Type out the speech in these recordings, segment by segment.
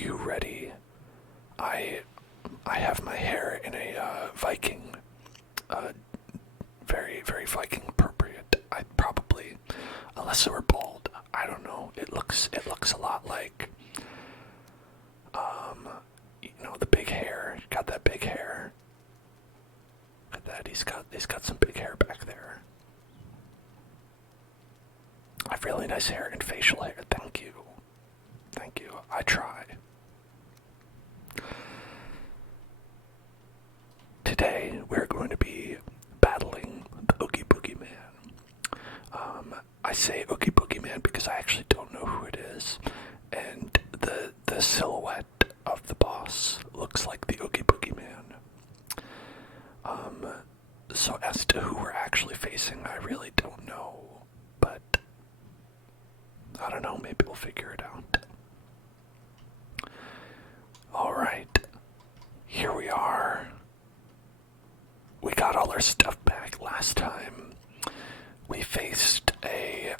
you ready? I have my hair in a Viking, very, very Viking appropriate. I probably, unless it were bald, I don't know. It looks a lot like, the big hair. Got that big hair. Look at that. He's got some big hair back there. I have really nice hair and facial hair. Thank you. Thank you. I try. Today we're going to be battling the Oogie Boogie Man. I say Oogie Boogie Man because I actually don't know who it is, and the silhouette of the boss looks like the Oogie Boogie Man. So as to who we're actually facing, I really don't know, but I don't know, maybe we'll figure it out. Alright, here we are. We got all our stuff back last time. We faced a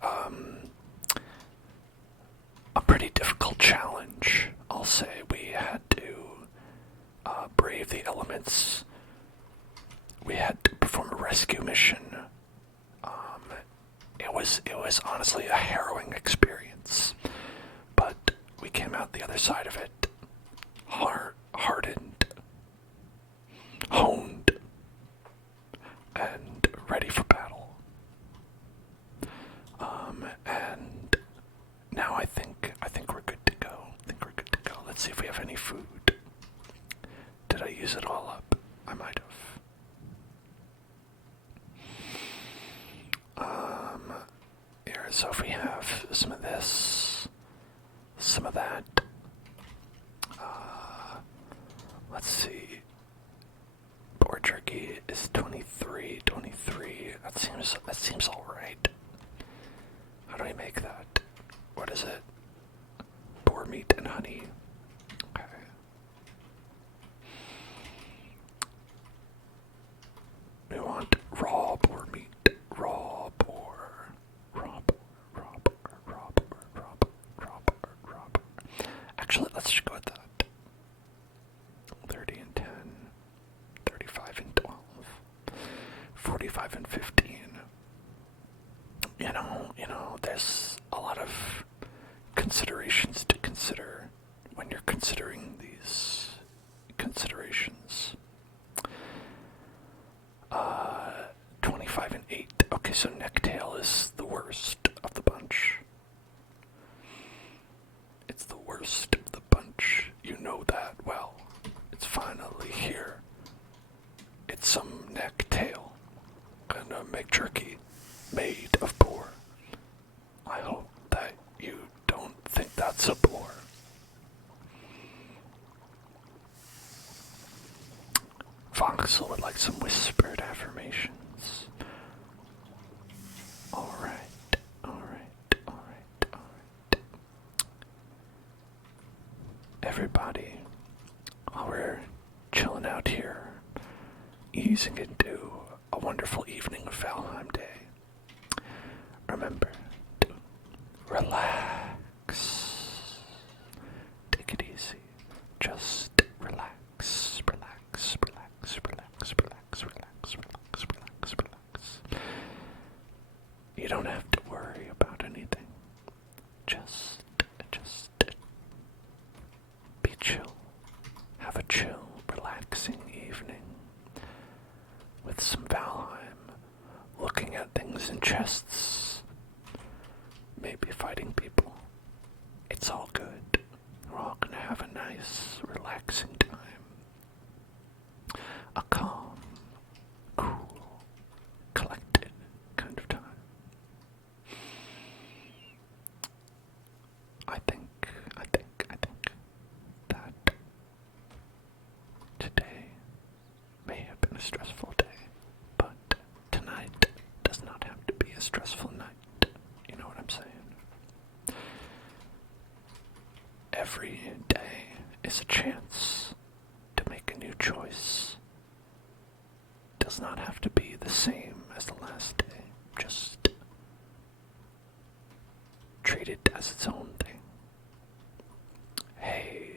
pretty difficult challenge, I'll say. We had to brave the elements. We had to perform a rescue mission. It was honestly a harrowing experience, but we came out the other side of it hardened, honed, and ready for battle. And now I think we're good to go. Let's see if we have any food. Did I use it all up? I might have. Here, so if we have some of this, some of that. Let's see. Boar jerky is 23. That seems alright. How do I make that? What is it? Boar meat and honey. Okay. We want raw boar meat. Raw boar. Actually, let's just go with that. 30 and 10. 35 and 12. 45 and 15. There's a lot of considerations to consider when you're considering these considerations. 25 and 8. Okay, so necktail is the worst of the bunch. It's the worst of the bunch. You know that well. It's finally here. It's some necktail. Gonna make jerky made of boar. I hope that you don't think that's a boar. Voxel would like some whispered affirmations. Alright. Everybody, while we're chilling out here, easing into a wonderful evening of Valheim Day, remember to relax. Take it easy. Just relax. You don't have to worry about anything. Just be chill. Have a chill, relaxing evening with some Valheim, looking at things in chests, maybe fighting people. It's all good. We're all gonna have a nice, relaxing time. A calm, cool, collected kind of time. I think that today may have been a stressful day, but tonight does not have to be a stressful night. You know what I'm saying? Every day is a chance to make a new choice. Does not have to be the same as the last day. Just treat it as its own thing. Hey,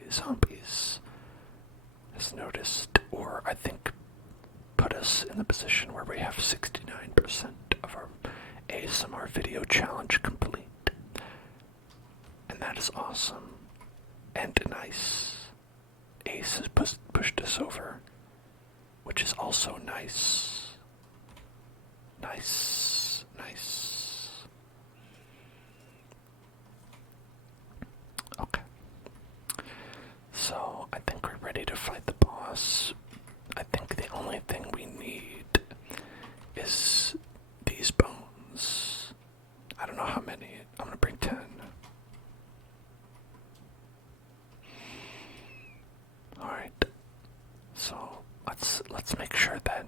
ASMR video challenge complete. And that is awesome. And nice. Ace has pushed us over, which is also nice. Nice, nice. Okay. So, I think we're ready to fight the boss. I think the only thing we need is these bones. I don't know how many. I'm gonna bring 10. Alright. So, let's make sure that,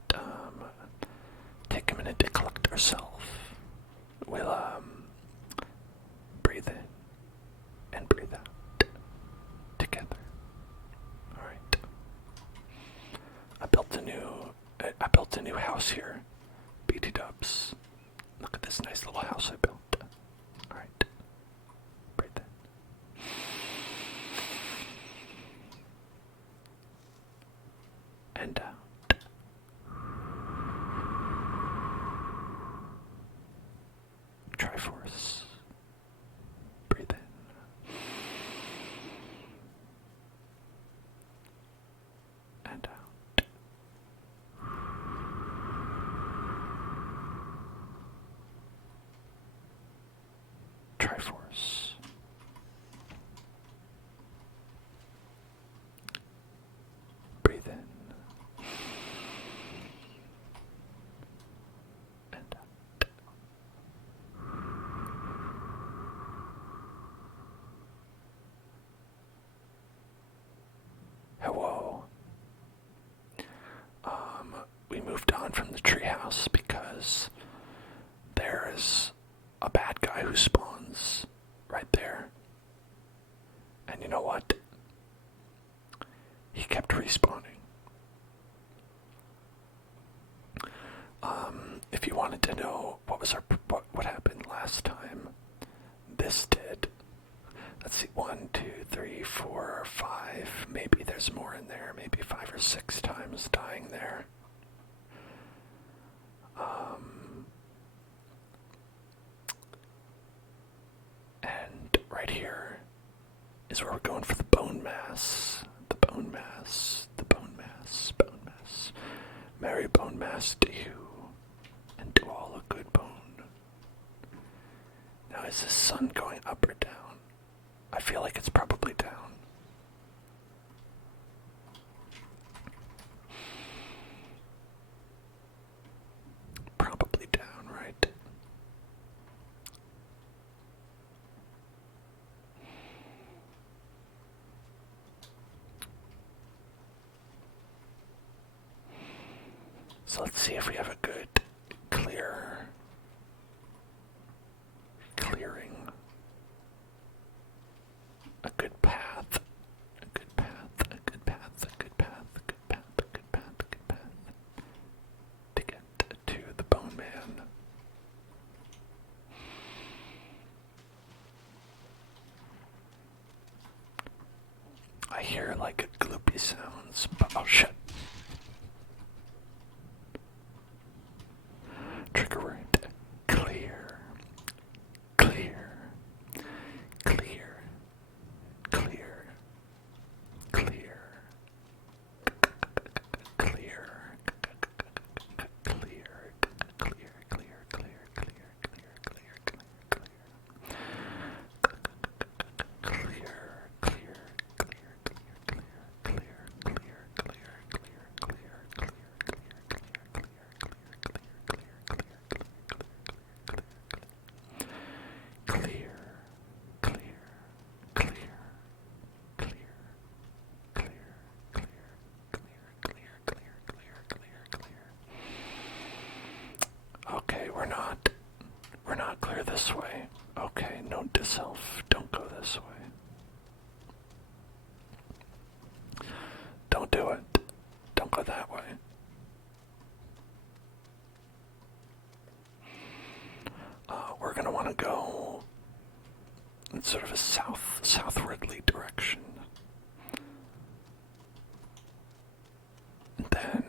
take a minute to collect ourselves. We'll, breathe in and breathe out together. Alright. I built a new house here. BT dubs. Look at this nice little house I built. Alright. Breathe in. And out. Triforce. Breathe in. And out. Triforce. Breathe in. And out. Hello. We moved on from the treehouse because there's a bad guy who spawns right there. And you know what? He kept respawning. If you wanted to know what happened last time, this did. Let's see, 1, 2, 3, 4, 5. Maybe there's more in there. Maybe 5 or 6 times dying there. And right here is where we're going for the bone mass. The bone mass. The bone mass. Bone mass. Marry bone mass to you, and to all a good bone. Now, is the sun going up or down? I feel like it's probably down. Probably down, right? So let's see if we have a good clearing. A good path. A good path. A good path. A good path. A good path. A good path. A good path. To get to the Bone Man. I hear like gloopy sounds, but oh shit. Trigger word. Clear. Clear. Clear. Clear. Clear. Clear. Clear. Clear. Clear. Clear. Clear. Okay, we're not clear this way. Okay, note to self, don't go this way. Don't do it. Don't go that way. We're gonna want to go in sort of a southwardly direction. And then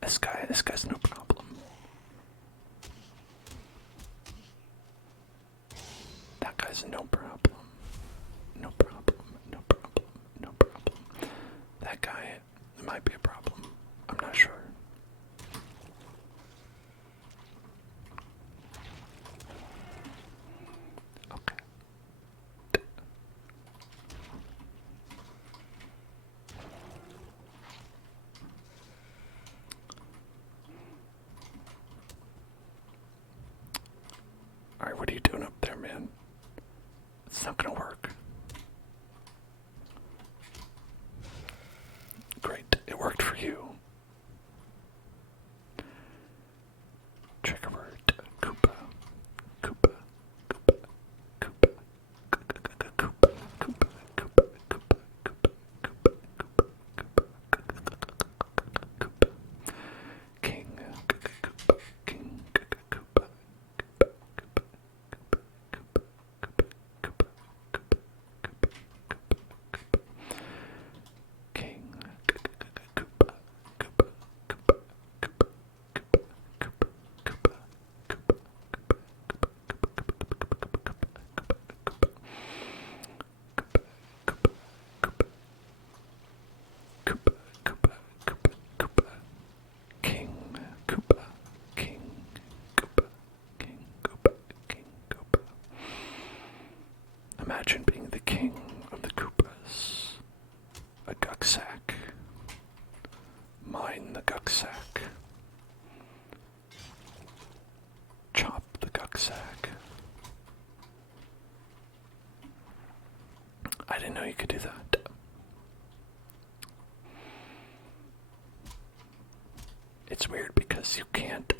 this guy's no problem. guys, no problem. No problem. No problem. No problem. That guy might be a problem. I'm not sure. Okay. Alright, what are you doing up there, man? It's not gonna work. Great, it worked for you. Trigger word, Koopa. Koopa. Koopa. Koopa. Koopa. Koopa. Koopa. Koopa. Koopa. Koopa. King. Koopa. King. Koopa. Imagine being the king of the Koopas. A guck sack. Mine the guck sack. Chop the guck sack. I didn't know you could do that. It's weird because you can't,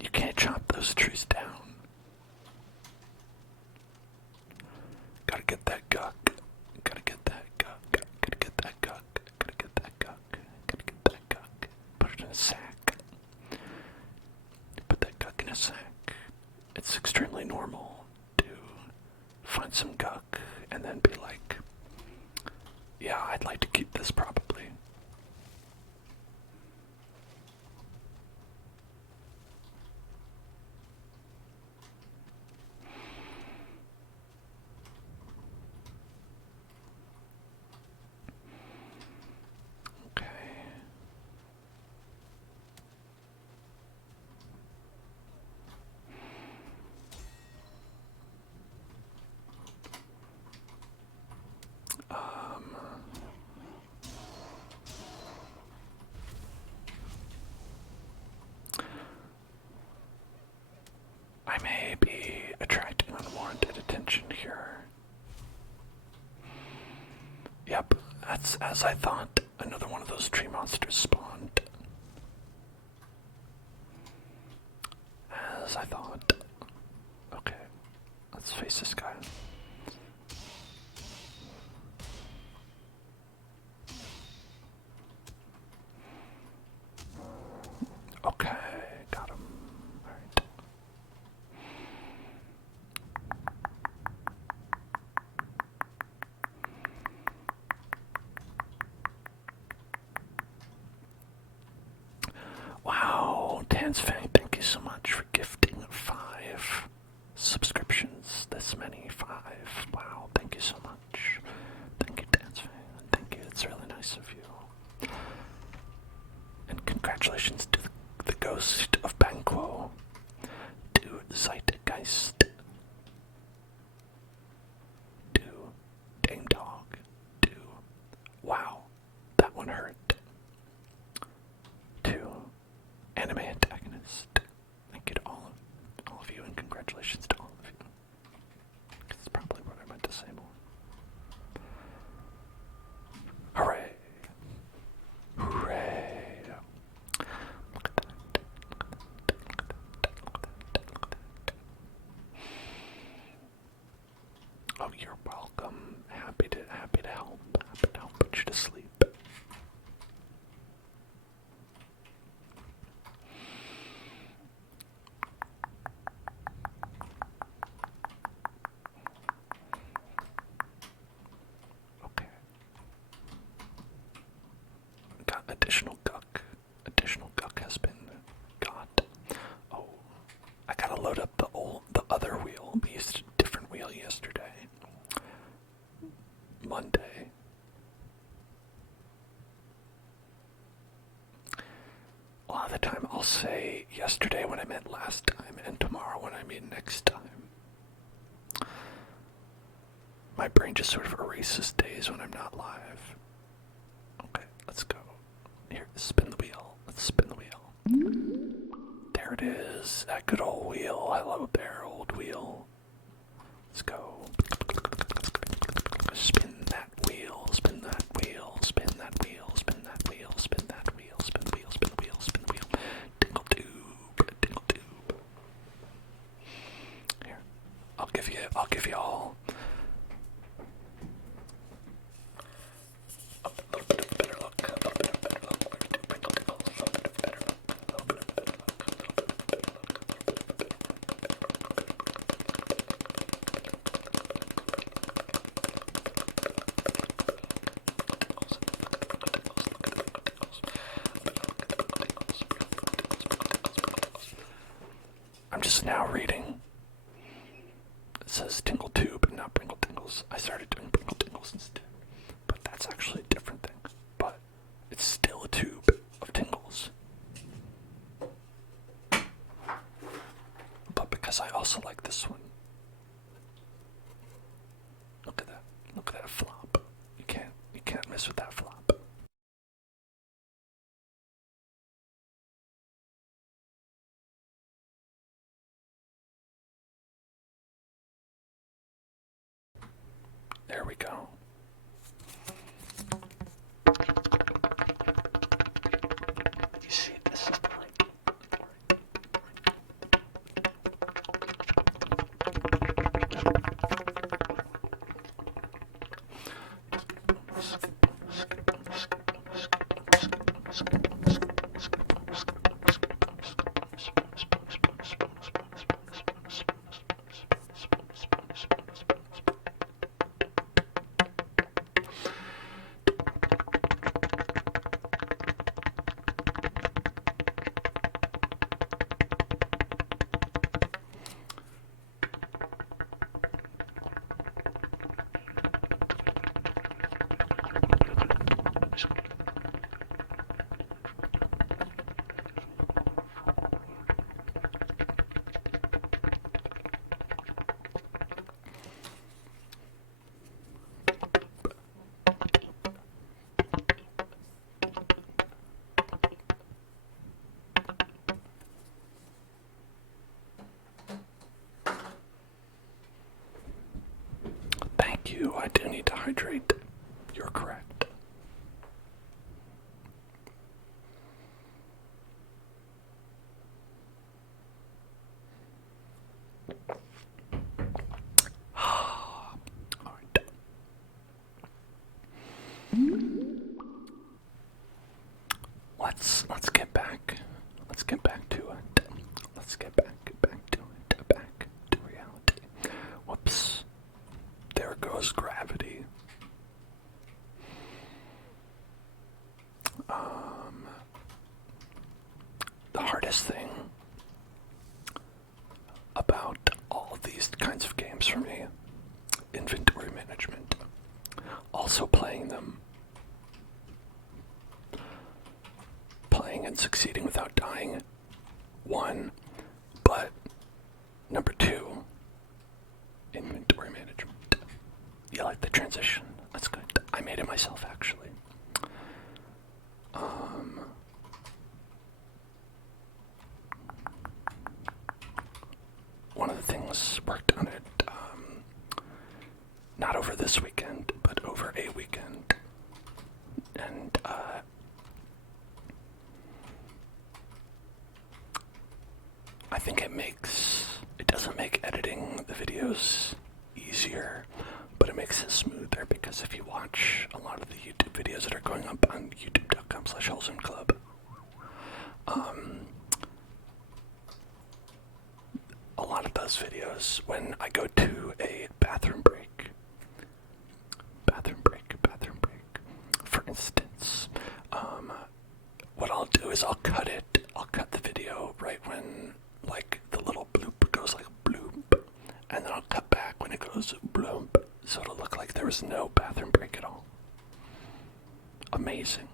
you can't chop those trees down. Gotta get that guck. Gotta get that guck. Gotta get that guck. Gotta get that guck. Gotta get that guck. Put it in a sack. Put that guck in a sack. It's extremely normal to find some guck and then be like, yeah, I'd like to keep this probably. I may be attracting unwarranted attention here. Yep, that's as I thought. Another one of those tree monsters spawned. As I thought. Okay, let's face this guy. Okay, got him. Alright. Wow, Tansfang, thank you so much for gifting 5 subscriptions. This many, 5. Wow, thank you so much. Thank you, Tansfang. Thank you, it's really nice of you. And congratulations to the ghost of Banquo, to Zeitgeist, to Dame Dog, to wow, that one hurt, to Anime Antagonist. Thank you to all of say yesterday when I meant last time, and tomorrow when I mean next time. My brain just sort of erases days when I'm not live. Okay, let's go. Here, spin the wheel. Let's spin the wheel. There it is. That good old wheel. Hello there, old wheel. Let's go. Spin that wheel. Spin that wheel. Spin that wheel. Spin that wheel. Spin that wheel. Spin the wheel. Spin the wheel. Spin the wheel. Tingle tube. Tingle tube. Here, I'll give you all a little bit of a better look. A little bit of a better look. A little bit of a better look. A little bit of a better look. A little bit of a better look. I'm just now reading. It says tingle tube and not Pringle tingles. I started doing Pringle tingles instead. But that's actually a different thing. But it's still a tube of tingles. But because I also like this one. Look at that. Look at that flop. You can't mess with that flop. There we go. You see, this is like you. I do need to hydrate. You're correct. Alright. Let's get back. Let's get back to it. Let's get back to it. Back to reality. Whoops. There goes gravity. The hardest thing about all of these kinds of games for me, inventory management, also playing them, playing and succeeding without dying, one, but number two, inventory management. You like the transition? That's good. I made it myself, actually. One of the things worked on it, not over this weekend, but over a weekend. And, I think it doesn't make editing the videos easier, but it makes it smoother, because if you watch a lot of the YouTube videos that are going up on youtube.com/HolzonClub, a lot of those videos, when I go to a bathroom break, for instance, what I'll do is I'll cut the video right when, like, the little bloop goes like bloop, and then I'll cut back when it goes bloop, so it'll look like there was no bathroom break at all. Amazing.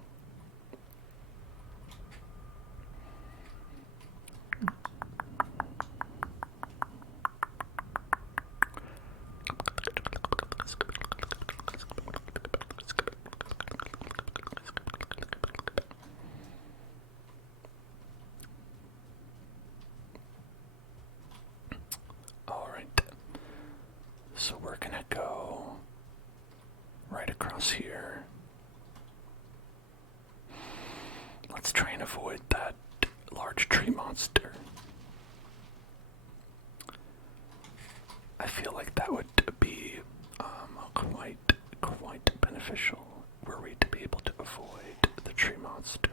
across here. Let's try and avoid that large tree monster. I feel like that would be quite beneficial were we to be able to avoid the tree monster.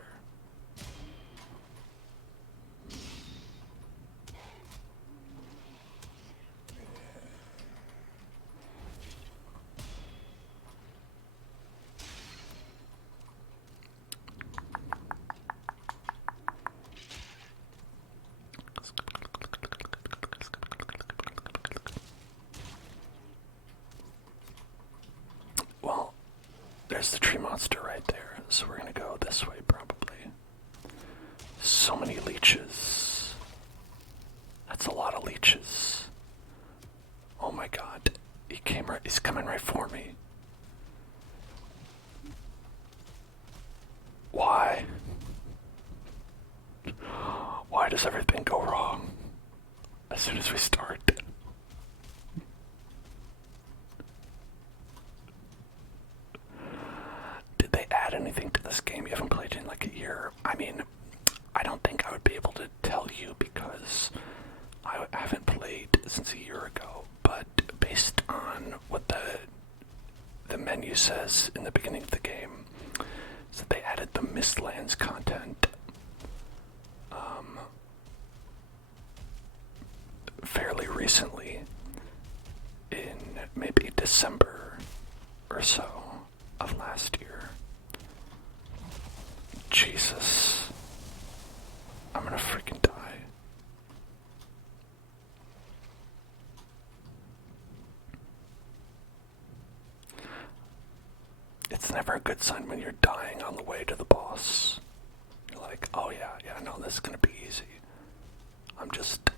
Well, there's the tree monster right there, so we're gonna go this way probably. So many leeches. That's a lot of leeches. Oh my god. He's coming right for me. Why? Why does everything go wrong as soon as we start? Did they add anything to this game? You haven't played in like a year. I mean, I don't think I would be able to tell you because I haven't played since a year ago, but based on what the menu says in the beginning of the game, is that they added the Mistlands content fairly recently, in maybe December or so of last year. Jesus. I'm gonna freaking die. It's never a good sign when you're dying on the way to the boss. You're like, oh yeah, no, this is gonna be easy. I'm just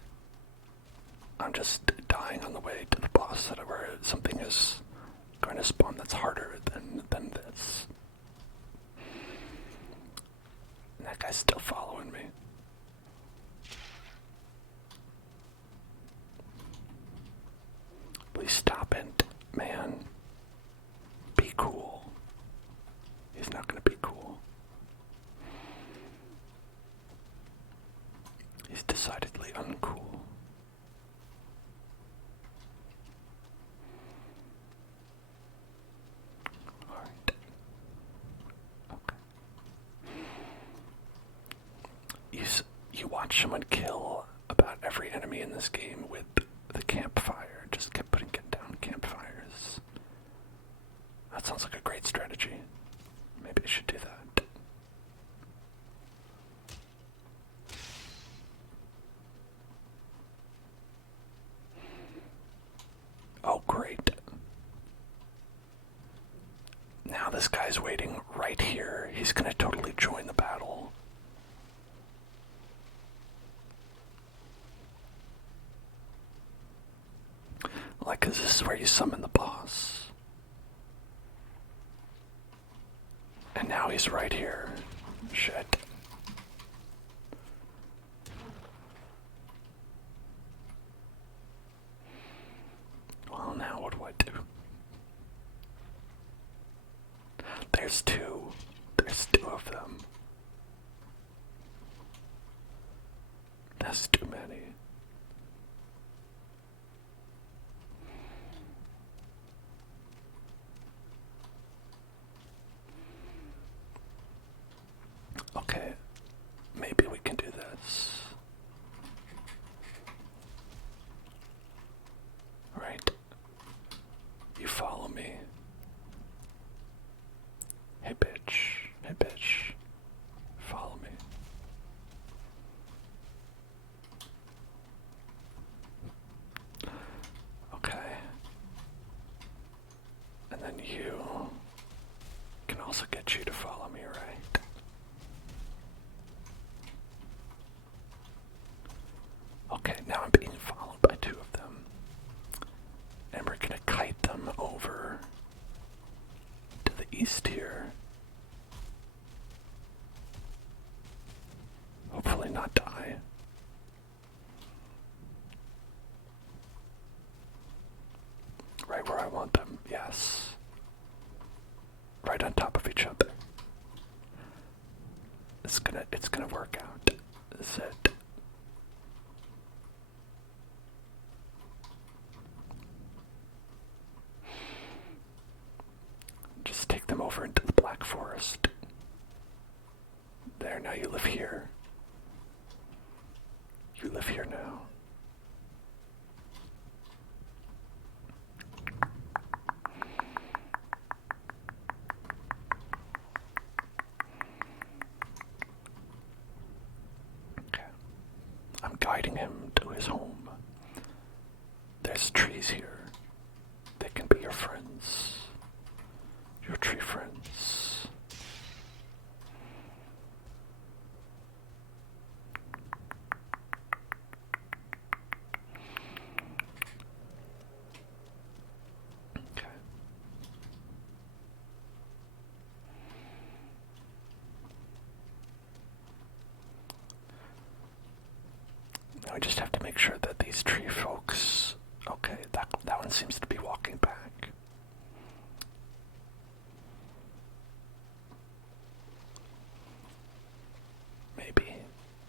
dying on the way to the boss where something is going to spawn that's harder than this. And that guy's still following me. Please stop it, man. Be cool. He's not gonna be cool. He's decidedly uncool. Alright. Okay. You watch someone kill about every enemy in this game with the campfire. Just kept putting down campfires. That sounds like a great strategy. Maybe I should do that. Oh, great. Now this guy's waiting right here. He's gonna totally join the battle. Like, 'cause this is where you summon the boss. And now he's right here. Shit. Well, now what do I do? There's two. There's two of them. That's too many. Okay, maybe we can do this. Right. You follow me. Hey bitch. Hey bitch. Follow me. Okay. And then you can also get you to follow me, right? Okay, now I'm being followed by two of them. And we're gonna kite them over to the east here. Hopefully not die. Right where I want them, yes. live here now. Okay. I'm guiding him to his home. There's trees here. They can be your friends. Your tree friends. Okay. Now I just have to make sure that these tree folks... Okay, that one seems to be walking back.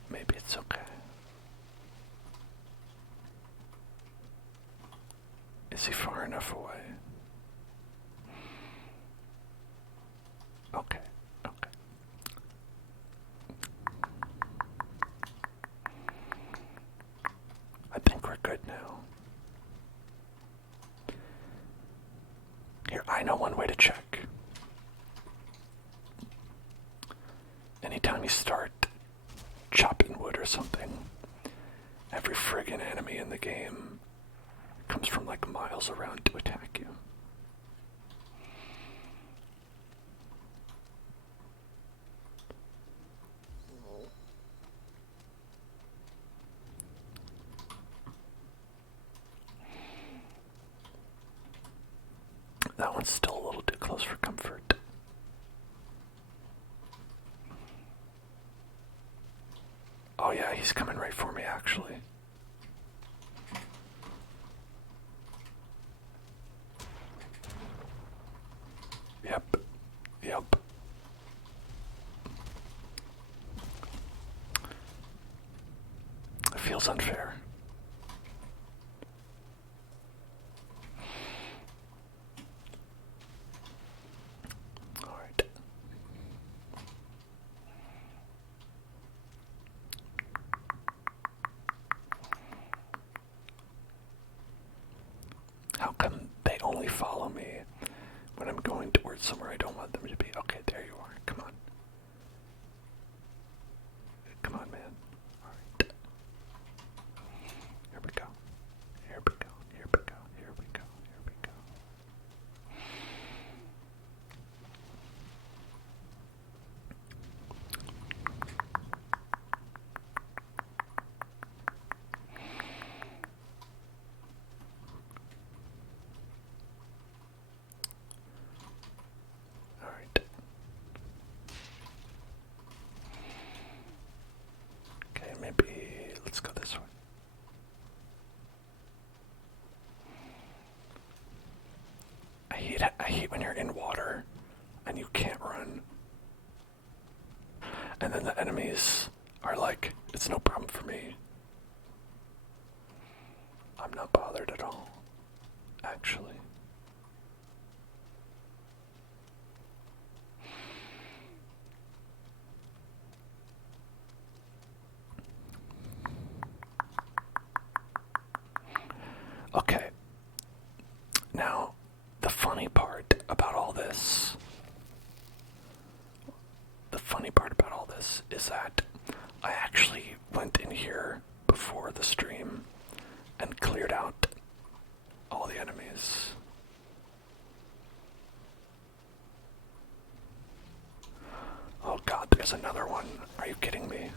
Maybe it's okay. Is he far enough away? Okay. I think we're good now. Here, I know one way to check. Anytime you start chopping wood or something, every friggin' enemy in the game comes from like miles around to attack you. That one's still a little too close for comfort. Oh yeah, he's coming right for me actually. Yep. It feels unfair. Alright. How come they only follow me when I'm going towards somewhere I don't want them to be? Okay, there you are. Come on. Come on, man. Alright. Here we go. Alright. Okay, maybe let's go this way. I hate when you're in water and you can't run. And then the enemies are like, it's no problem for me. I'm not bothered at all, actually. Okay. Now, the funny part about all this is that I actually went in here before the stream and cleared out all the enemies. Oh god, there's another one. Are you kidding me?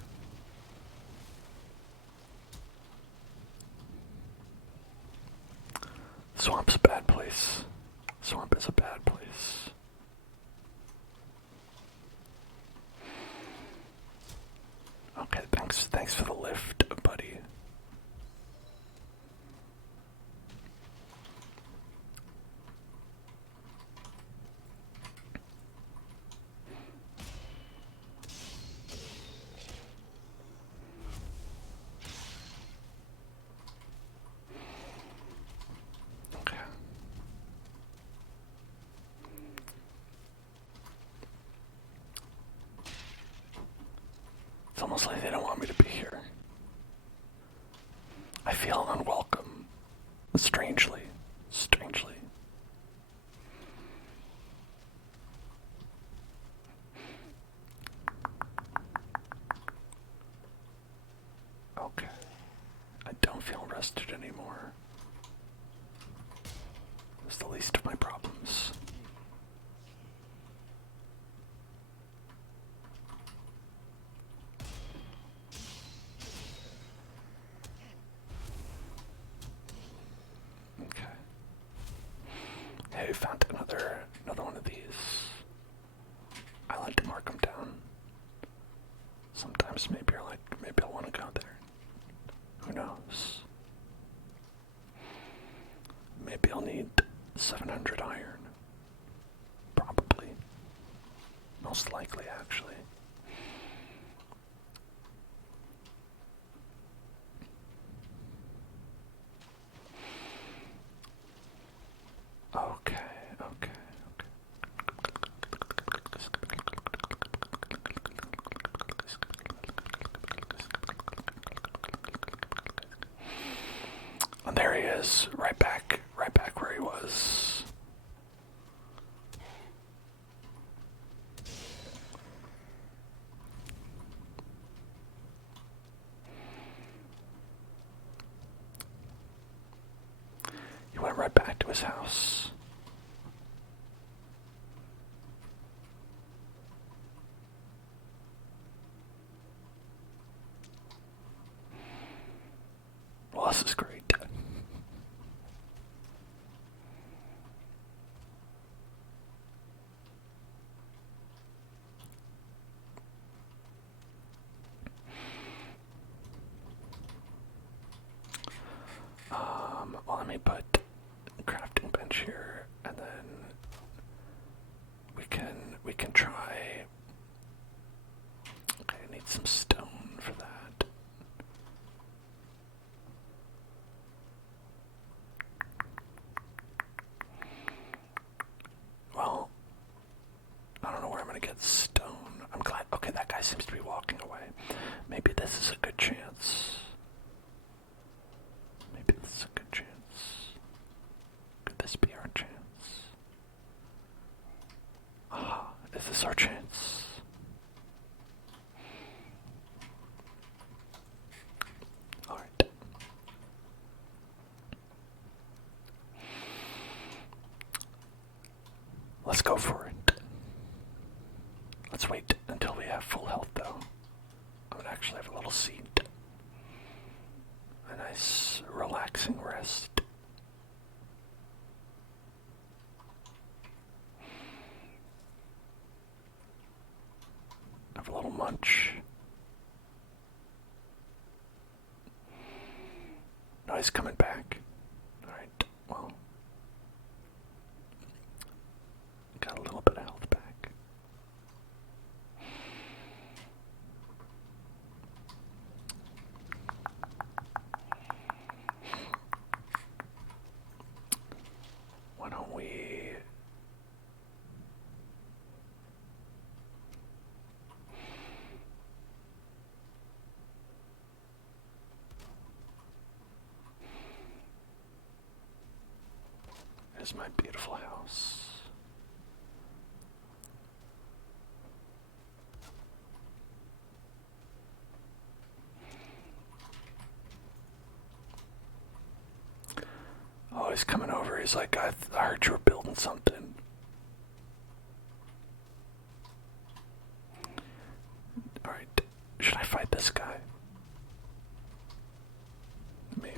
Swamp's a bad place. Swamp is a bad place. Okay, thanks for the lift, buddy. Okay. It's almost like they don't want me to be here. I feel unwelcome. Strangely. Strangely. Okay. I don't feel rested anymore. It's the least of my problems. Okay. Hey, found another one of these. I like to mark them down. Sometimes maybe you're like, maybe I'll want to go there. Who knows? Maybe I'll need 700 iron. Probably. Most likely, actually. Okay, okay, okay. And there he is, right back where he was. He went right back to his house. Well, this is great. Well, let me put a crafting bench here, and then we can try. Okay, I need some stone for that. Well, I don't know where I'm gonna get stone. I'm glad. Okay, that guy seems to be walking away. Maybe this is a good chance. Maybe this is a good chance. Could this be our chance? Ah, is this our chance? Alright. Let's go for it. Let's wait until we have full health, though. I'm gonna actually have a little seat. A nice, relaxing rest. Have a little munch. No, he's coming back. Alright, well. Got a little bit of health back. Why don't we... Here's my beautiful house. Oh, he's coming over. He's like, I heard you were building something. Alright, should I fight this guy? Maybe.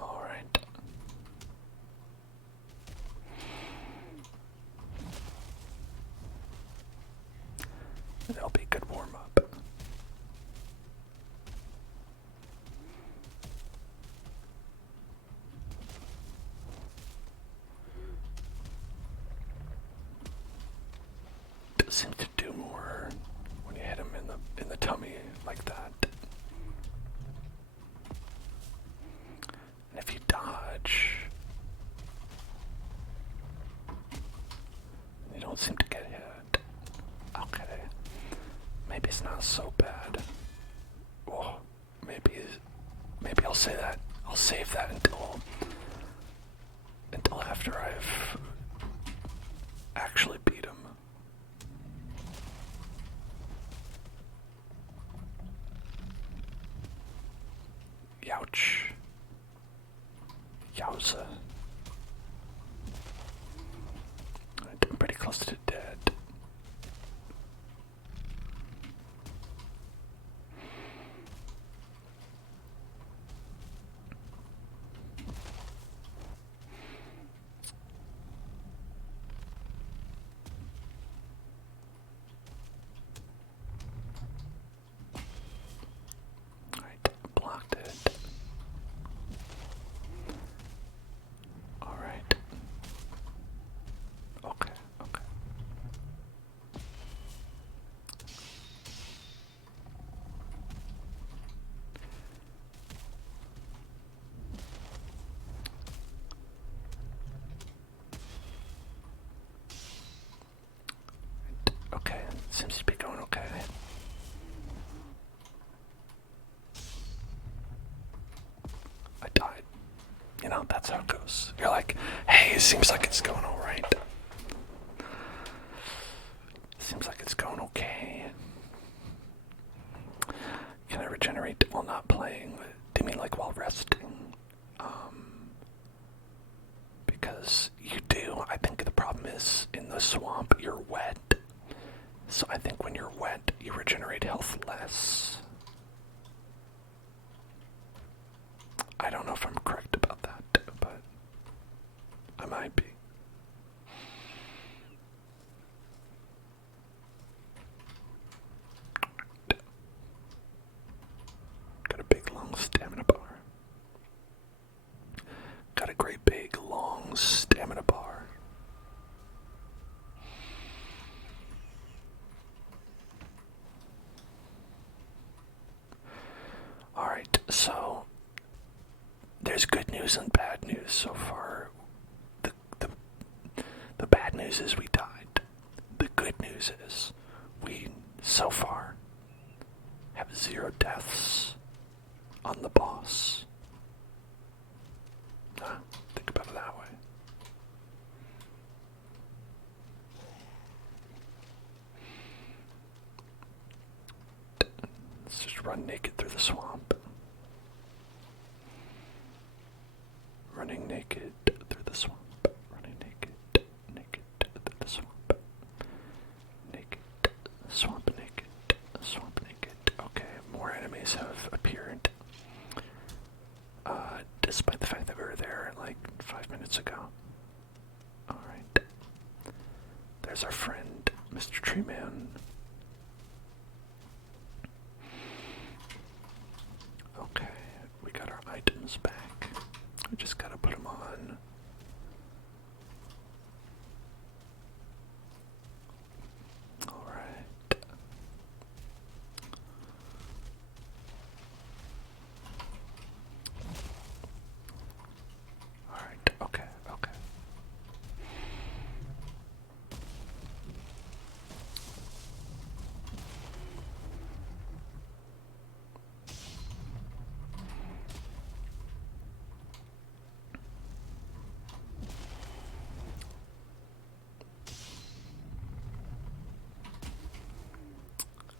Alright. I'll say that. I'll save that until after I've actually beat him. Youch. Yowza. I'm pretty close to dead. Alright, blocked it. Alright. Okay, okay. Okay, seems to be going okay. I died. You know, that's how it goes. You're like, hey, it seems like it's going alright. Seems like it's going okay. Can I regenerate while not playing? Do you mean like while resting? Because you do. I think the problem is in the swamp you're wet. So I think when you're wet, you regenerate health less. I don't know if I'm correct about that, but I might be. Got a big long stamina bar. Got a great big long stamina bar. Alright, so there's good news and bad news so far. The bad news is we died. The good news is we, so far, have 0 deaths on the boss. Think about it that way. Let's just run naked through the swamp. Running naked through the swamp. Running naked through the swamp. Naked, swamp naked, swamp naked. Okay, more enemies have appeared. Despite the fact that we were there like 5 minutes ago. Alright. There's our friend, Mr. Treeman. Okay, we got our items back. We just gotta put them on. Alright. Alright, okay, okay.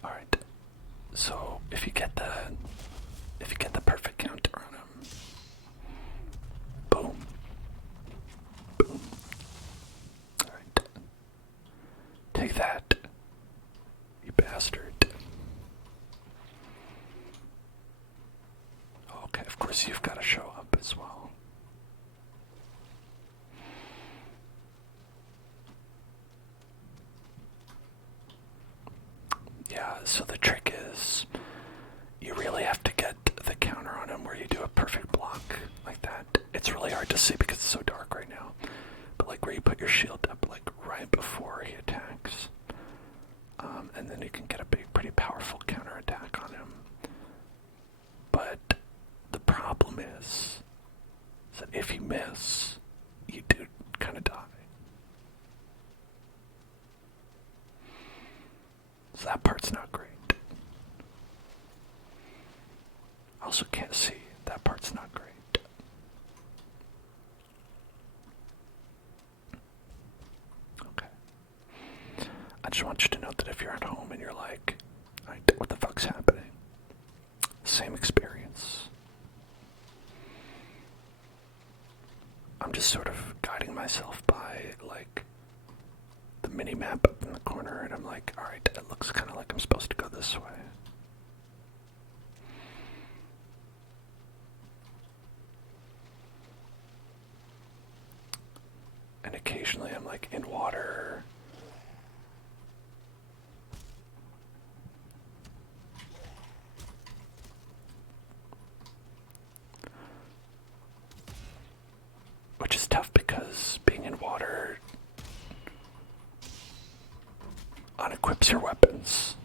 Alright. So if you get the perfect counter on him, boom. Boom. Alright. Take that, you bastard. Okay, of course you've got to show up as well. Yeah, so the trick is you really have to get the counter on him where you do a perfect block like that. It's really hard to see because it's so dark right now. But like where you put your shield up like right before he attacks. And then you can get a pretty powerful counter attack on him. But the problem is that if you miss, you do kind of die. So that part's not great. I also can't see. That part's not great. Okay. I just want you to know that if you're at home and you're like, what the fuck's happening? Same experience. I'm just sort of guiding myself by, like, the mini-map up in the corner, and I'm like, alright, it looks kind of like I'm supposed to go this way. And occasionally I'm like in water. Which is tough because being in water unequips your weapons.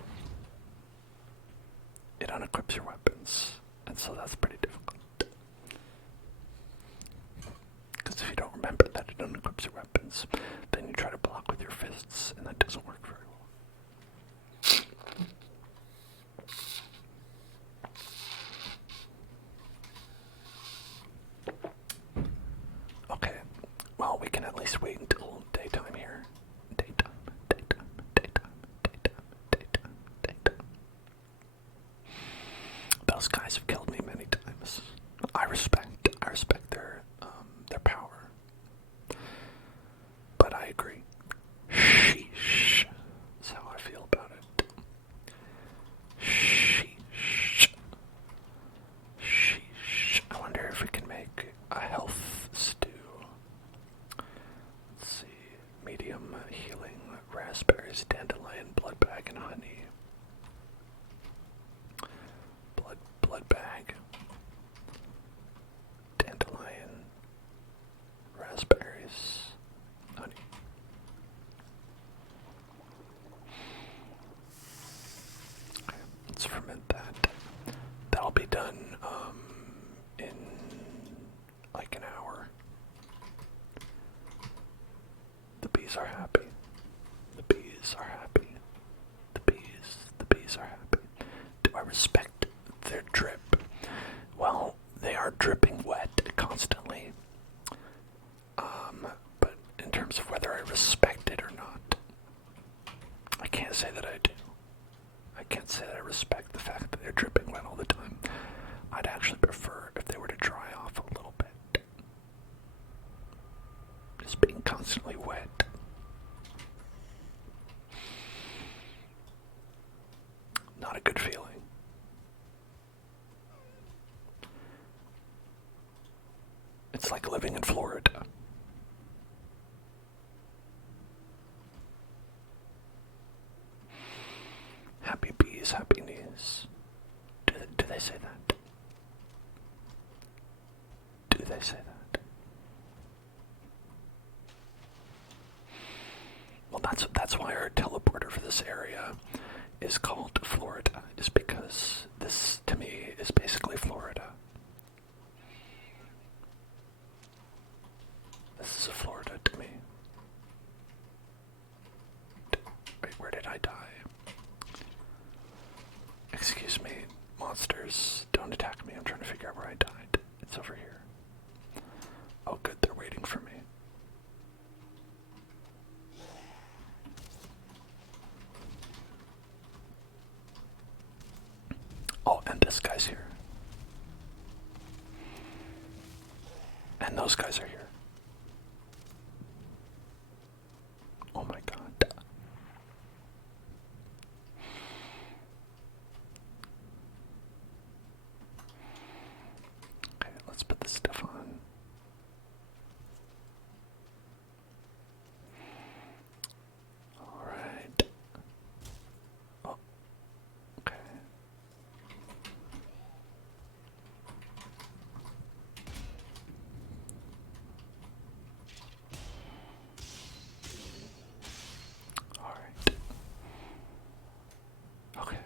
It unequips your weapons. And so that's pretty difficult. Because if you don't remember that it unequips your weapons, then you try to block with your fists, and that doesn't work very well. Okay, well, we can at least wait until daytime here. Daytime. Those guys have killed me many times. I respect their power. But I agree. Sheesh. That's how I feel about it. Sheesh. Sheesh. I wonder if we can make a health stew. Let's see. Medium healing, raspberries, dandelion, blood bag, and honey. Blood bag. Dandelion. Raspberries. Honey. Okay, let's ferment that. That'll be done in like an hour. The bees are happy. The bees are happy. The bees are happy. Do I respect their drip? Well, they are dripping wet constantly. But in terms of whether I respect it or not, I can't say that I do. I can't say that I respect the fact that they're dripping wet all the time. I'd actually prefer if they were to dry off a little bit. Just being constantly wet. Not a good feeling. It's like living in Florida. Happy bees, happy knees. Do they say that? Do they say that? Well, that's why our teleporter for this area is called Florida, is because this, to me, is basically Florida. This is a Florida to me. Wait, where did I die? Excuse me, monsters, don't attack me. I'm trying to figure out where I died. It's over here. Oh good, they're waiting for me. Oh, and this guy's here. And those guys are here. Oh my god. Okay, let's put this stuff on. Alright. Oh. Okay. Alright. Okay.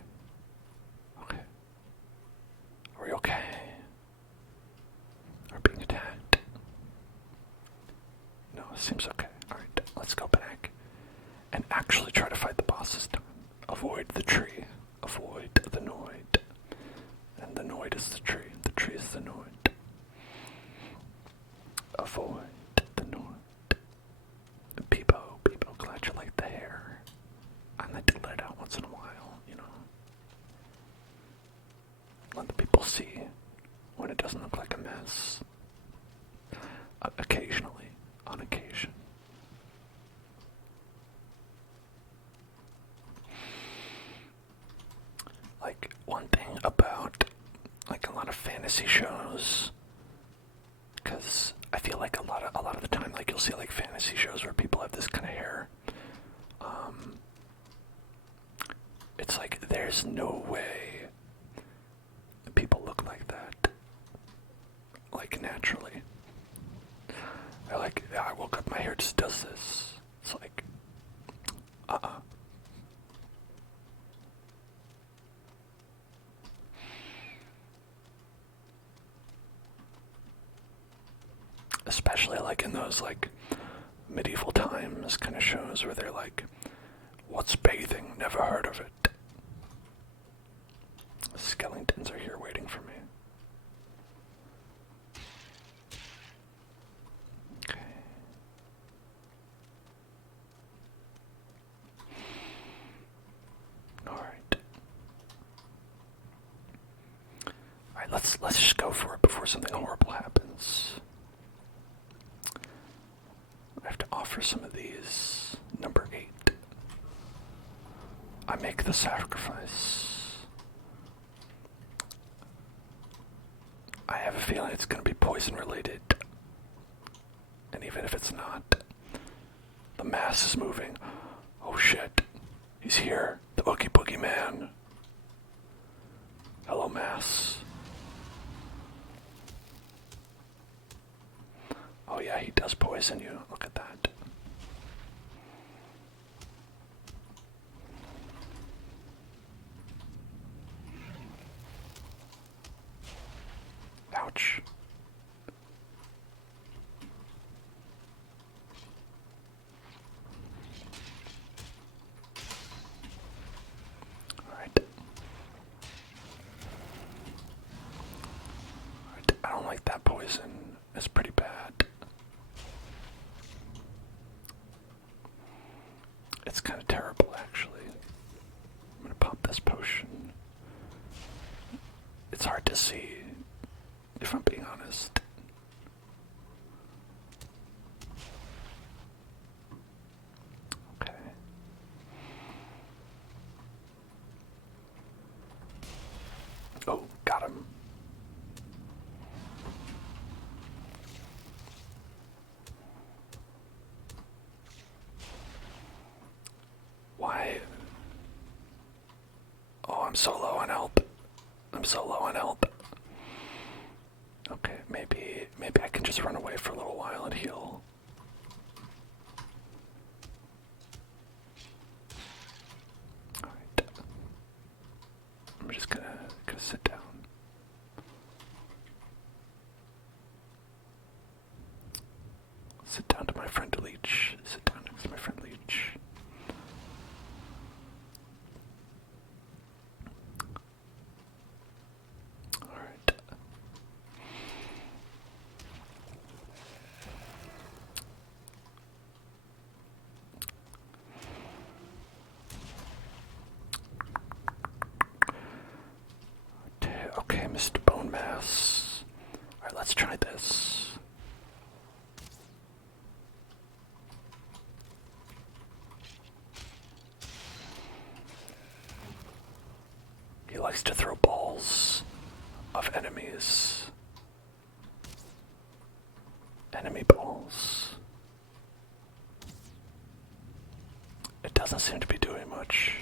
Okay. Are we okay? Are we being attacked? No, it seems okay. Alright, let's go back and actually try to fight the boss this time. Avoid the tree. Avoid the noid. And the noid is the tree. The tree is the noid. avoid the north. Peepo, glad you like the hair. I like to let it out once in a while, you know. Let the people see when it doesn't look like a mess. Occasionally, on occasion. Like, one thing about, like, a lot of fantasy shows, because I feel like a lot of the time, like, you'll see, like, fantasy shows where people have this kind of hair. It's like, there's no way people look like that, like, naturally. They're like, yeah, I woke up, my hair just does this. It's like, especially like in those like medieval times kind of shows where they're like, what's bathing? Never heard of it. Skeletons are here waiting for me. Okay. Alright. Alright, let's just go for it before something horrible happens. I have to offer some of these. Number 8. I make the sacrifice. I have a feeling it's going to be poison related. And even if it's not, the mass is moving. Oh shit. He's here. The Oogie Boogie Man. Hello, mass. Oh yeah, he does poison you. Look at that. Ouch. Alright. I don't like that poison. It's pretty bad. It's kind of terrible, actually. I'm gonna pop this potion. It's hard to see, if I'm being honest. Okay. Oh, got him. Why? Oh, I'm so low on health. I'm so low on health. Okay, maybe I can just run away for a little while and heal. Alright. I'm just gonna sit down. Sit down to my friend Leech. Sit down next to my friend Leech. Alright. Okay, Mr. Bone Mass. Alright, let's try this. He likes to throw balls of enemies. Enemy balls. It doesn't seem to be doing much.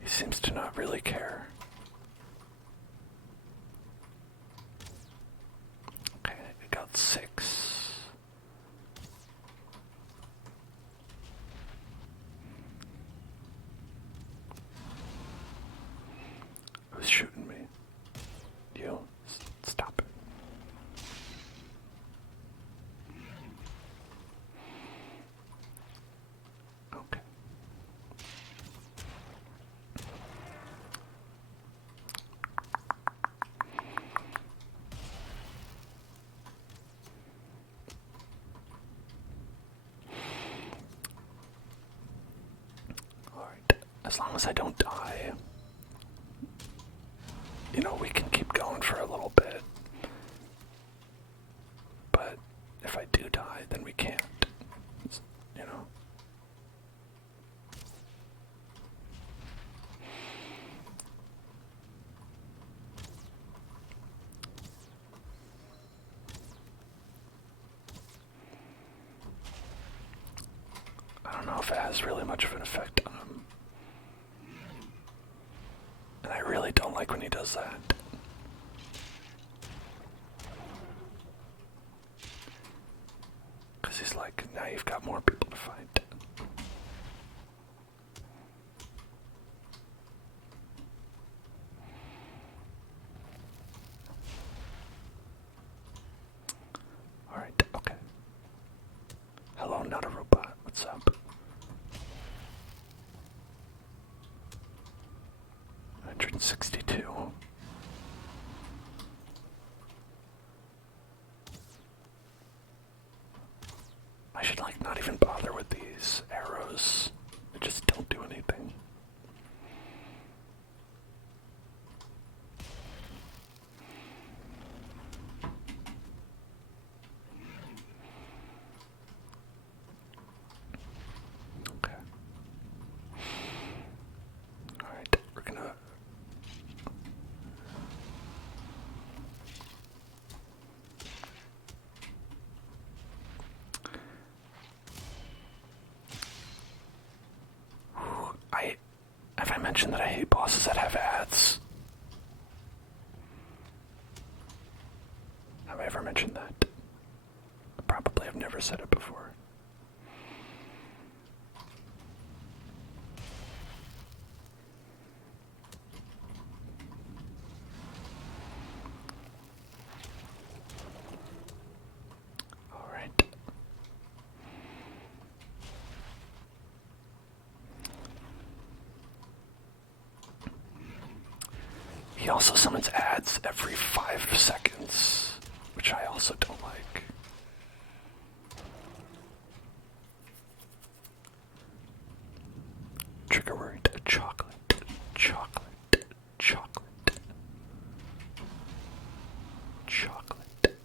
He seems to not really care. Okay, I got 6. Who's shooting me? You. Stop it. as long as I don't die, you know, we can keep going for a little bit. But if I do die, then we can't. You know? I don't know if it has really much of an effect on him. And I really don't like when he does that. Because he's like, now you've got more people to fight. Alright, okay. Hello, not a robot. What's up? 162. I should like not even bother with these arrows. They just don't do anything. Okay. Alright, we're gonna have I mentioned that I hate bosses that have ads? Have I ever mentioned that? Probably have never said it before. Alright. He also summons ads every 5 seconds, which I also don't like. Trigger word, chocolate, chocolate, chocolate, chocolate, chocolate,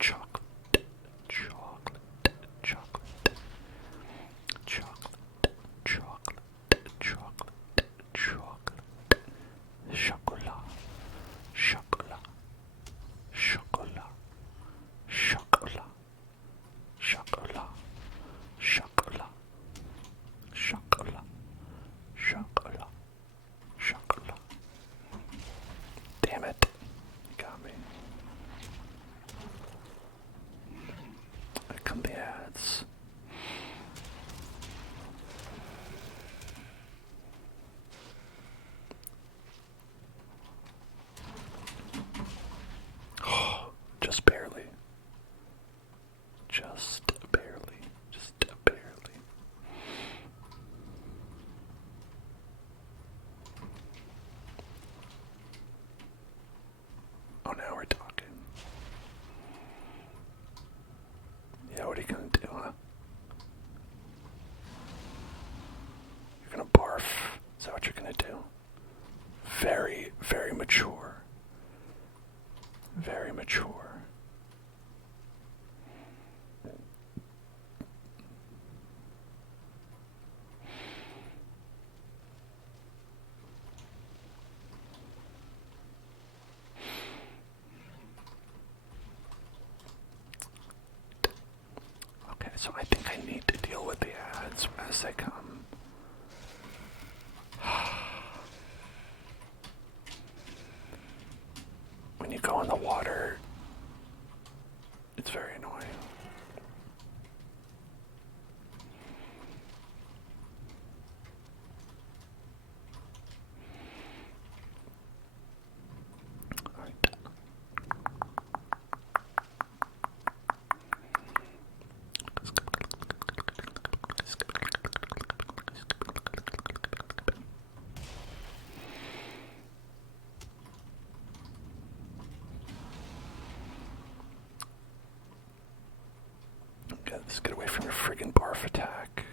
chocolate, chocolate, chocolate, chocolate, chocolate, chocolate, chocolat, chocolat, chocolat, chocolat, chocolat, chocolat, chocolat, chocolat, chocolat. Damn it. You got me. Here come the ads. Just barely. Just barely. Just barely. Oh, now we're talking. Yeah, what are you gonna do, huh? You're gonna barf. Is that what you're gonna do? Very, very mature. Very mature. Okay, so I think I need to deal with the ads as they come. When you go in the water, it's very annoying. Alright. Okay, let's get away from your friggin' barf attack.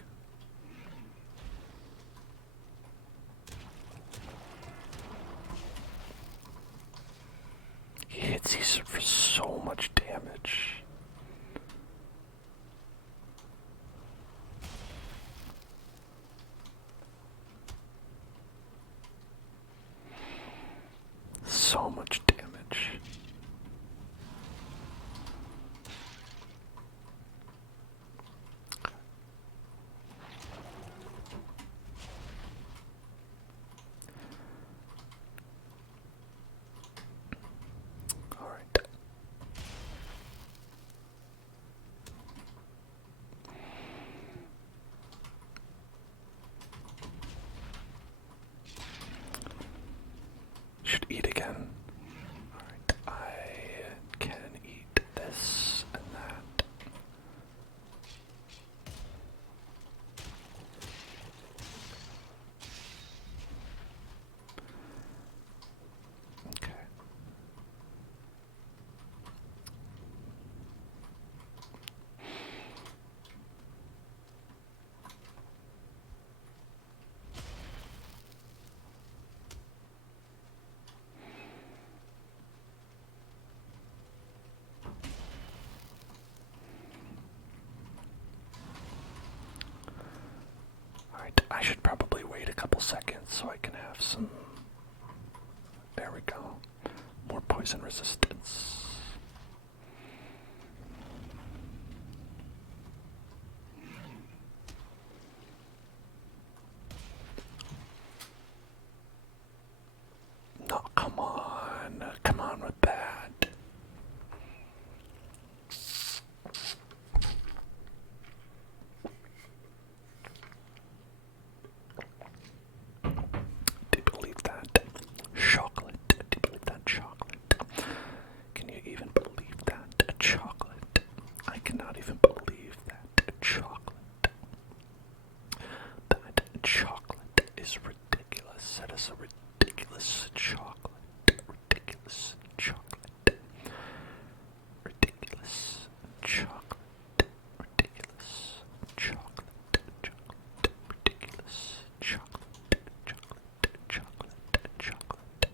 I should probably wait a couple seconds so I can have some. There we go. More poison resistance. No, come on. Come on with that. Do you believe that? Chocolate. Do you believe that chocolate? Can you even believe that? A chocolate. I cannot even believe that. A chocolate. That chocolate is ridiculous. That is a ridiculous chocolate. Ridiculous chocolate. Ridiculous chocolate. Ridiculous chocolate. Chocolate. Ridiculous chocolate. Chocolate. Chocolate. Chocolate.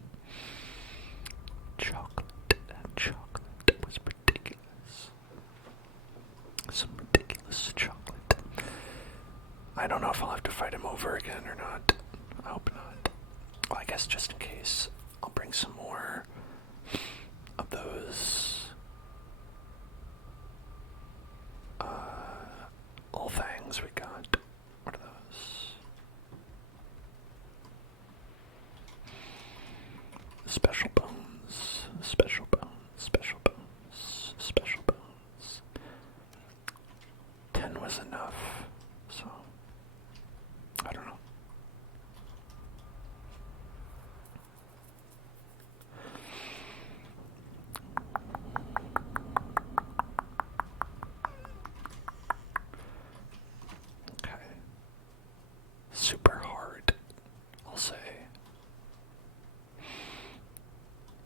Chocolate. That chocolate was ridiculous. Some ridiculous chocolate. I don't know if I'll have to fight him over again or not. I hope not. Well, I guess just in case, I'll bring some more of those little things we got. What are those? Special bones. Special bones. Special bones. Special bones. 10 was enough, so I don't know. Okay. Super hard, I'll say.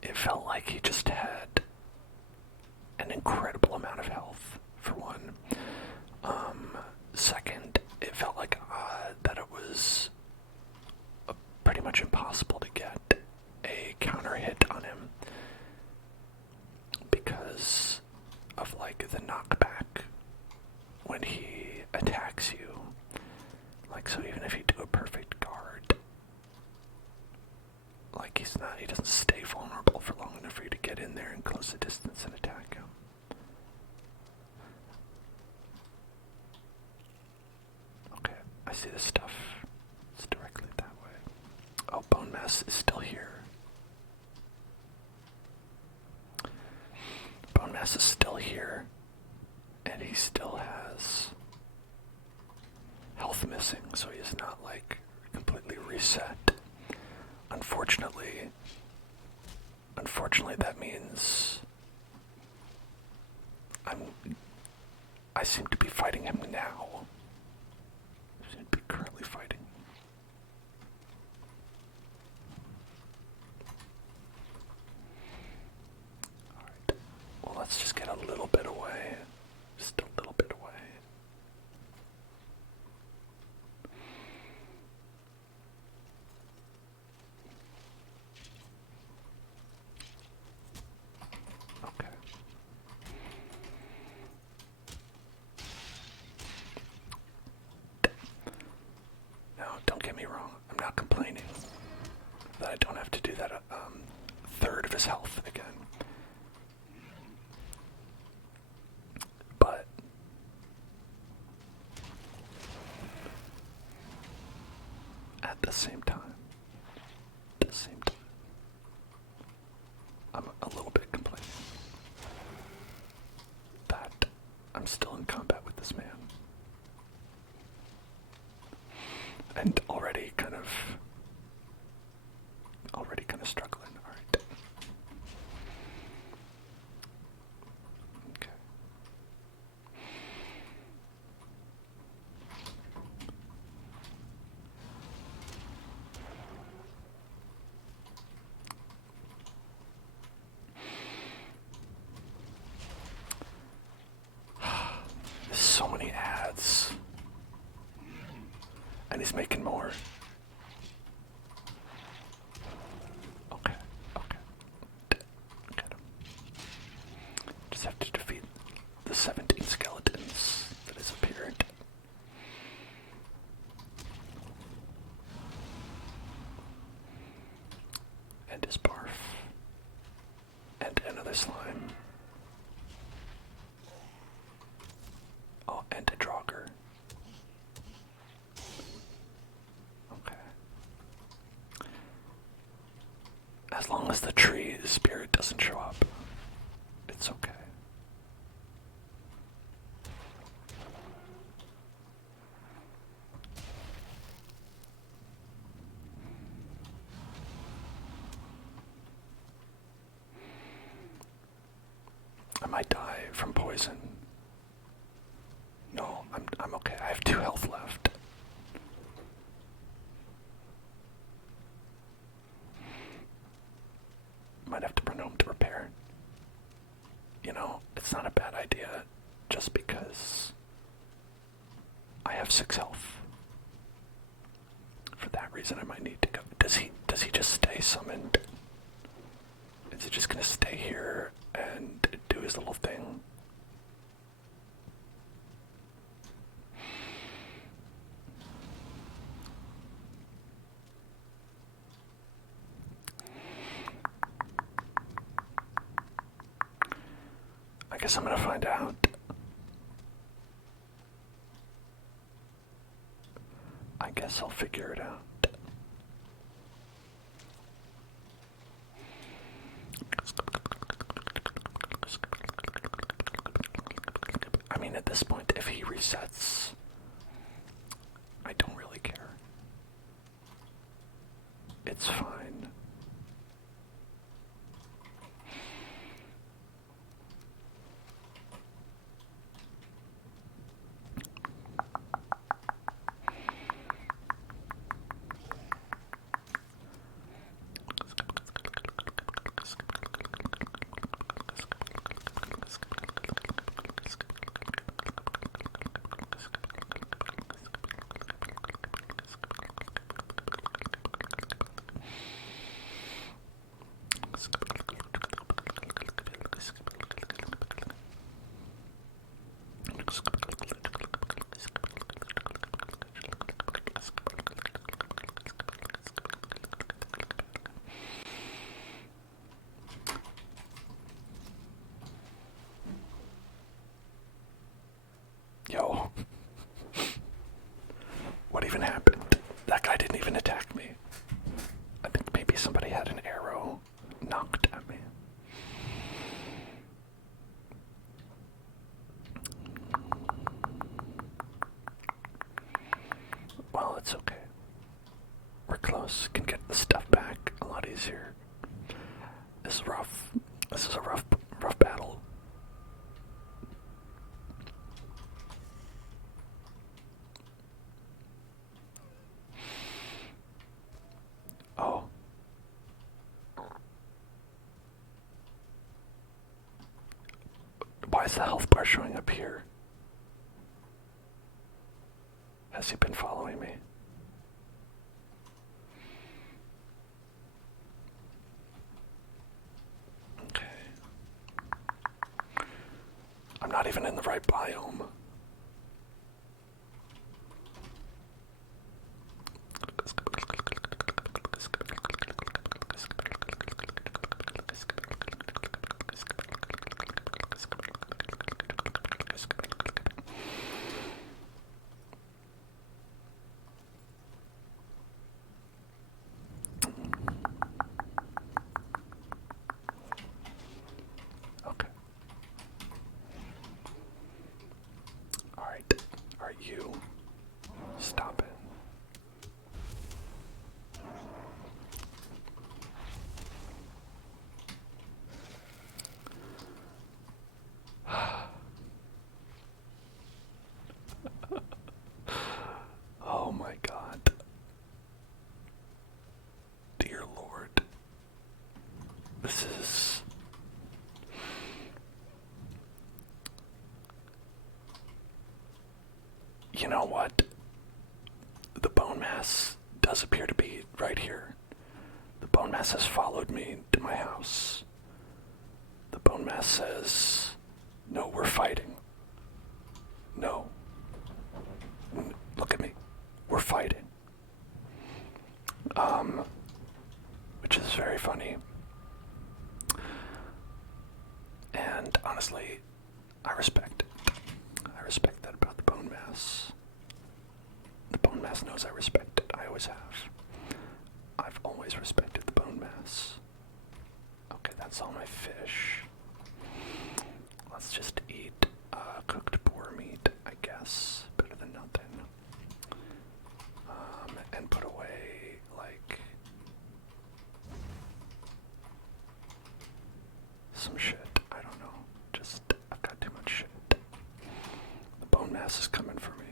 It felt like he just had an incredible amount of health, for one. Second, it felt like that it was pretty much impossible to get a counter hit on him because of like the knockback when he attacks you. Like, so even if you do a perfect guard, like he doesn't stay vulnerable for long enough for you to get in there and close the distance and attack him. Okay, I see the stuff. It's directly that way. Oh, bone mass is still here. Bone mass is still here. And he still has health missing, so he is not like completely reset. Unfortunately, that means I seem to be fighting him now. I seem to be currently fighting. Alright. Well, let's just get a little bit away. Just a little bit away. Okay. Now, don't get me wrong. I'm not complaining that I don't have to do that third of his health again. But at the same time, I'm a little bit complaining that I'm still in combat with this man. And already kind of struggling. All right. Okay. There's so many ads. And he's making more. Okay. Get him. Just have to defeat the 17 skeletons that has appeared. As long as the tree spirit doesn't show up, it's okay. I might die from poison. No, I'm okay. I have 2 health left. Might have to run home to repair. You know, it's not a bad idea just because I have 6 health. For that reason I might need to go. Does he just stay summoned? Is he just gonna stay here and do his little thing? I guess I'm gonna find out. I guess I'll figure it out. I mean, at this point, if he resets, I don't really care. It's fine. Yo. What even happened? That guy didn't even attack me. I think maybe somebody had an arrow knocked at me. Well, it's okay. We're close. Can get the stuff back a lot easier. This is rough. This is a rough battle. Oh. Why is the health bar showing up here? Has he been following me? Okay. I'm not even in the right biome. Okay. Alright. Are you? Stop it. Oh my god. Dear Lord. This is... You know what? The bone mass does appear to be right here. The bone mass has followed me to my house. The bone mass says, no, we're fighting. No. Look at me. We're fighting. Which is very funny. And honestly, I respect it. I respect that about the bone mass. The bone mass knows I respect it. I always have. I've always respected the bone mass. That's all my fish. Let's just eat cooked boar meat, I guess. Better than nothing. And put away, like, some shit. I don't know. Just, I've got too much shit. The bone mass is coming for me.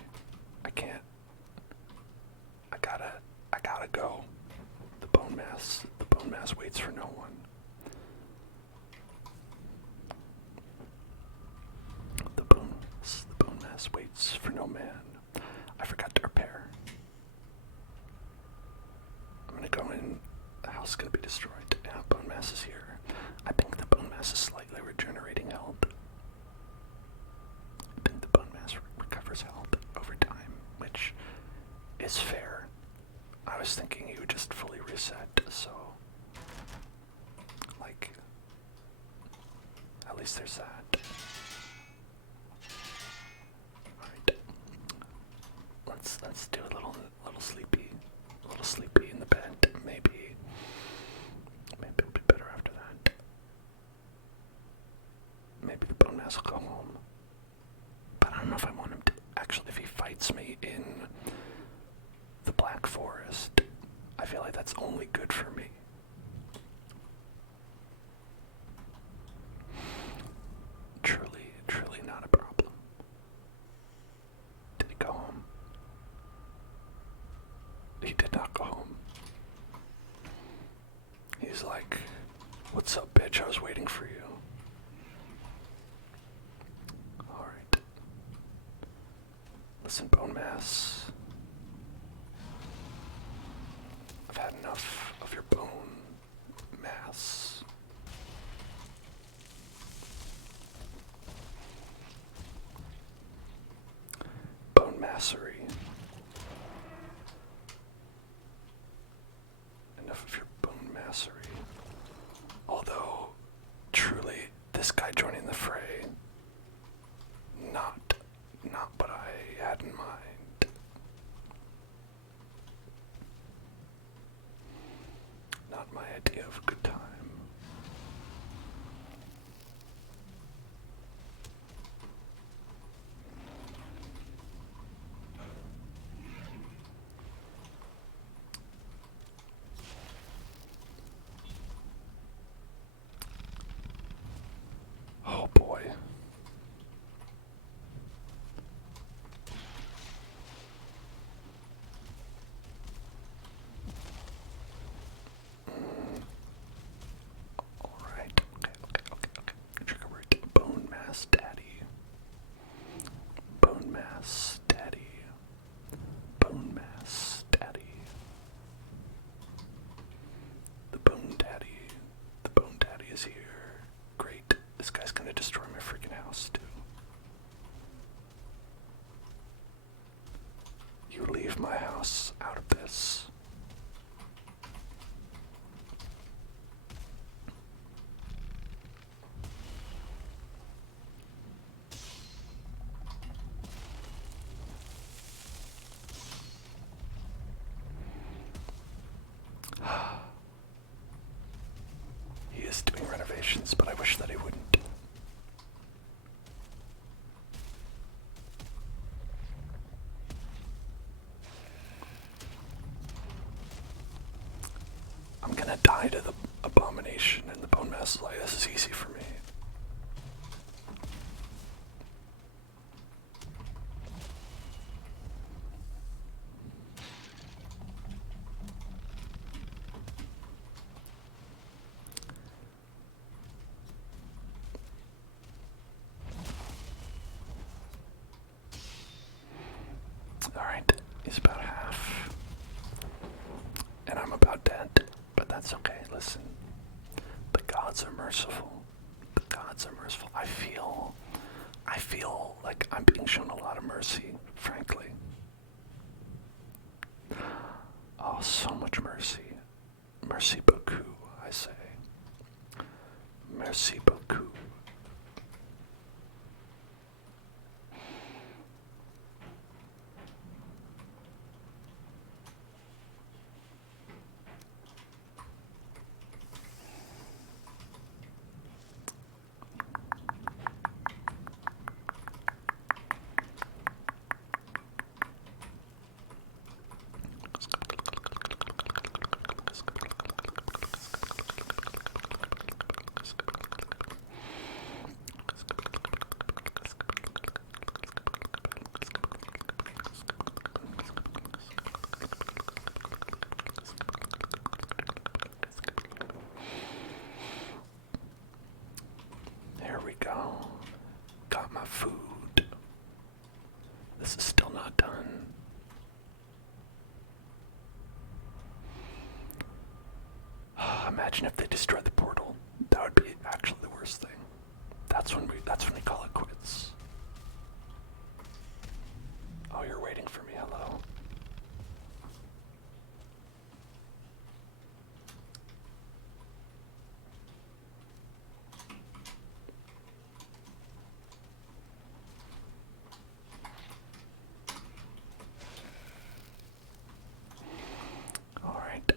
I can't. I gotta go. The bone mass waits for no one. The bone mass waits for no man. I forgot to repair. I'm gonna go in. The house is gonna be destroyed. Yeah, bone mass is here. I think the bone mass is slightly regenerating health. I think the bone mass recovers health over time, which is fair. I was thinking he would just fully reset, so like at least there's that. Alright. Let's do a little sleepy in the bed. Maybe it'll be better after that. Maybe the bone mass will go home. But I don't know if I want him to. Actually, if he fights me in the Black Forest, I feel like that's only good for me. Truly not a problem. Did he go home? He did not go home. He's like, "What's up, bitch? I was waiting for you." Alright. Listen, bone mass. I've had enough of your bone mass. Bone massery. Enough of your bone massery. Although, truly, this guy joining the fray, not what I had in mind. Not my idea of a good time. Oh boy. Alright, okay. Trigger word, bone mass daddy. Bone mass daddy. Bone mass daddy. The bone daddy is here. Great. This guy's gonna destroy my freaking house, too. You leave my house out of this. He is doing renovations, but I wish that he wouldn't. I'm gonna die to the abomination, and the bone mass is like, this is easy for me. Alright, he's about half. And I'm about dead. But that's okay, listen. The gods are merciful. The gods are merciful. I feel like I'm being shown a lot of mercy, frankly. Oh, so much mercy. Merci beaucoup, I say. Merci beaucoup. Imagine if they destroyed the portal. That would be actually the worst thing. That's when we call it quits. Oh, you're waiting for me. Hello. All right.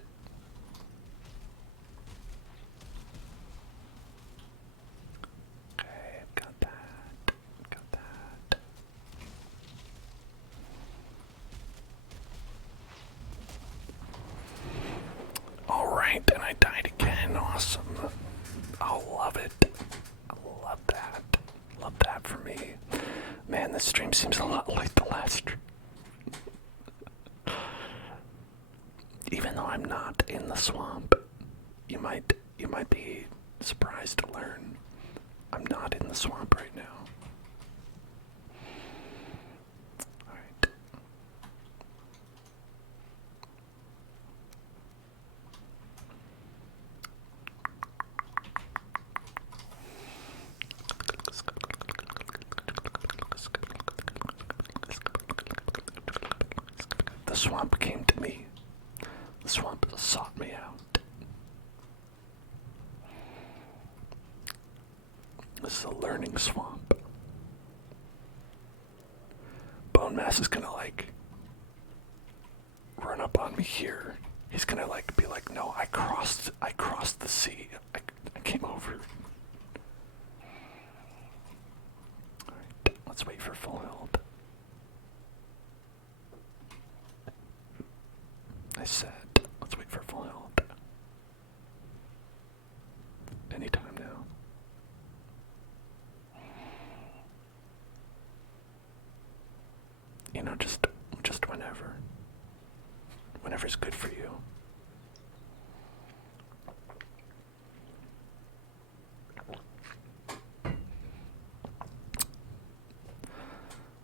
Okay, got that. Got that. Alright, and I died again. Awesome. I love it. I love that. Love that for me. Man, this stream seems a lot like the last stream. Even though I'm not in the swamp, you might be surprised to learn I'm not in the swamp right now. Alright. The swamp came to me. The swamp sought me out. This is a learning swamp. Bone Mass is gonna run up on me here. He's gonna be like, no, I crossed the sea. I came over. Alright, let's wait for full health. I said, let's wait for full health. Anytime now. You know, just whenever. Whenever's good for you.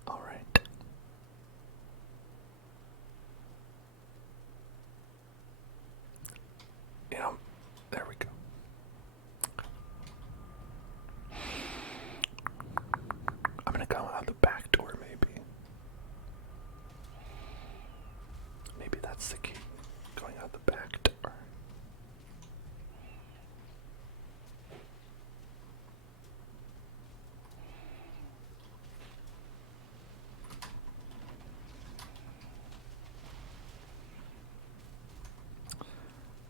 All right. Yeah, there we go. I'm gonna go out the back door, maybe. Maybe that's the key. Going out the back door.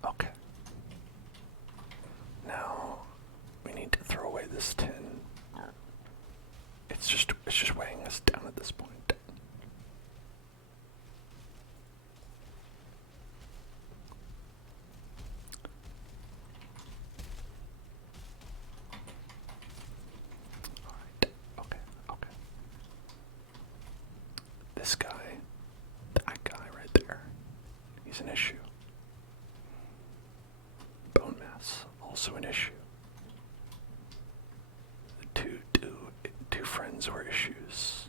Okay. Now we need to throw away this tin. It's just weighing us down at this point. Alright, okay. This guy, that guy right there, he's an issue. Bone Mass, also an issue. Two friends were issues.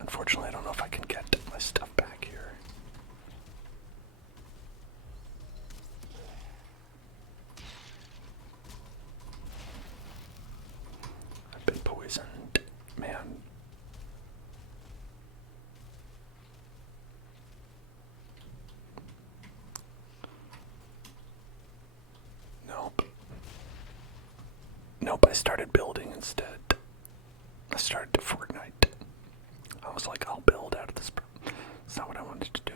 Unfortunately, I don't know if I can get my stuff back here. I've been poisoned, man. Nope, I started building instead. I started to Fortnite. I was like, I'll build out of this. It's not what I wanted to do.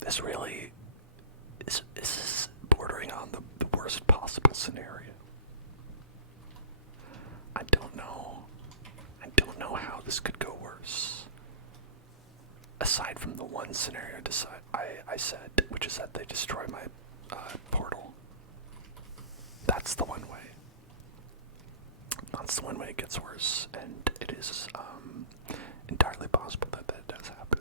This really is bordering on the worst possible scenario. I don't know how this could go worse. Aside from the one scenario I said, which is that they destroy my portal. That's the one way. That's the one way it gets worse, and it is entirely possible that that does happen.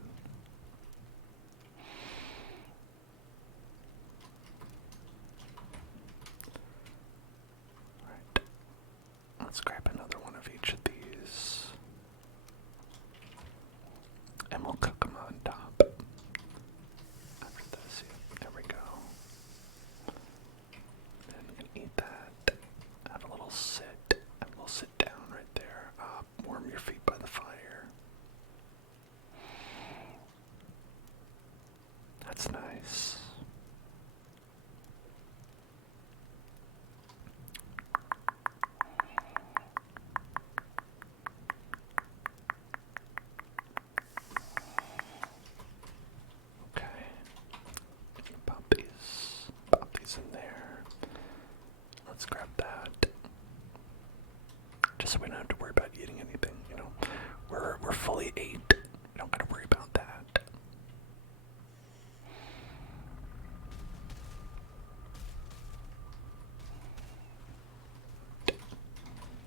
fully ate. I don't gotta worry about that.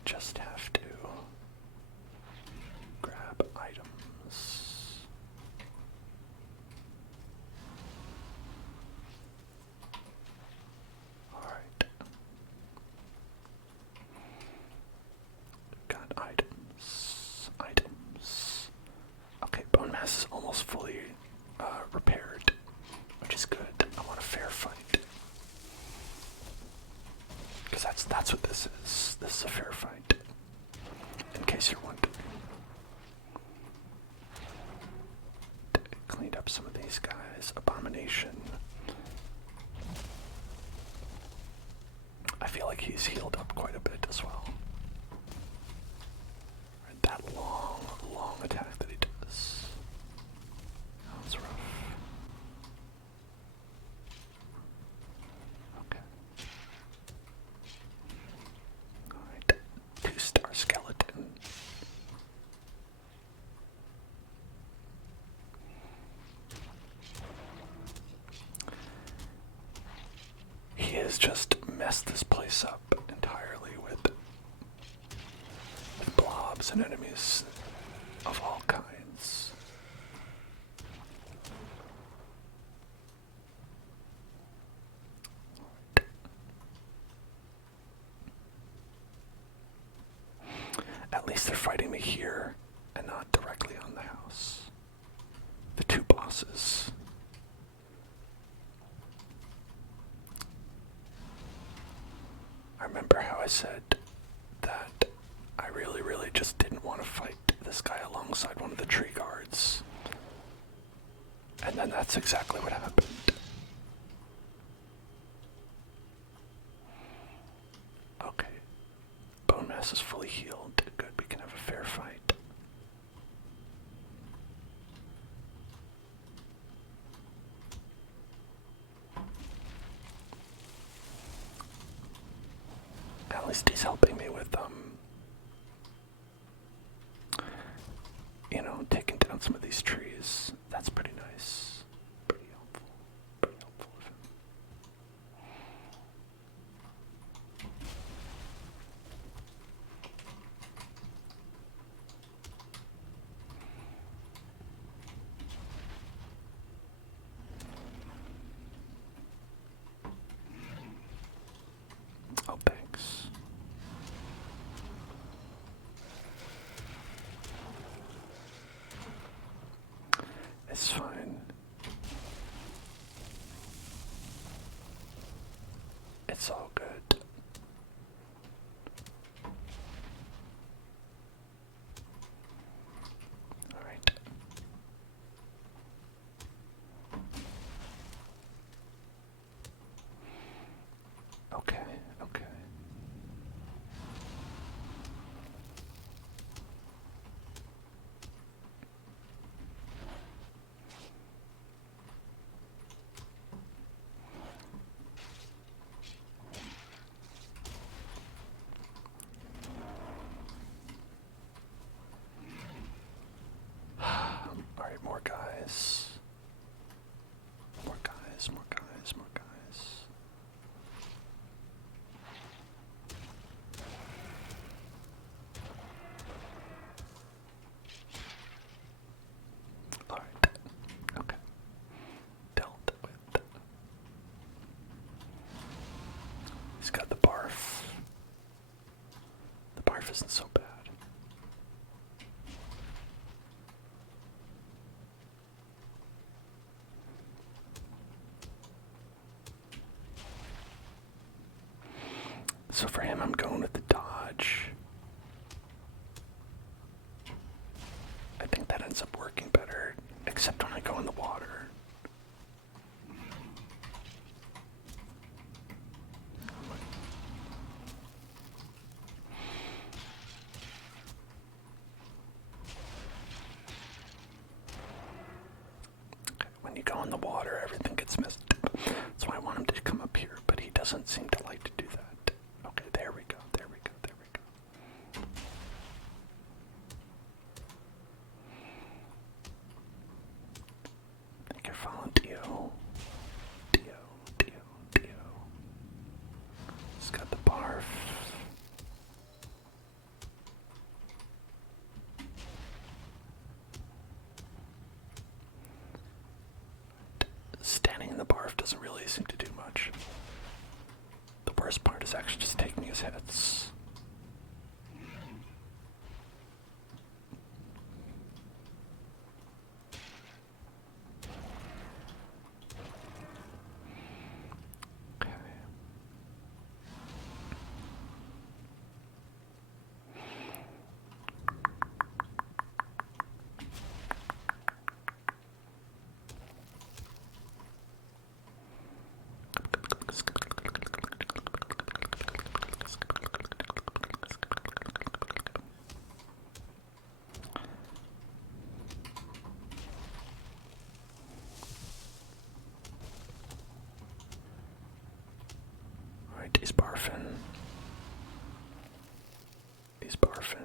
Just have to grab items. Alright. Got items. Items. Okay, bone mass is almost fully repaired, which is good. I want a fair fight. Because that's what this is. This is a fair fight. In case you're wondering. Cleaned up some of these guys. Abomination. I feel like he's healed up quite a bit as well. Right, that long attack that he does. That was rough. Okay. Alright. 2-star skeleton. He has just messed this place up entirely with blobs and enemies of all kinds. At least they're fighting me here and not directly on the house. The two bosses. I remember how I said that I really just didn't want to fight this guy alongside one of the tree guards. And then that's exactly what happened. Okay. Bone mass is fully healed. Good, we can have a fair fight. At least he's helping me with, you know, taking down some of these trees. That's pretty nice. Pretty helpful. Pretty helpful of him. Oh, thanks. It's fine. It's all good. All right. Okay, okay. Alright, more guys. More guys, more guys, more guys. Alright. Okay. Dealt with. He's got the barf. The barf isn't so bad. So for him, I'm going with the dodge. I think that ends up working better, except when I go in the water. When you go in the water, everything gets messed up. That's why I want him to come up here, but he doesn't seem to like to do that. Okay, there we go, there we go, there we go. actually just taking his hits. Okay. Alright, he's barfing. He's barfing.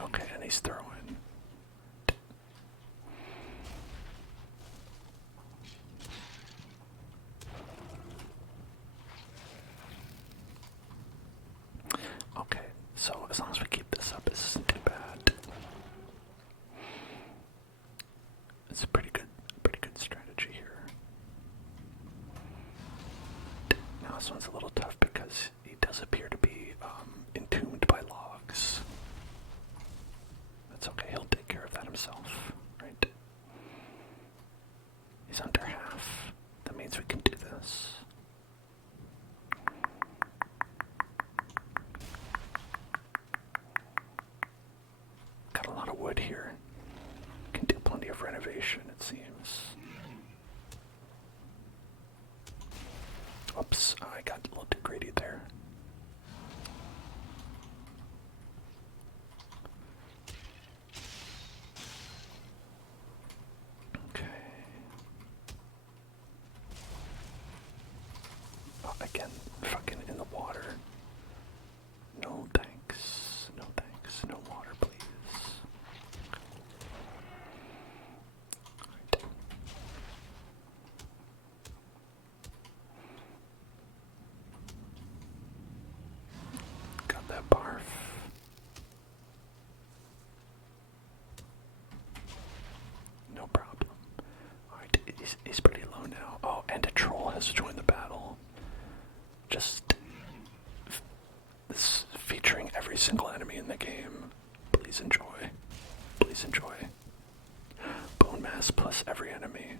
Okay, and he's throwing. Okay, so as long as we keep this up, this isn't too bad. It's a pretty good strategy here. Now this one's a little tough because he does appear to be entombed by logs. That's okay, he'll take care of that himself, right? He's under half. That means we can do this. Got a lot of wood here. Can do plenty of renovation, it seems. Oops, I got a little too greedy there. Okay. Oh, again, fucking in the water. No thanks. No thanks. No water, please. Right. Got that barf. No problem. Alright, he's pretty low now. Oh, and a troll has joined the battle. Just this featuring every single enemy in the game. Please enjoy. Please enjoy. Bone mass plus every enemy.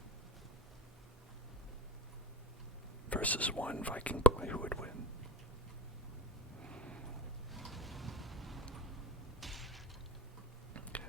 Versus one Viking boy who would win. Okay.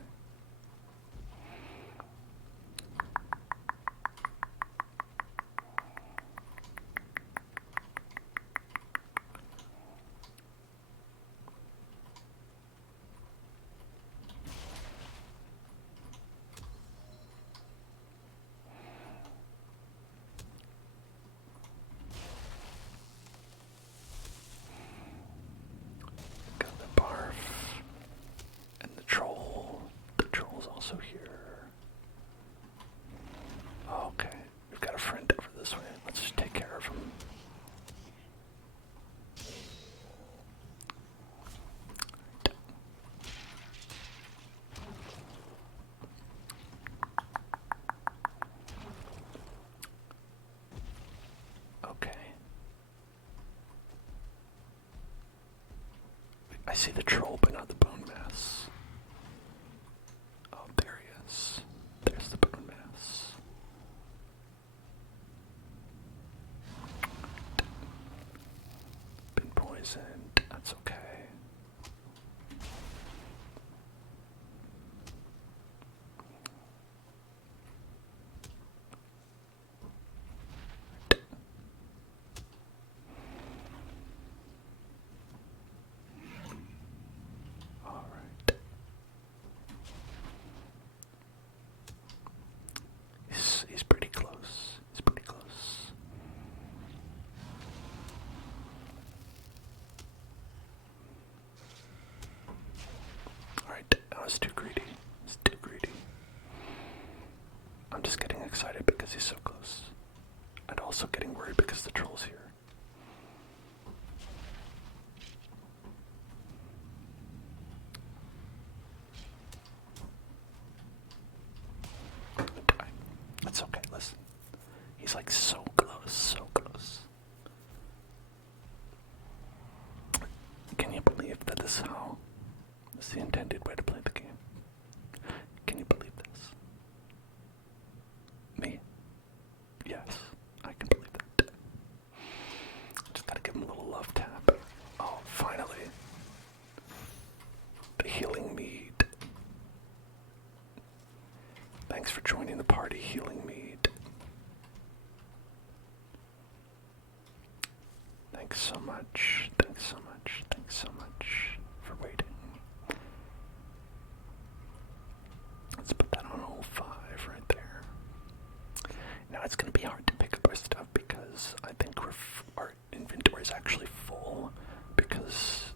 Got the barf. And the troll. The troll's also here. Okay, we've got a friend over this way. Let's just take care of him. Okay. I see the troll, but not the bone mass. Oh, there he is. There's the bone mass. Been poisoned. That's okay. so close, so close. Can you believe that this is the intended way to play the game? Can you believe this? Me? Yes, I can believe that. Just gotta give him a little love tap. Oh, finally. The healing mead. Thanks for joining the party, healing mead. Thanks so much, thanks so much, thanks so much for waiting. Let's put that on all 5 right there. Now it's going to be hard to pick up our stuff because I think our inventory is actually full because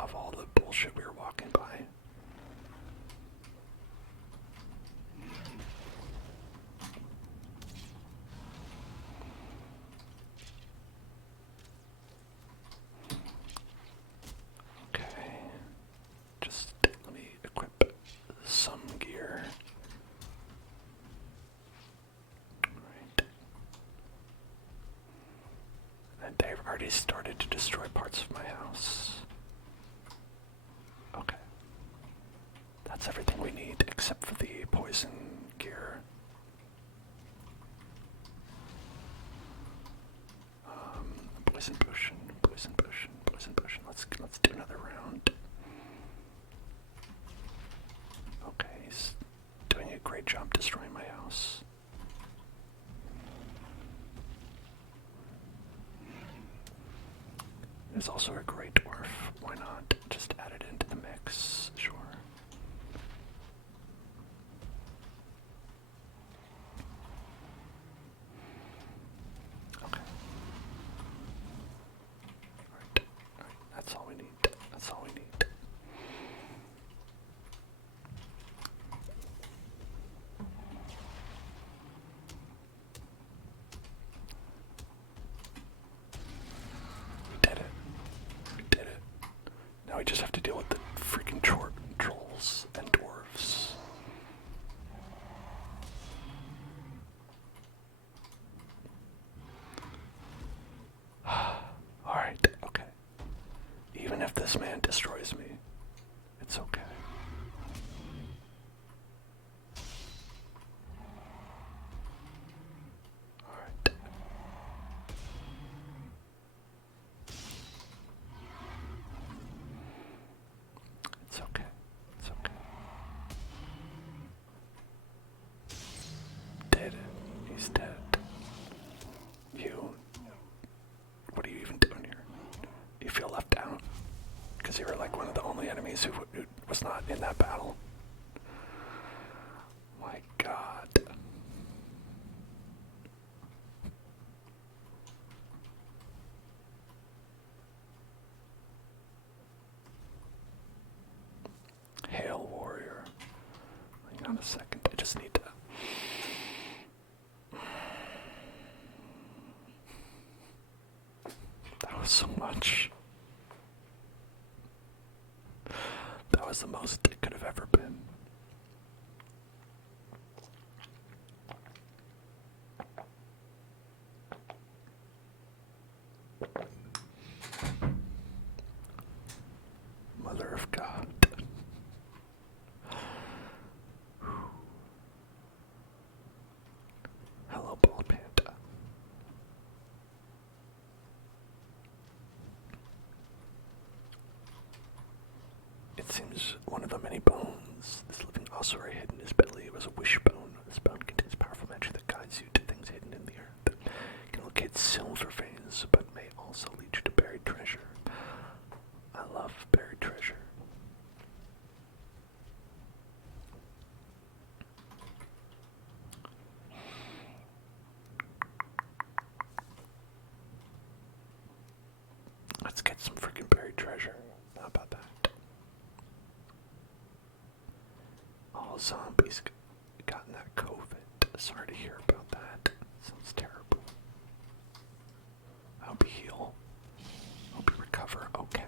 of all the bullshit we were walking by. Okay, just let me equip some gear. Right. And they've already started to destroy parts of my house. Okay. That's everything we need except for the poison gear. Poison potion, poison potion, poison potion. Let's do another round. Okay, he's doing a great job destroying my house. There's also a great dwarf. Why not just add it into the mix? Sure. Okay. Alright. That's all we need. That's all we need. We did it. We did it. Now we just have to deal with the freaking trolls and dwarves. Alright, okay. Even if this man destroys me, it's okay. Alright. It's okay. It's okay. Did it. He's dead. You. What are you even doing here? You feel left out? Because you were like one of the only enemies who was not in that battle. My God. Hail warrior. Hang on a second. I just need to. That was so much. That was the most it could have ever been. Mother of God. Hello, bald panda. It seems one of the many bones this living ossuary hid in his belly was a wishbone. This bone contains powerful magic that guides you to things hidden in the earth. It can locate silver veins, but may also lead you to buried treasure. I love buried treasure. Let's get some freaking buried treasure. How about that? All zombies gotten that COVID. Sorry to hear about that. Sounds terrible. I hope you heal. Hope you recover okay.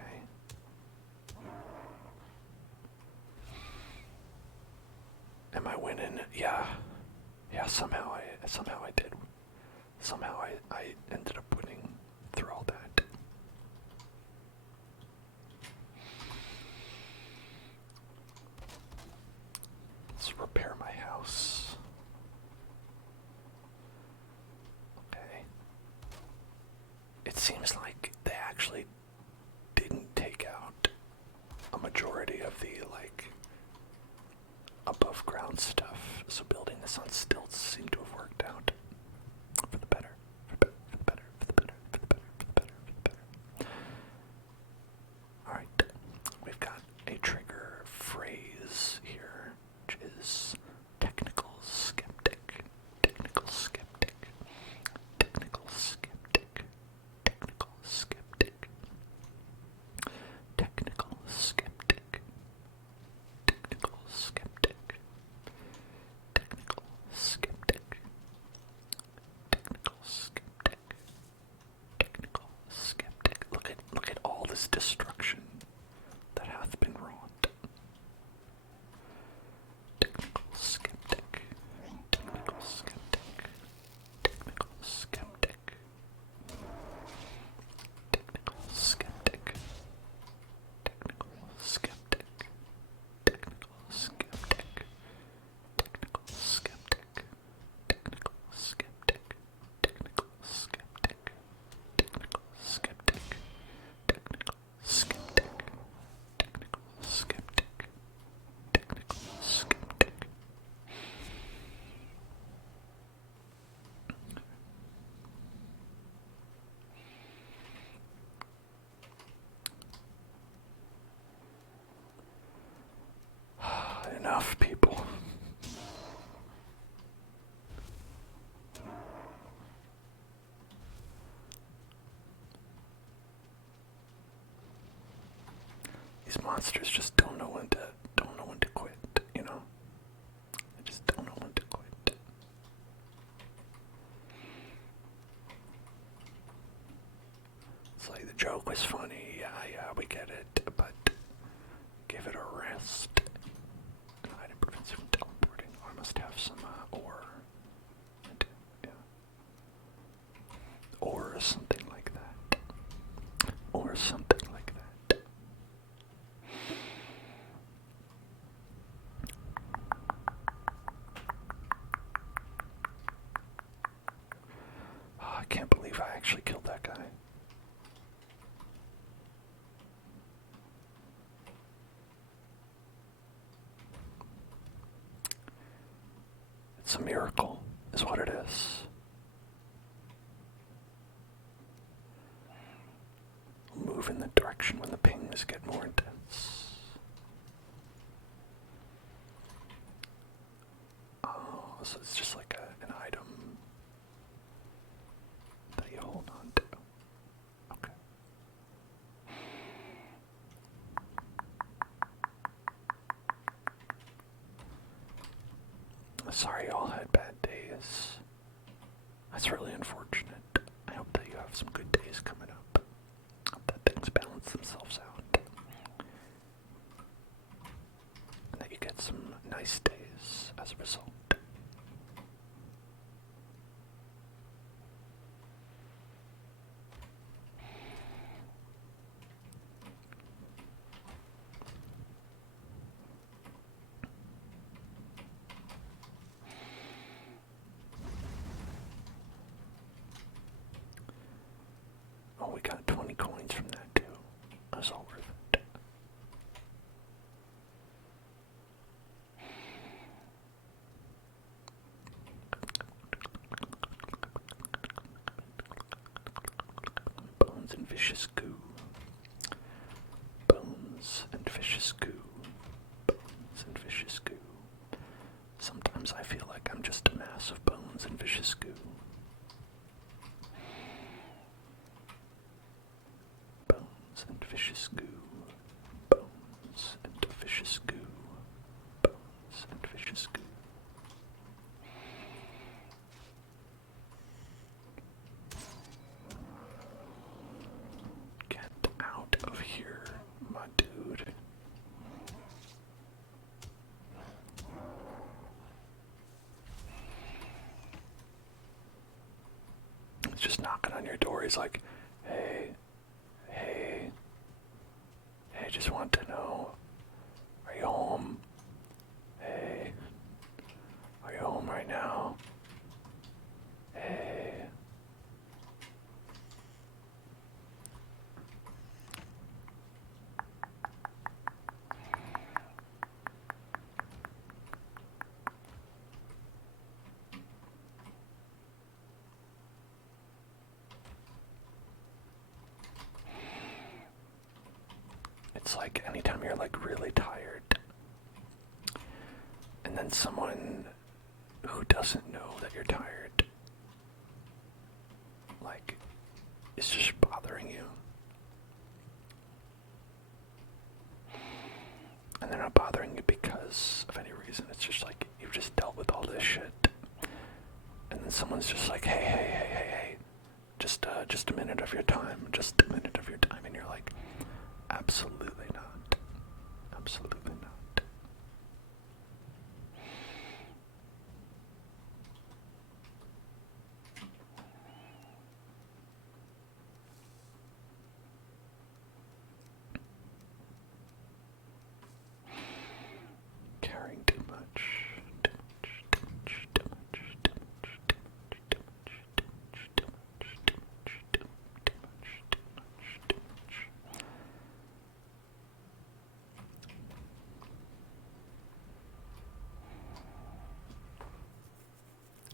Am I winning? Yeah. Yeah, somehow I did. somehow I ended up winning through all that. Let's repair my house. Okay. It seems like they actually didn't take out a majority of the, like, above ground stuff, so building this on stilts seemed to have worked out for the better. For the better. Alright, we've got a trigger phrase here, which is technical skeptic. Technical skeptic. Technical skeptic. Technical skeptic. Technical skeptic. Technical skeptic. Technical skeptic. Technical skeptic. Technical skeptic. Look at all this destruction that hath been wrought. Technical skeptic. Technical skeptic. Technical skeptic. Technical skeptic. Technical skeptic. Technical skeptic. Technical skeptic. Technical skeptic. Technical skeptic. Technical skeptic. Technical skeptic. Technical skeptic. Technical skeptic. Enough, people. These monsters just don't know when to quit, you know? They just don't know when to quit. It's like the joke was funny, yeah, we get it, but give it a rest. Item prevents from teleporting. Or I must have some ore. Yeah. Or something like that. Or something like that. Oh, I can't believe I actually killed that guy. It's a miracle, is what it is. Move in the direction when the pings get more intense. Oh, so it's just like an item that you hold on to. Okay. Sorry you all had bad days. That's really unfortunate. I hope that you have some good days coming up. Hope that things balance themselves out. And that you get some nice days as a result. Oh, we got 20 coins from that too. That's all worth it. Bones and vicious goo. Bones and vicious goo. Bones and vicious goo. Sometimes I feel like I'm just a mass of bones and vicious goo. Bones and vicious goo. Bones and vicious goo. Bones and vicious goo. Get out of here, my dude. He's just knocking on your door. He's like, hey, hey, hey, just want to know, are you home? Hey, are you home right now? Hey. It's like anytime you're like really tired, and then someone who doesn't know that you're tired, like, is just bothering you. And they're not bothering you because of any reason. It's just like, you've just dealt with all this shit. And then someone's just like, hey, just a minute of your time, just a minute of your time. And you're like, absolutely not. Absolutely not. Caring too much. Too much, too much, too much, too much, too much, too much, too much, too much, too much, too much, too much.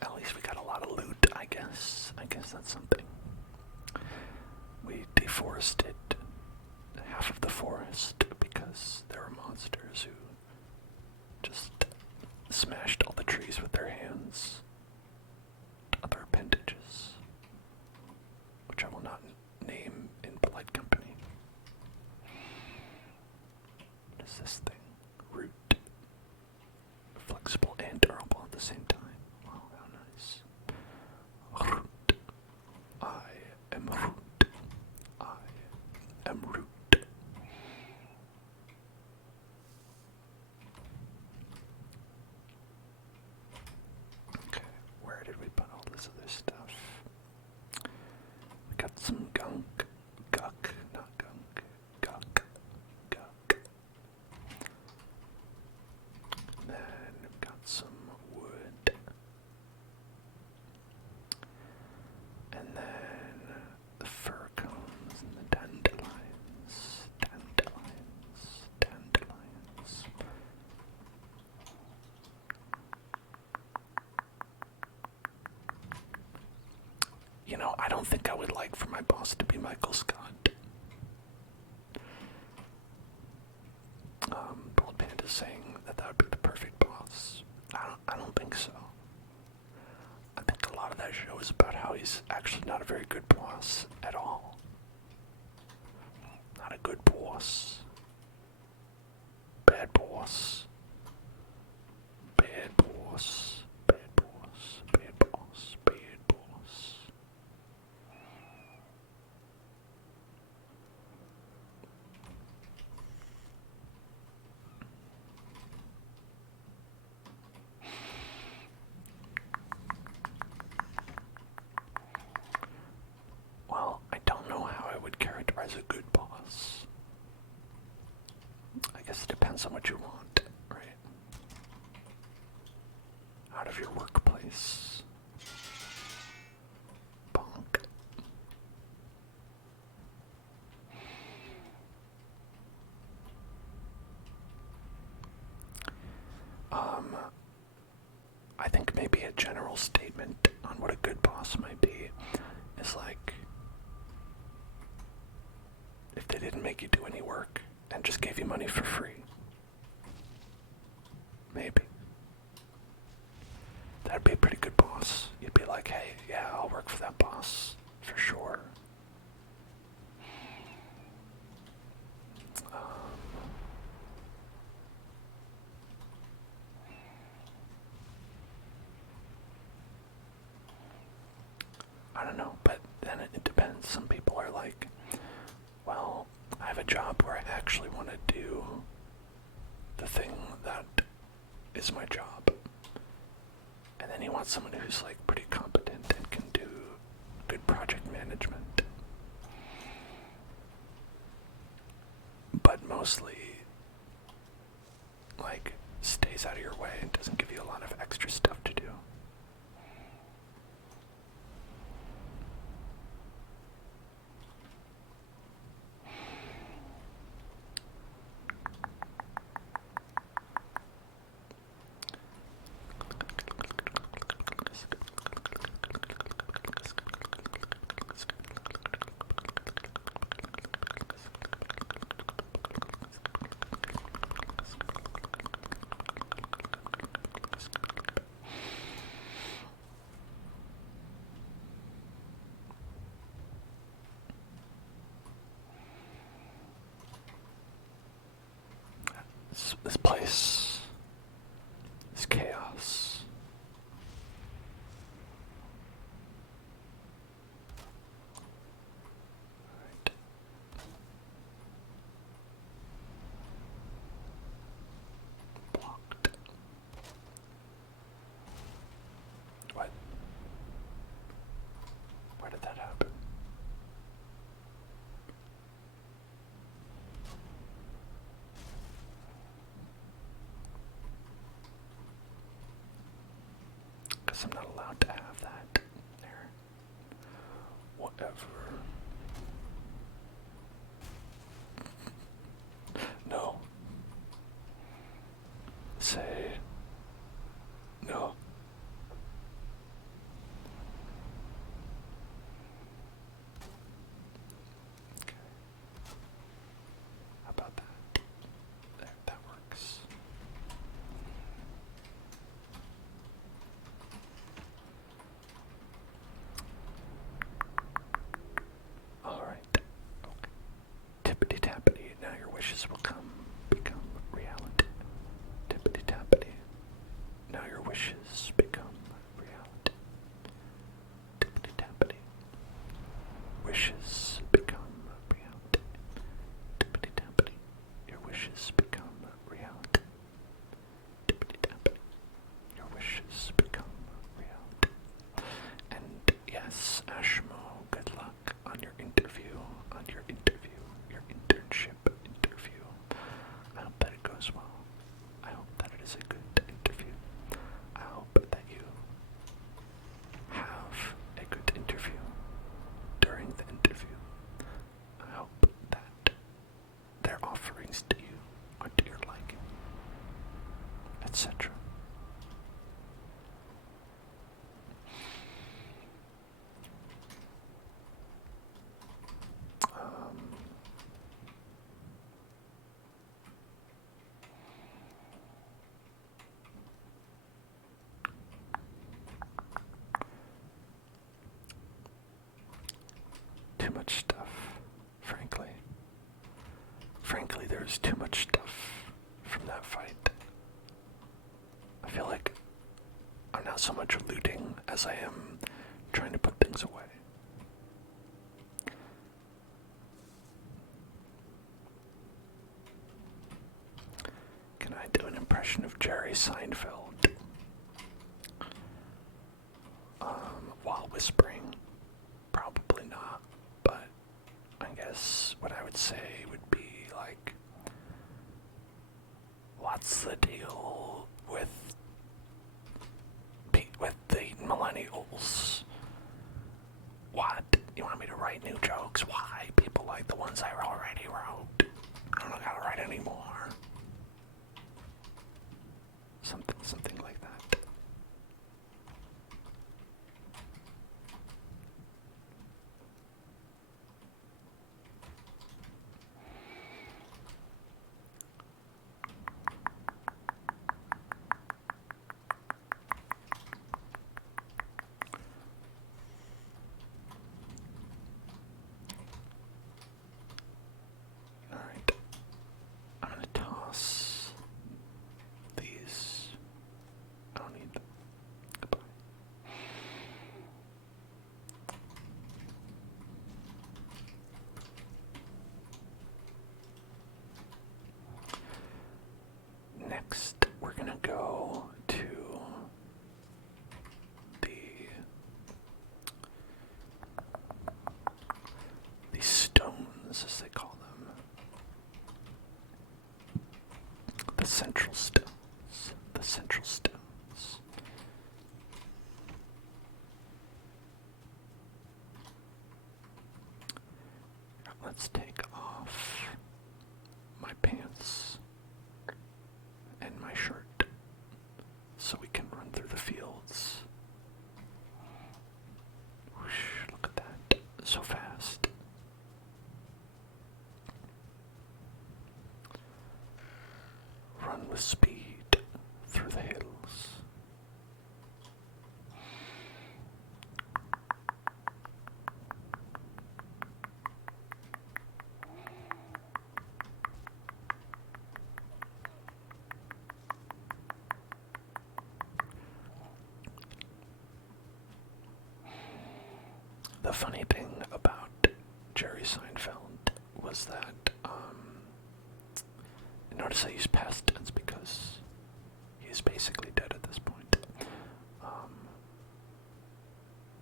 At least we got a lot of loot, I guess. I guess that's something. We deforested half of the forest because there were monsters who just smashed all the trees with their hands. Other appendages, which I will not name in polite company. What is this thing? Root. Flexible and durable at the same time. Wow, how nice. Root. I am root. I am root. Okay, where did we put all this other stuff? We got some gunk. Guck, not gunk. Guck. Guck. Then we've got some wood. And then the fir cones and the dandelions. Dandelions. You know, I don't think I would like for my boss to be Michael Scott. Bullet Panda is saying that would be the perfect boss. I don't think so. I think a lot of that show is about how he's actually not a very good boss at all. Not a good boss. Bad boss. Bad boss. Bad boss. Bad boss. Bad boss. Well, I don't know how I would characterize a good boss. I guess it depends on what you want, right? Out of your workplace. Bonk. I think maybe a general statement on what a good boss might be is like, if they didn't make you do any work and just gave you money for free. Maybe. That'd be a pretty good boss. You'd be like, hey, yeah, I'll work for that boss, for sure. I don't know, but then it depends. Some people are like, well, I have a job where I actually want to do the thing that is my job. And then you want someone who's like pretty competent and can do good projects mostly like stays out of your way and doesn't give you a lot of extra stuff to do. This place is chaos. Right. Blocked. What? Where did that happen? I'm not allowed to have that there. Whatever. No. Say no. Okay. How about that? There, that works. Alright. Okay. Tippity tappity. Now your wishes will become reality. Tippity tappity. Now your wishes become reality. Tippity tappity. Wishes become reality. Tippity tappity. Your wishes become reality. Tippity tappity. Your wishes become reality. And yes, Ashmo, good luck on your interview, your internship interview. I hope that it goes well. I hope that it is a good interview. I hope that you have a good interview during the interview. I hope that their offerings to you are to your liking, etc. Too much stuff, frankly. Frankly, there's too much stuff from that fight. I feel like I'm not so much looting as I am trying to put things away. Can I do an impression of Jerry Seinfeld? While whispering? Probably not, but I guess what I would say would be like, what's the deal with the millennials? What? You want me to write new jokes? Why? People like the ones I already wrote. I don't gotta write any more. Something like that. Alright. I'm gonna central stones. The central stones. Let's take off my pants and my shirt so we can run through the fields. Whoosh, look at that. So fast. Run with speed through the hills. The funny thing about Jerry Seinfeld was that, notice I use past tense because he's basically dead at this point.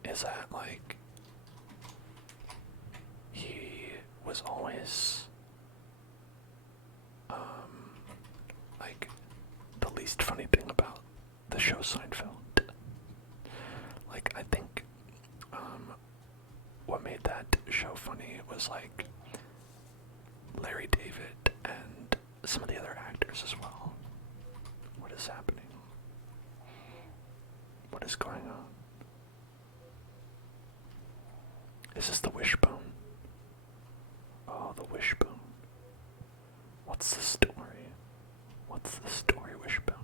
Is that, like, he was always, like, the least funny thing about the show Seinfeld. Like, I think, what made that show funny was, like, Larry David and some of the other actors as well. What is happening? What is going on? Is this the wishbone? Oh, the wishbone. What's the story? What's the story, wishbone?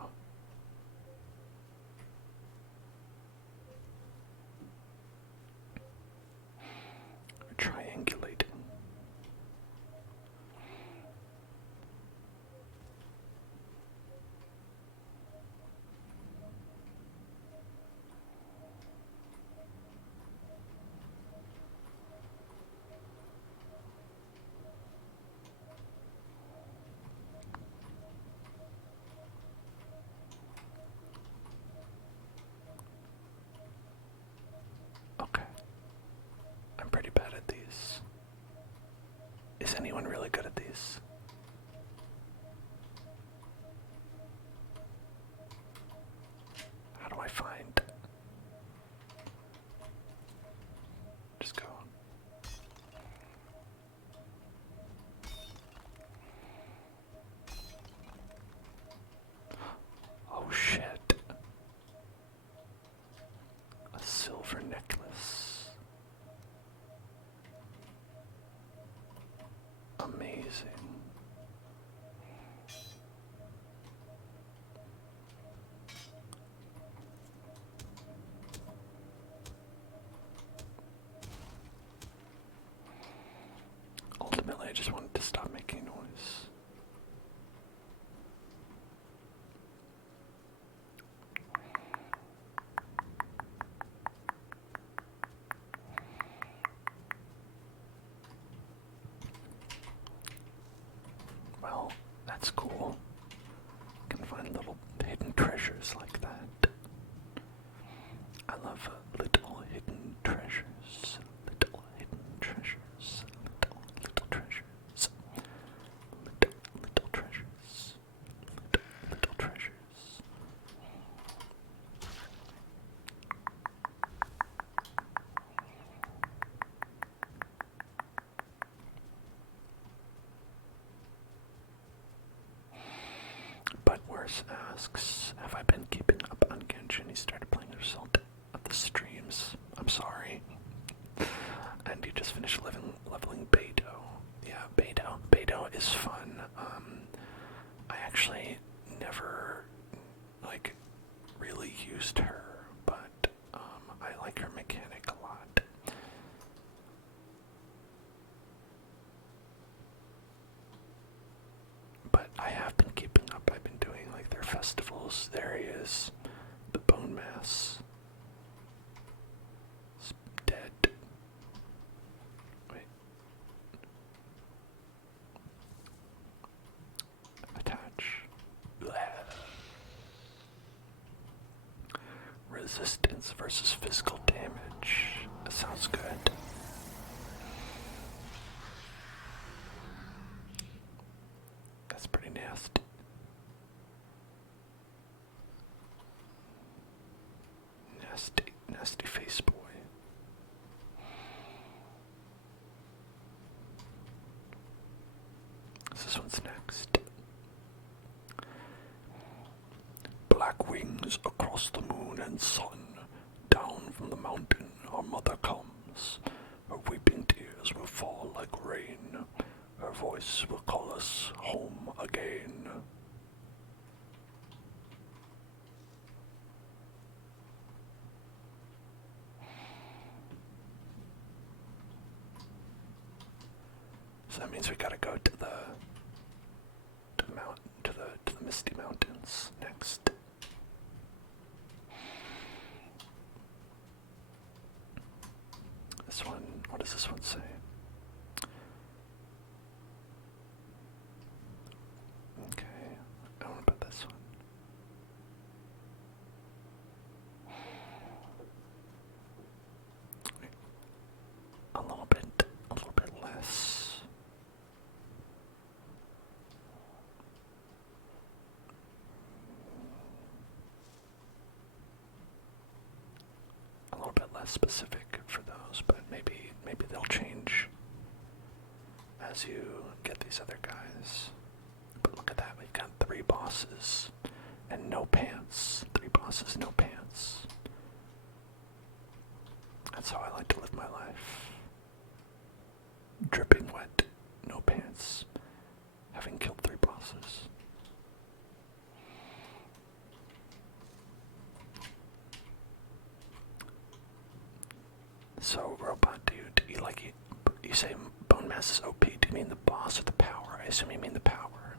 Oh. Triangulating. Okay. I'm pretty bad at these. Is anyone really good at these? How do I find? Just go. Oh shit. A silver necklace. Amazing. Ultimately, I just wanted to stop making noise. Well, that's cool. You can find little hidden treasures like that. I love little hidden treasures. Little hidden treasures. Little treasures. Little treasures. Little treasures. But Worse asks, have I been keeping up on Genshin? He started playing the result of the streams. I'm sorry. And you just finished leveling Beidou. Yeah, Beidou is fun. I actually never, like, really used her, but I like her mechanic a lot. But I have been keeping up. I've been doing, like, their festivals. There he is. The Bone Mass. It's dead. Wait. Attach. Resistance versus physical damage. That sounds good. Nasty, nasty face boy. This one's next. Black wings across the moon and sun, down from the mountain our mother comes. Her weeping tears will fall like rain. Her voice will call us home again. So that means we gotta go to the misty mountains next. This one, what does this one say? Okay, I don't know about this one. A little bit less. A little bit less specific for those, but maybe they'll change as you get these other guys. But look at that, we've got 3 bosses and no pants. 3 bosses, no pants. That's how I like to live my life. Dripping wet, no pants, having killed 3 bosses. So, robot dude, you say bone mass is OP. Do you mean the boss or the power? I assume you mean the power.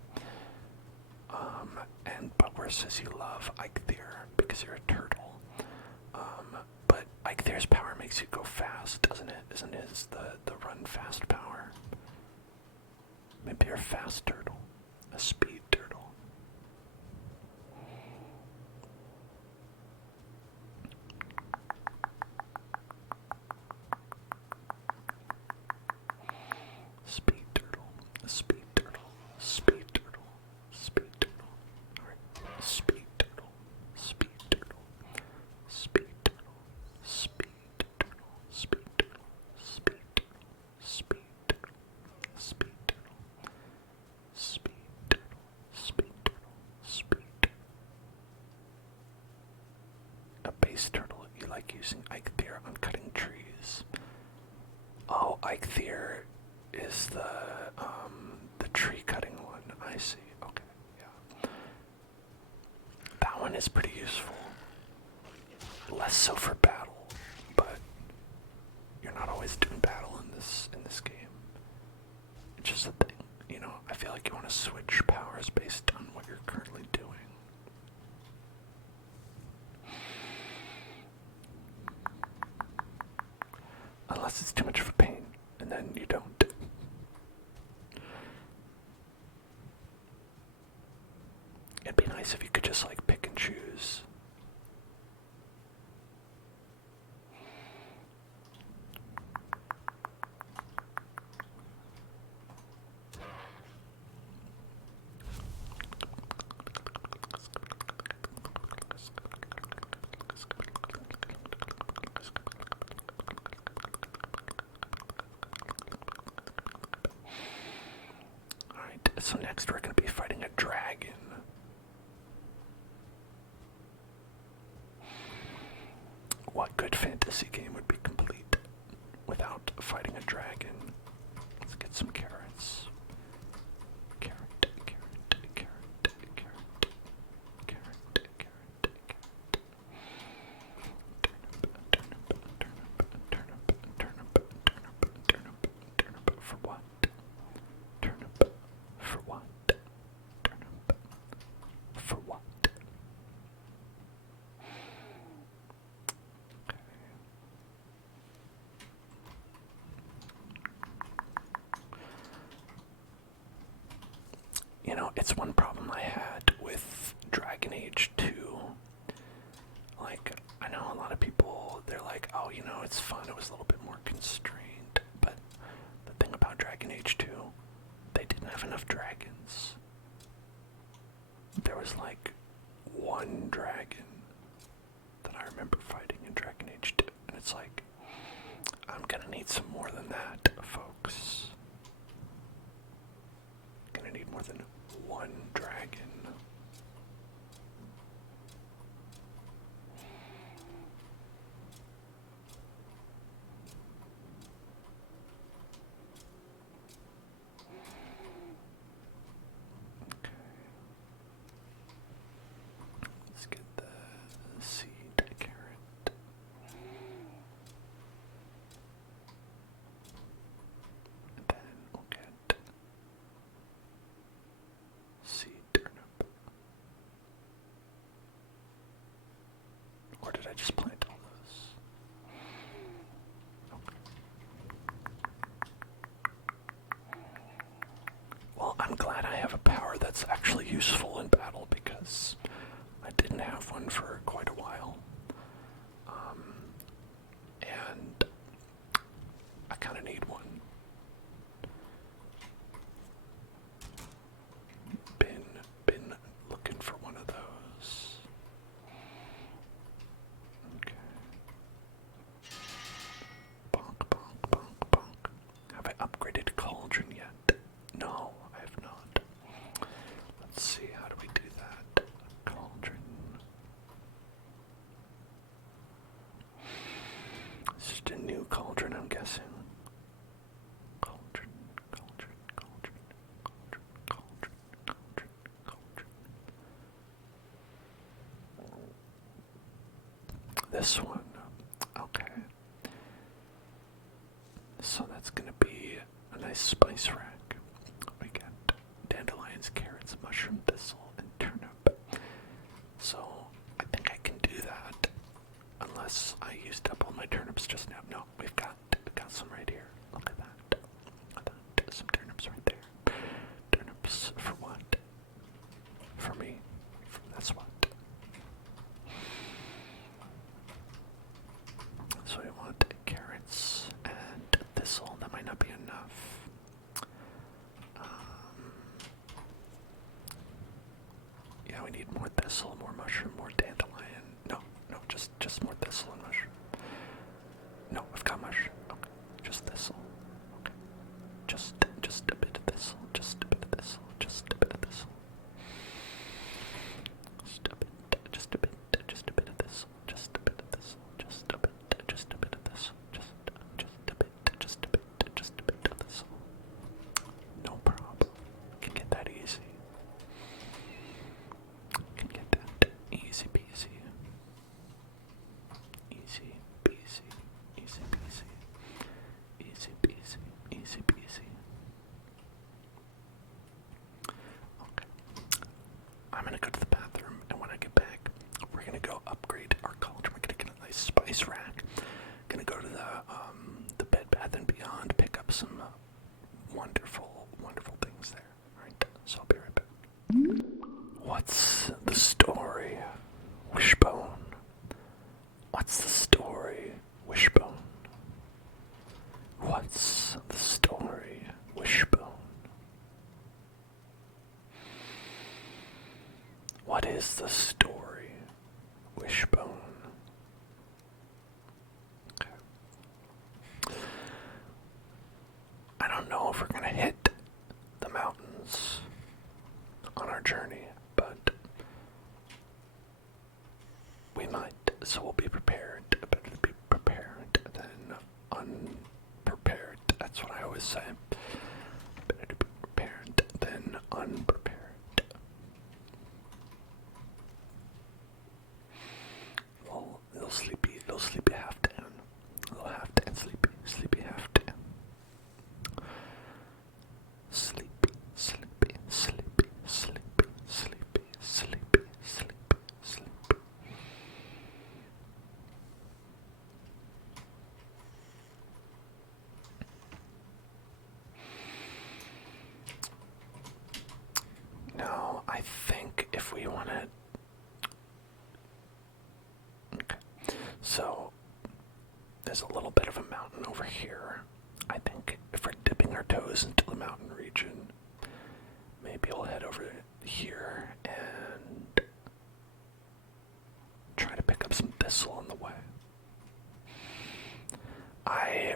And Bugware says you love Eikthyr because you're a turtle. But Eiktyr's power makes you go fast, doesn't it? Isn't his the run fast power? Maybe you're a fast turtle, a speed turtle. Speed turtle, speed turtle, speed turtle, speed turtle. Alright, speed turtle, speed turtle, speed turtle, speed turtle, speed turtle, speed turtle, speed turtle, speed turtle, speed turtle, speed turtle, speed turtle. A base turtle, you like using Eikthyr on cutting trees. Oh, Eikthyr is the tree cutting one. I see. Okay, yeah. That one is pretty useful. Less so for battle, but you're not always doing battle in this game. It's just a thing, you know. I feel like you want to switch powers based on what you're currently doing. Unless it's too much of a pain, and then you don't. It'd be nice if you could just like pick and choose. Alright, so next we're going to be fighting a dragon. What good fantasy game would be complete without fighting a dragon? Let's get some carrots. Carrot, carrot, carrot, carrot, carrot, carrot, carrot. Turnip for what? Turnip for what? Turnip for what? You know, it's one problem I had with Dragon Age 2. Like, I know a lot of people, they're like, oh, you know, it's fun, it was a little bit more constrained. But the thing about Dragon Age 2, they didn't have enough dragons. There was like 1 dragon that I remember fighting in need some more than that, folks. Gonna need more than one dragon. Let's get the seed carrot. And then we'll get seed turnip. Or did I just plant all those? Okay. Well, I'm glad I have a power that's actually useful in battle because I didn't have one for quite a while. And I kind of need one. Been looking for one of those. Okay. Bonk, bonk, bonk, bonk. Have I upgraded cauldron yet? No, I have not. Let's see, how do we do that? Cauldron. It's just a new cauldron, I'm guessing. Cauldron, cauldron, cauldron, cauldron, cauldron, cauldron, cauldron. This one. Okay. So that's gonna be a nice spice rack. We got dandelions, carrots, mushroom, thistle, and turnip. So I think I can do that. Unless I used up all my turnips just now. No, we've got some right here. Look at that. Look at that. Some turnips right there. Turnips for what? For me. That's what. So we want carrots and thistle. That might not be enough. Yeah, we need more thistle, more mushroom, more dandelion. No, just more thistle and mushroom. No, we've got mushroom. Okay, just thistle. Okay, just a bit of thistle, just a bit of thistle, just a bit of thistle. Just a bit of thistle, just a bit of thistle, just a bit of thistle, just a bit of thistle, just a bit of thistle. No problem. Can get that easy. Can get that easy peasy. Easy peasy. Easy peasy. Easy peasy. Easy peasy. Okay. I'm gonna go to the bathroom, and when I get back, we're gonna go upgrade our cauldron. We're gonna get a nice spice rack. Gonna go to the Bed Bath and Beyond, pick up some wonderful, wonderful things there. Alright, so I'll be right back. What's the story, Wishbone? What's the story, Wishbone? What's the story, Wishbone? What is the story, Wishbone? Okay. I don't know if we're gonna hit the mountains on our journey, but we might, so we'll be prepared. Better to be prepared than unprepared. That's what I always say. Better to be prepared than unprepared. Well, little sleepy half down. Little half down, sleepy half down. Sleepy, sleepy, sleepy, sleepy, sleepy, sleepy, sleepy, sleepy. Now, I think if we want to... Okay. So, there's a little bit of a mountain over here. I think if we're dipping our toes into the mountain region, maybe we'll head over here and try to pick up some thistle on the way. I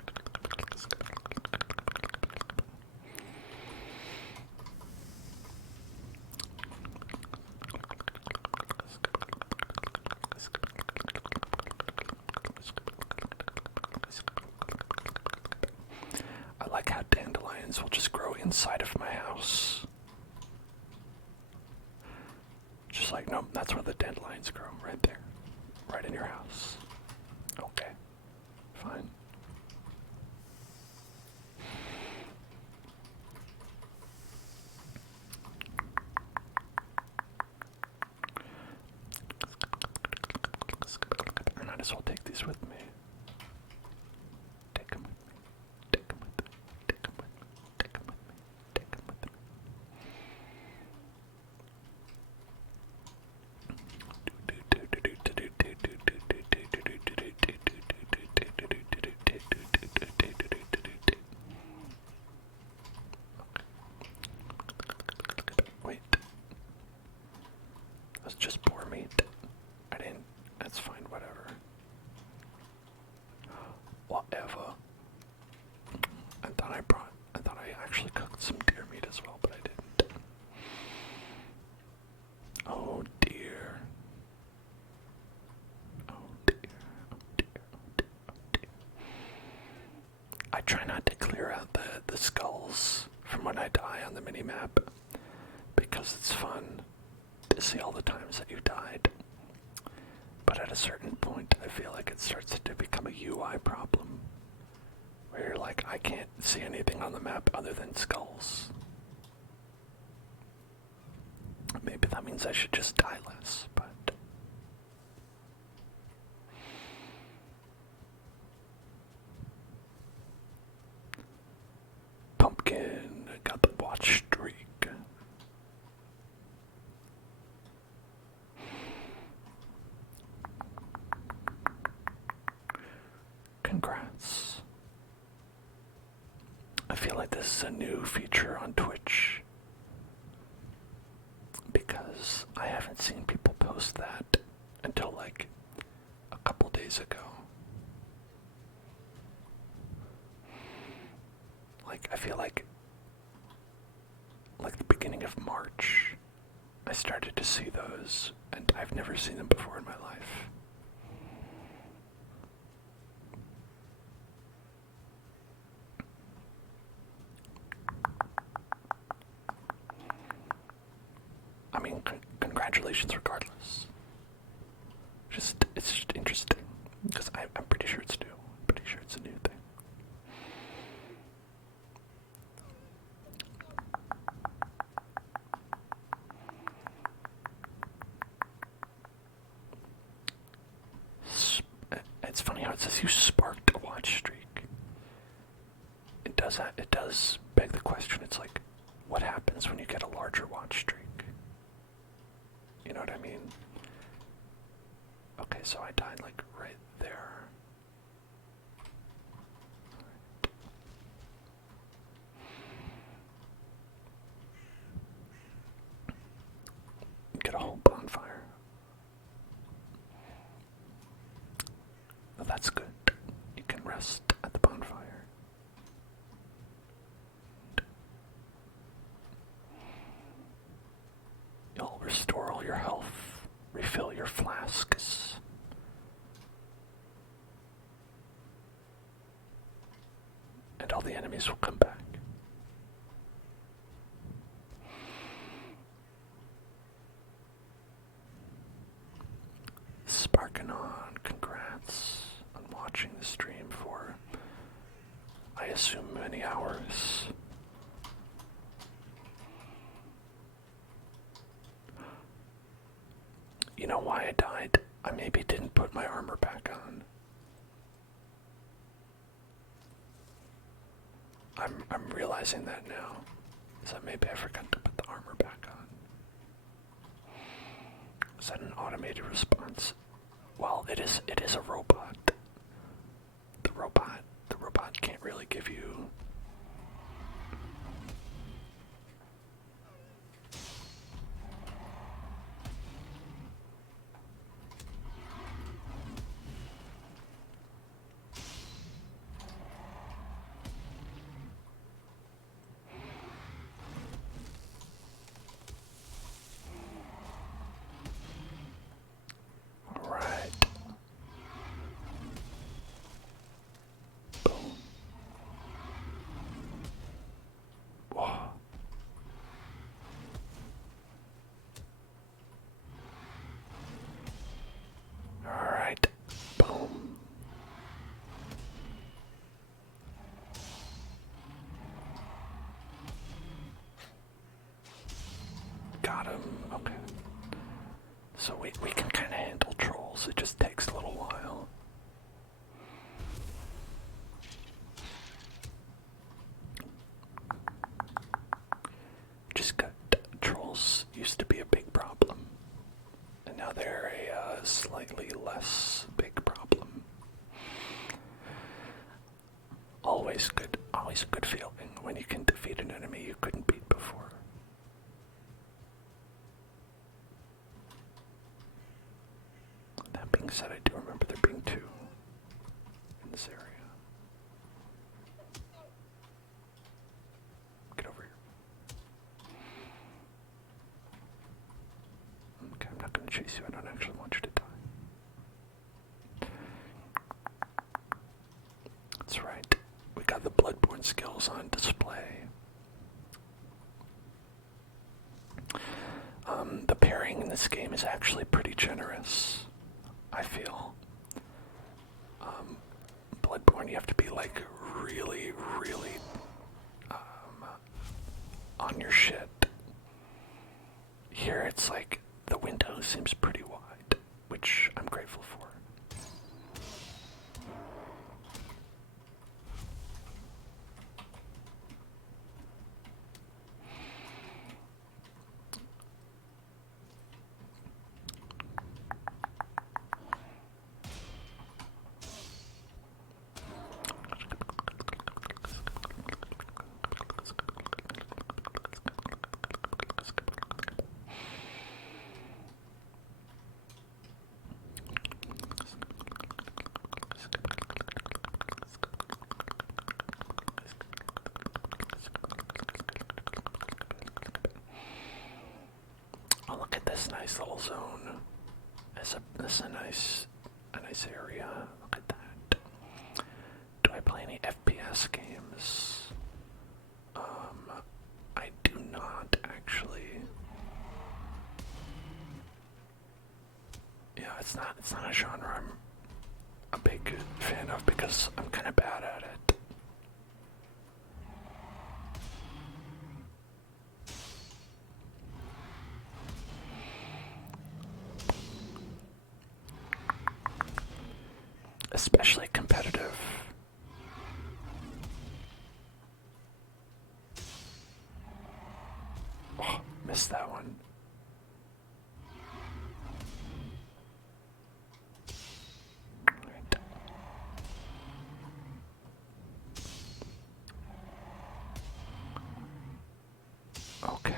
dandelions will just grow inside of my house. Just like, nope, that's where the dandelions grow, right there. Right in your house. Okay, fine. I might as well take these with me. Take them with me. Take them with me. Take them with me. Take them with me. Take them with me. Wait. That's just poor meat. I didn't. That's fine, whatever. Whatever. I thought I actually cooked some deer meat as well, but I didn't. Oh dear. Oh dear. Oh dear. Oh dear. Oh dear. I try not to clear out the skulls from when I die on the mini-map because it's fun to see all the times that you died. But at a certain point, I feel like it starts to become a UI problem. Where you're like, I can't see anything on the map other than skulls. Maybe that means I should just die less, but... Pumpkin, got the watch streak. Congrats. I feel like this is a new feature on Twitch because I haven't seen people post that until like a couple days ago. Like, I feel like the beginning of March, I started to see those, and I've never seen them before in my life. I mean, congratulations regardless. It's just interesting, because I'm pretty sure it's new. I'm pretty sure it's a new thing. It's funny how it says you sparked a watch streak. It does beg the question. It's like, what happens when you get a larger watch streak? You know what I mean? Okay, so I died like right there. Get a whole bonfire. Well, that's good. You can rest at the bonfire. You'll restore all your health, refill your flasks. And all the enemies will come back. Sparking on, congrats on watching the stream for, I assume, many hours. You know why I died? I maybe didn't put my armor back on. I'm realizing that now. So maybe I forgot to put the armor back on. Is that an automated response? Well, it is a robot. The robot can't really give you... Alright. Boom. So we can kind of handle trolls, it just takes a little while. Just got trolls used to be a big problem, and now they're a slightly less big problem. Always a good feeling when you can defeat an enemy you couldn't beat before. That being said, I do remember there being two in this area. Get over here. Okay, I'm not going to chase you. I don't actually want you to die. That's right. We got the Bloodborne skills on display. The pairing in this game is actually pretty generous, I feel. Bloodborne, you have to be like really, really on your shit. Here it's like the window seems pretty wide, which I'm grateful for. Oh, look at this nice little zone. This is a nice area. Look at that. Do I play any FPS games? I do not actually. Yeah, it's not a genre I'm a big fan of because I'm kind of bad at it. Especially competitive. Oh, missed that one. Right. Okay.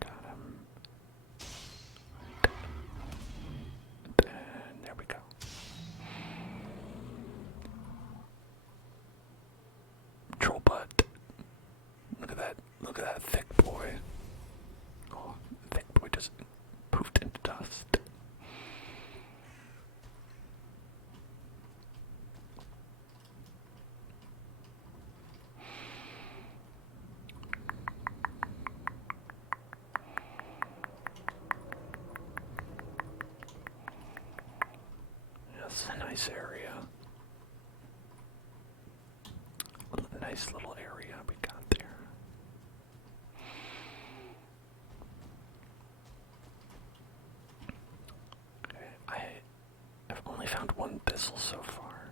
Got him. And there we go. Troll butt. Look at that thick boy. Oh, thick boy just poofed into dust. This is a nice area. A nice little area we got there. Okay, I've only found one thistle so far.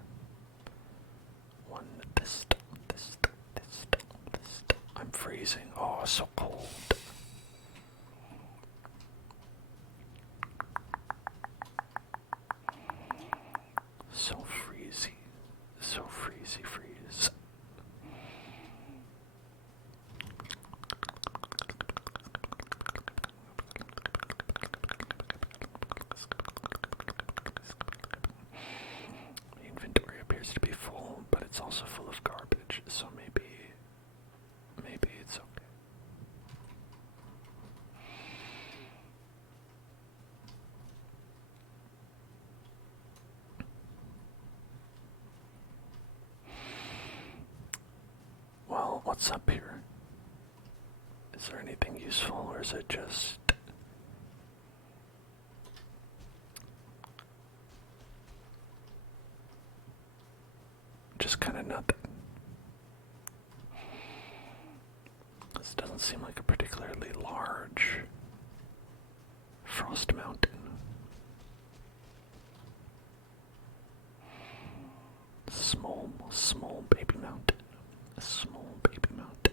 One thistle. I'm freezing. Oh, so cold. So freezy. So freeze. The inventory appears to be full, but it's also full of garbage, so maybe it's okay. Well, what's up here? Is there anything useful, or is it just kind of nothing? Frost Mountain. Small baby mountain. A small baby mountain.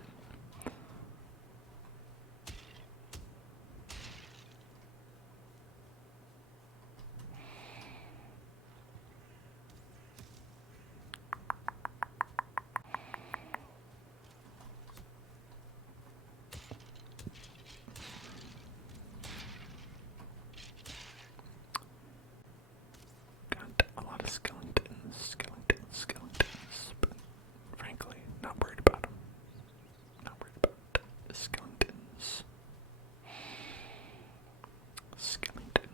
Got a lot of skeletons, but frankly, not worried about them. Not worried about the skeletons. Skeleton.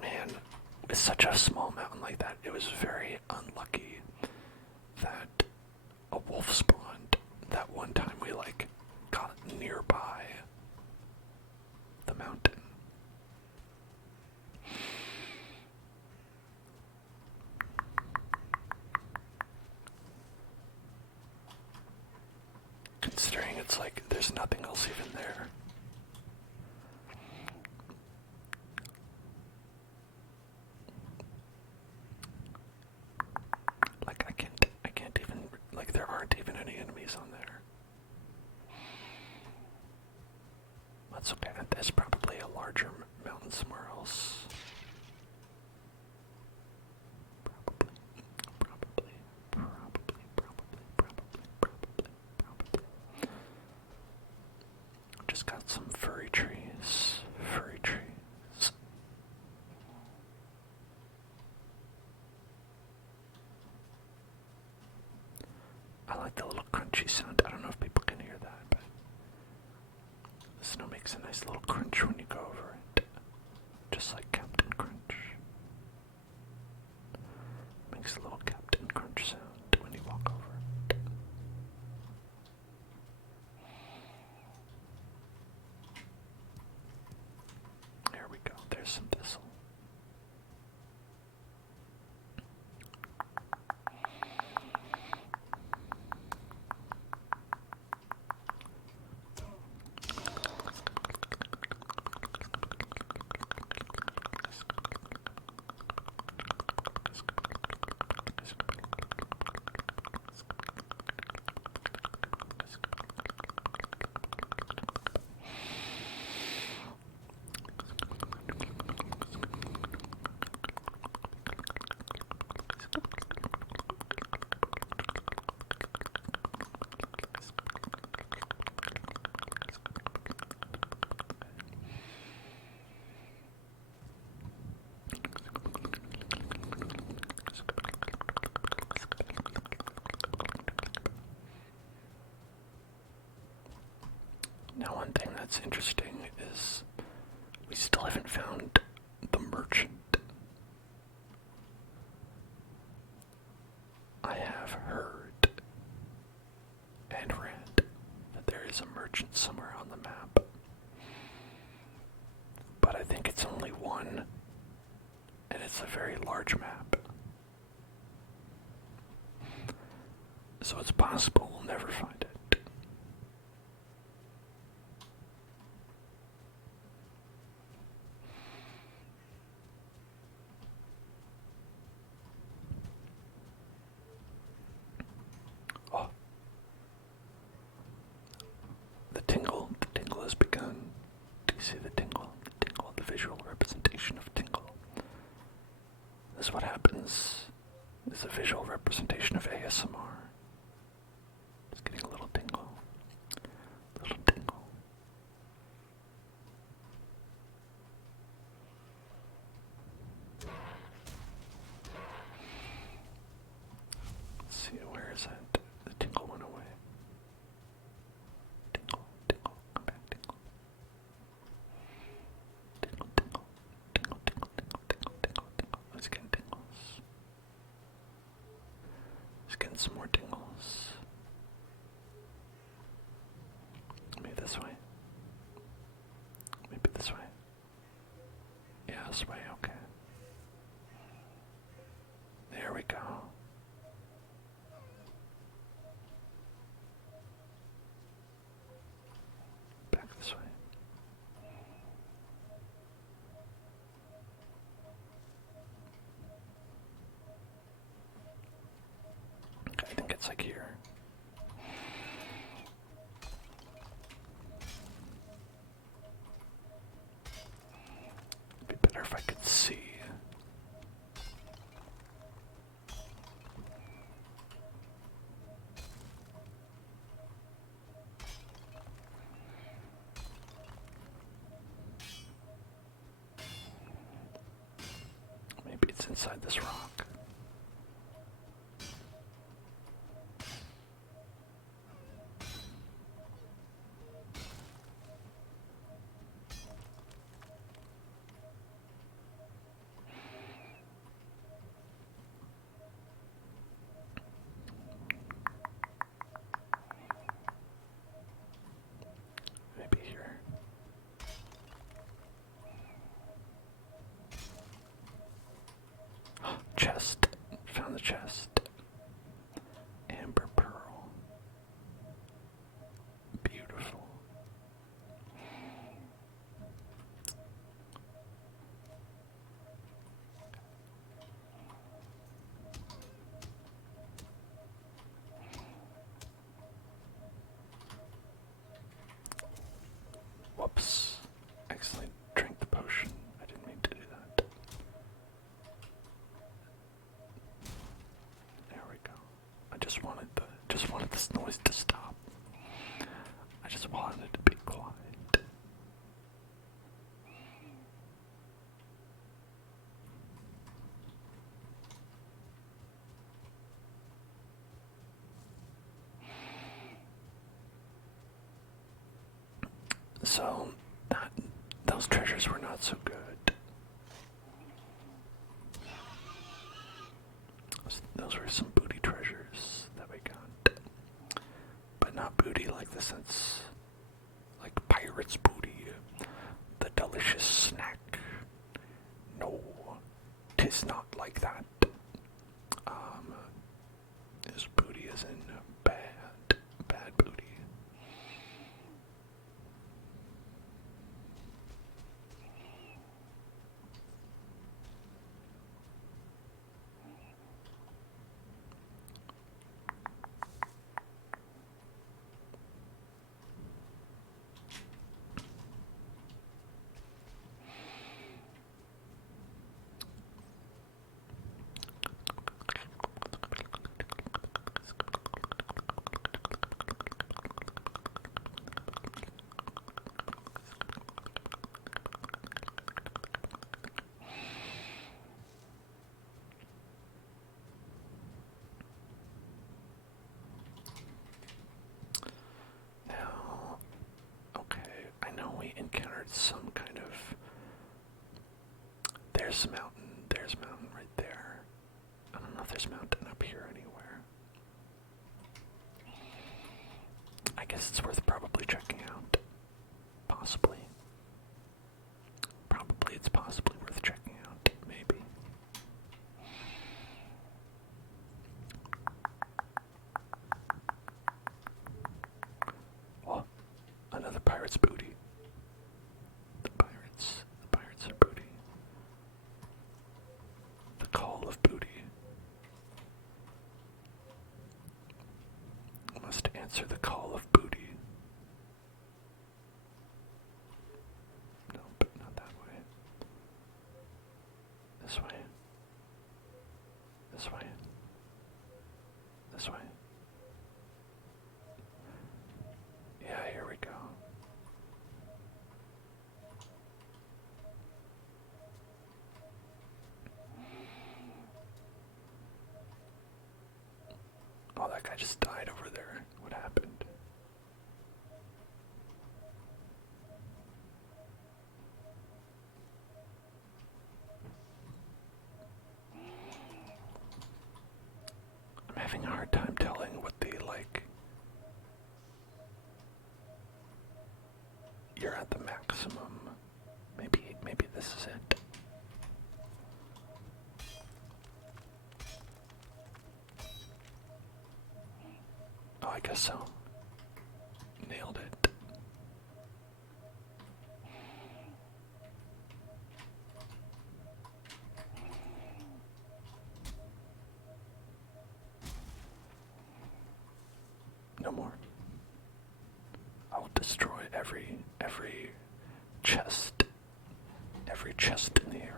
Man, with such a small mountain like that, it was very unlucky that a wolf spawned that one time we got nearby the mountain. Considering it's there's nothing else even there. I can't even, there aren't even any enemies on there. That's okay, there's probably a larger mountain somewhere else. Probably. Just got some furry trees. I like the little crunchy sound. I don't know if people can hear that, but the snow makes a nice little crunch when you go over it. Just like Captain Crunch. Makes a little Captain Crunch sound when you walk over it. There we go. There's some thistle. Now, one thing that's interesting is we still haven't found the merchant. I have heard and read that there is a merchant somewhere on the map, but I think it's only one, and it's a very large map. So it's possible we'll never find it. The tingle has begun. Do you see the tingle? The tingle, the visual representation of tingle. This is what happens. This is a visual representation of ASMR. Just getting a little tingle. Little tingle. Let's see, where is that? The tingle went away. Tingle, tingle, come back, tingle. Tingle, tingle, tingle, tingle, tingle, tingle, tingle, tingle. Let's get tingles. Let's get some more tingles. Maybe this way. Maybe this way. Yeah, this way, okay. There we go. inside this rock. Maybe here. Chest. Found the chest. Amber pearl. Beautiful. Whoops. Excellent. Drink the potion. I didn't mean to do that. There we go. I just wanted this noise to stop. I just wanted it to be quiet. So, those treasures were not so good. Those were some booty treasures that we got. But not booty like the sense, like pirate's booty, the delicious snack. No, 'tis not like that. This booty is in bad booty. Some kind of... There's a mountain right there. I don't know if there's a mountain up here anywhere. I guess it's worth probably checking out. Possibly. It's possibly worth checking out. Maybe. Oh, another pirate's booty. The pirates are booty. The call of booty. Must answer the call of booty. No, but not that way. This way. This way. This way. Yeah, here we go. Oh, that guy just died over there. What happened? I'm having a hard time telling what the, you're at the maximum. Maybe this is it. Oh, I guess so. Nailed it. No more. I will destroy every chest. Every chest in the area.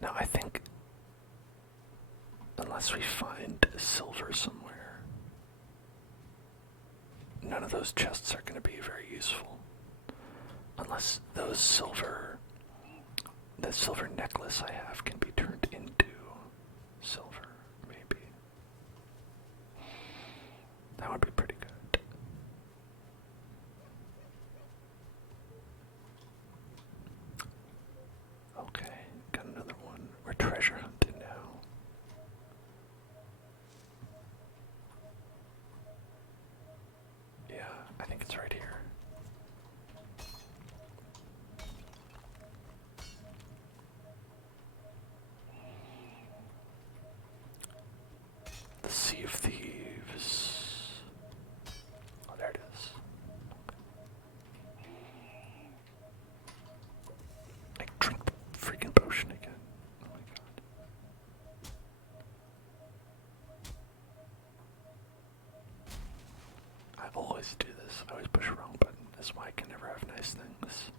Now I think, unless we find silver somewhere. No, none of those chests are going to be very useful. Unless that silver necklace I have can be turned into silver, maybe. That would be pretty good. Okay, got another one. We're treasure hunting now. Yeah, I think it's right here. The Sea of Thieves. Oh, there it is. I drink the freaking potion again. Oh my god. I always do this. I always push the wrong button. That's why I can never have nice things.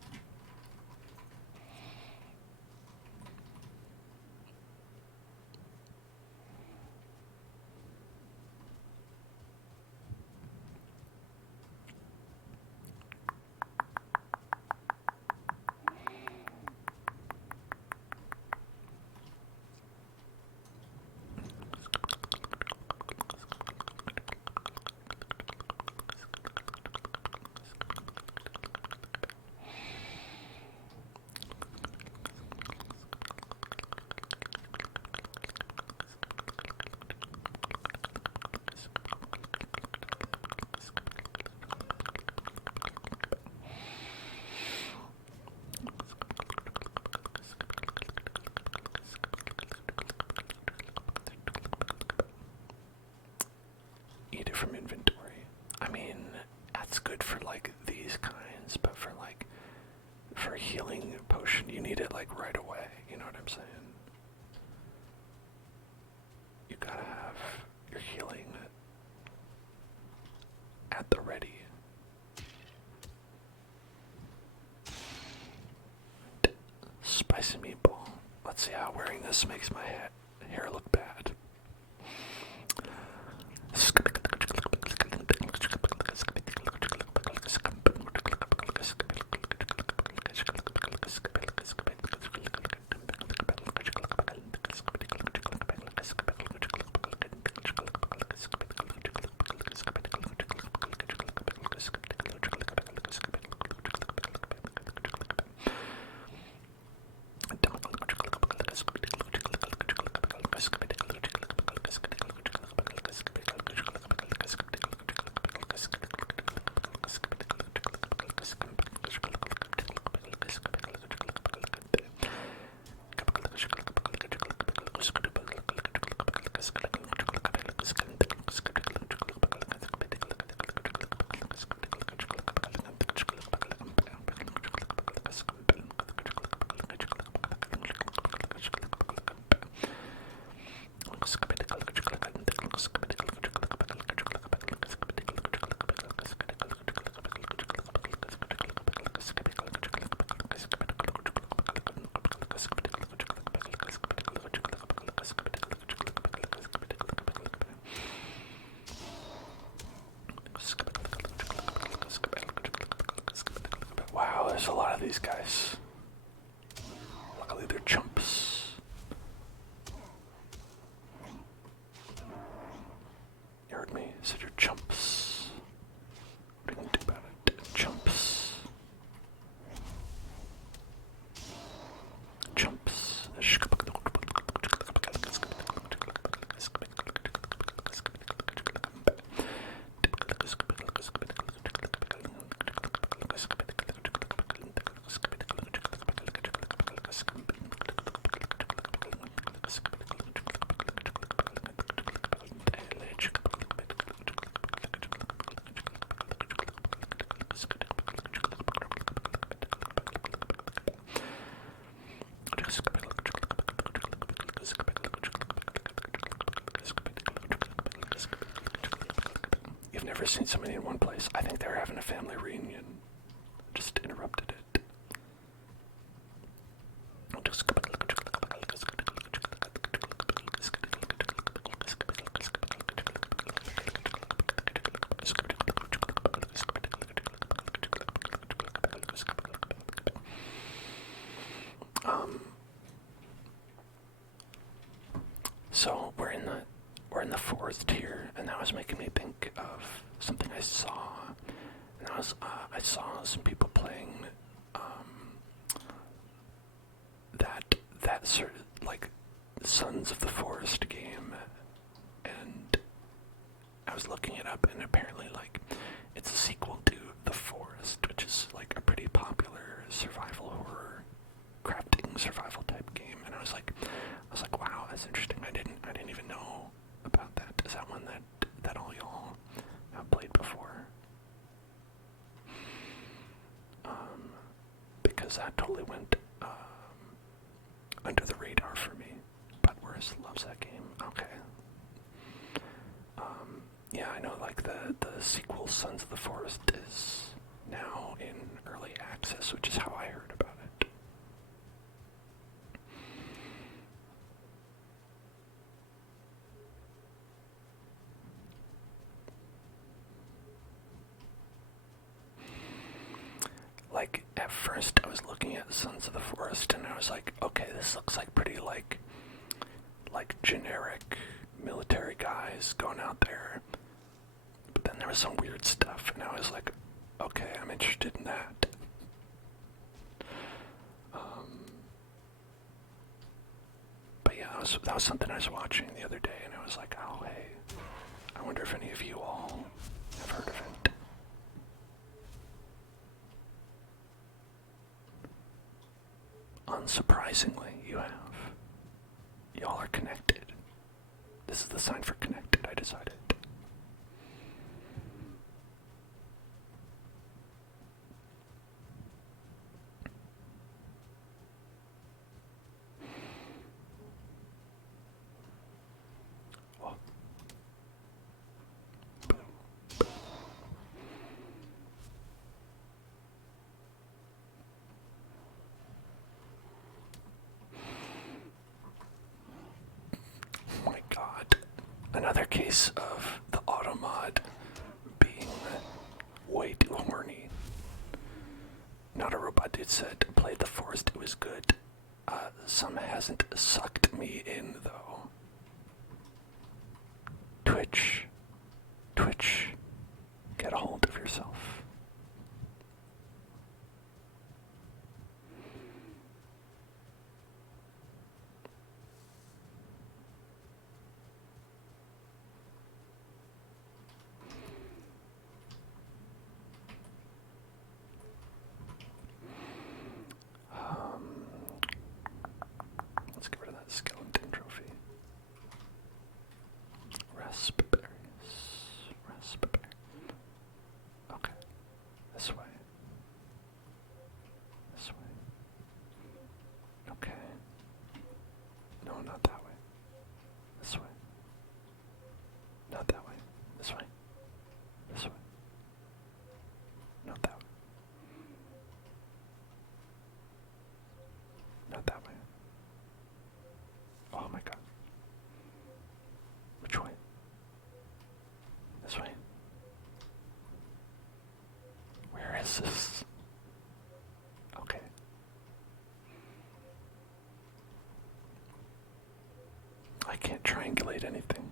Eat it from inventory. I mean, that's good for like these kinds, but for like for a healing potion, you need it like right away. You know what I'm saying? You gotta have your healing at the ready. Spicy meatball. Let's see how wearing this makes my hair look bad. Wow, there's a lot of these guys. Luckily they're chumps. You heard me? I said you're chumps. What are you gonna do about it? Chumps. Chumps. You've never seen so many in one place. I think they're having a family reunion. Just interrupted it. So we're in the forest here, and that was making me think of something I saw. And I saw some people playing that sort of like Sons of the Forest game, and I was looking it up, and apparently like it's a sequel to The Forest, which is like a pretty popular survival horror crafting survival type game. And I was like, wow, that's interesting. I didn't even know about that. Is that one that all y'all have played before? Because that totally went under the radar for me. But Wurst loves that game. Okay. Yeah, I know. Like the sequel, Sons of the Forest, is now in early access, which is how I heard about it. Like, at first I was looking at Sons of the Forest and I was like, okay, this looks like pretty like generic military guys going out there. But then there was some weird stuff and I was like, okay, I'm interested in that. But yeah, that was something I was watching the other day and I was like, oh hey, I wonder if any of you all have heard of it. Unsurprisingly, you have. Y'all are connected. This is the sign for connected, I decided. Oh. Oh my god. Another case of the auto mod being way too horny. Not a robot dude said, played The Forest, it was good. Some hasn't sucked me in though. Twitch, get a hold of yourself. Let's get rid of that skeleton trophy. Raspberries. Okay. This way. Okay. No, not that way. This way. Not that way. This way. Not that way. Not that way. Oh my god. Which way? This way. Where is this? Okay. I can't triangulate anything.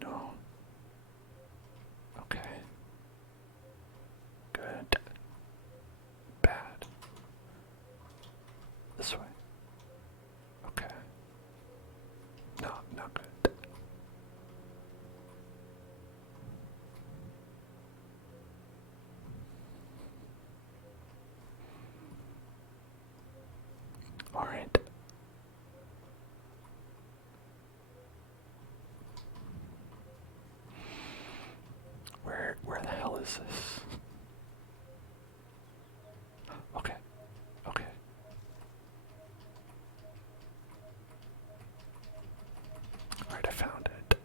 No. Okay. Good. Bad. This way. Okay. No, not good. Alright. Where the hell is this? Okay. Alright, I found it.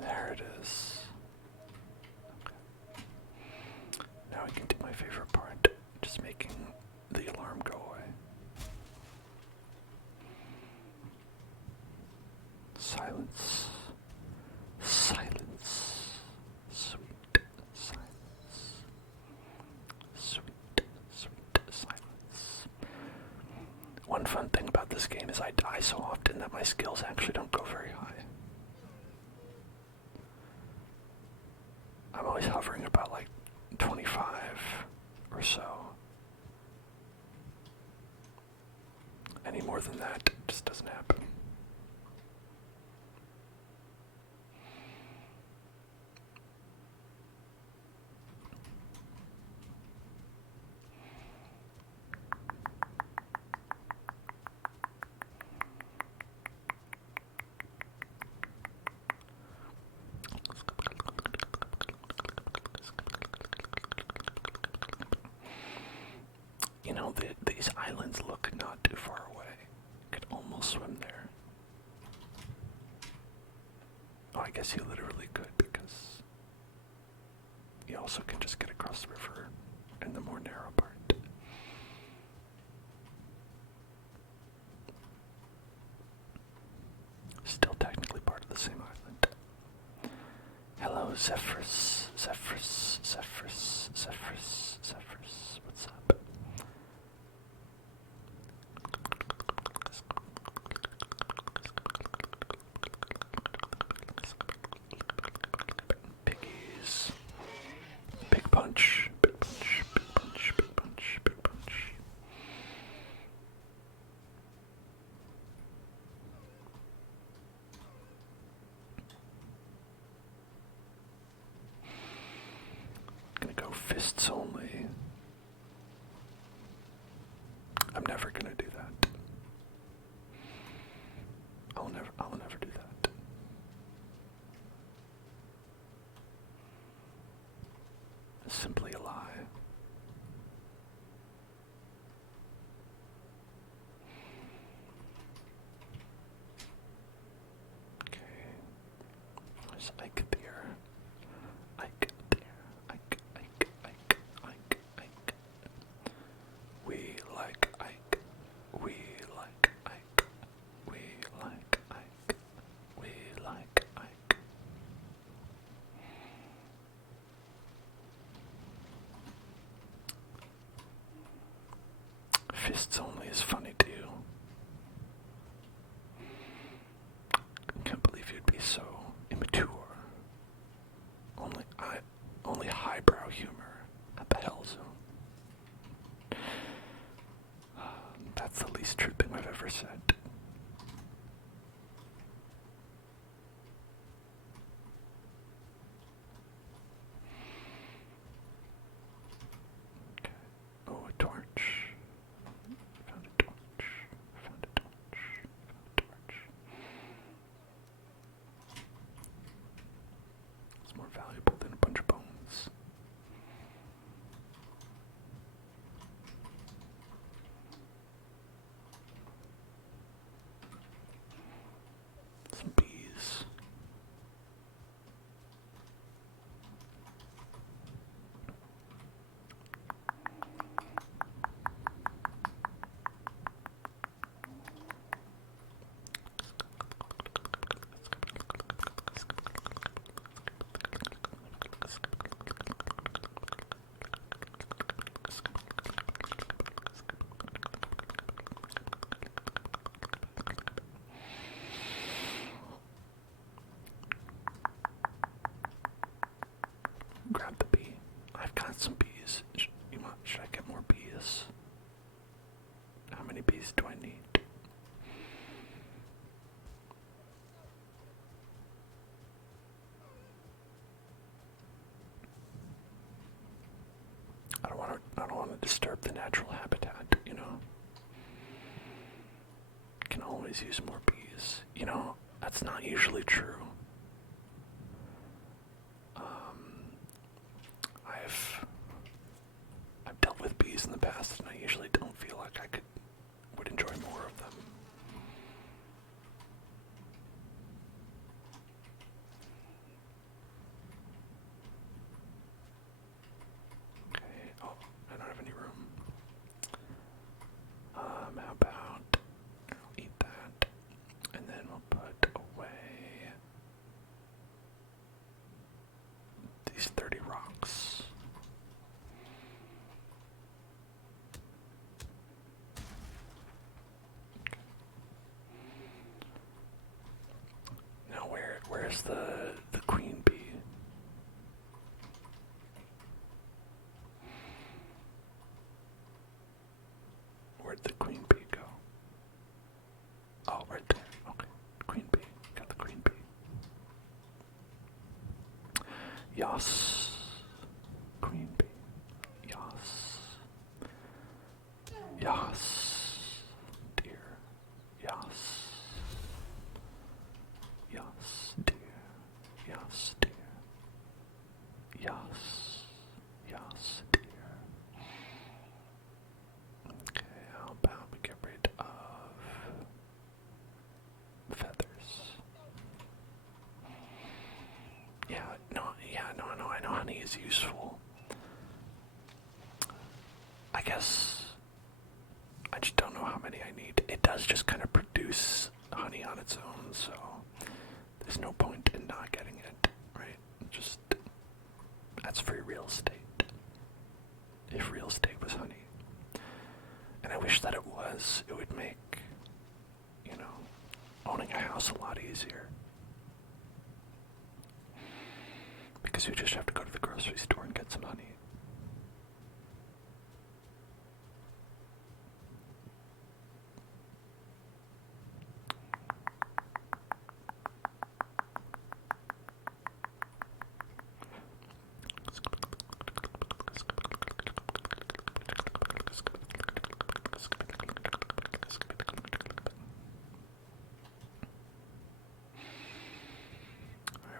There it is. Okay. Now we can do my favorite part, just making the alarm go away. Silence. Silence. Sweet silence. Sweet, sweet silence. One fun thing about this game is I die so often that my skills actually don't go very high. I'm always hovering about like 25 or so. Any more than that just doesn't happen. You know, these islands look not too far away. Could almost swim there. Oh, I guess you literally could, because you also can just get across the river in the more narrow part. Still technically part of the same island. Hello, Zephyrus. Zephyrus, Zephyrus, Zephyrus, Zephyrus. What's up? Piggies. Big punch. Big punch. Big punch. Big punch. Big punch. Gonna go fists only. I'm never gonna do that. I'll never do that. It's simply a lie. Okay. There's Ike there. Ike there. Ike, Ike, Ike, Ike, Ike. We like Ike. We like Ike. We like Ike. We like Ike. Fists only is funny too. I can't believe you'd be so immature. Only highbrow humor at the Hell Zone. That's the least true thing I've ever said. Okay. Oh, a torch. Found a torch. Found a torch. Found a torch. It's more valuable than a bunch of bones. Some bees. Grab the bee. I've got some bees. Should I get more bees? How many bees do I need? I don't want to disturb the natural habitat, you know. Can always use more bees. You know, that's not usually true. I've dealt with bees in the past, and I usually don't feel like I would enjoy more of them. Okay. Oh, I don't have any room. How about I'll eat that, and then we'll put away where's the queen bee? Where'd the queen bee go? Oh, right there. Okay. Queen bee. Got the queen bee. Yas. Queen bee. Yas. Yas. Dear. Yas. Yas, dear. Yas, dear. Yas. Yas, dear. Okay, how about we get rid of feathers? No, I know honey is useful. I guess I just don't know how many I need. It does just kind of produce honey on its own, so there's no point in not getting it, right? Just, that's free real estate. If real estate was honey. And I wish that it was. It would make, owning a house a lot easier. Because you just have to go to the grocery store and get some honey.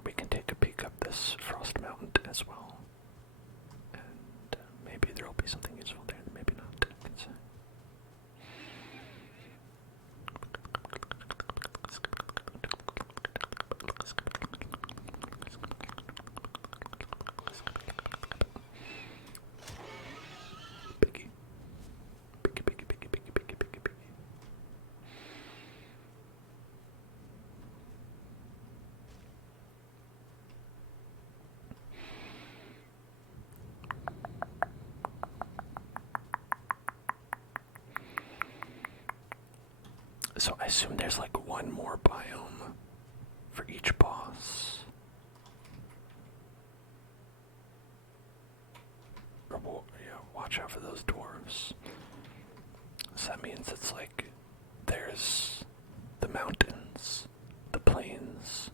We can take a peek up this frost mountain as well, and maybe there will be something useful there, maybe not. I can say. Biggie. So I assume there's like one more biome for each boss. Watch out for those dwarves. So that means it's like there's the mountains, the plains,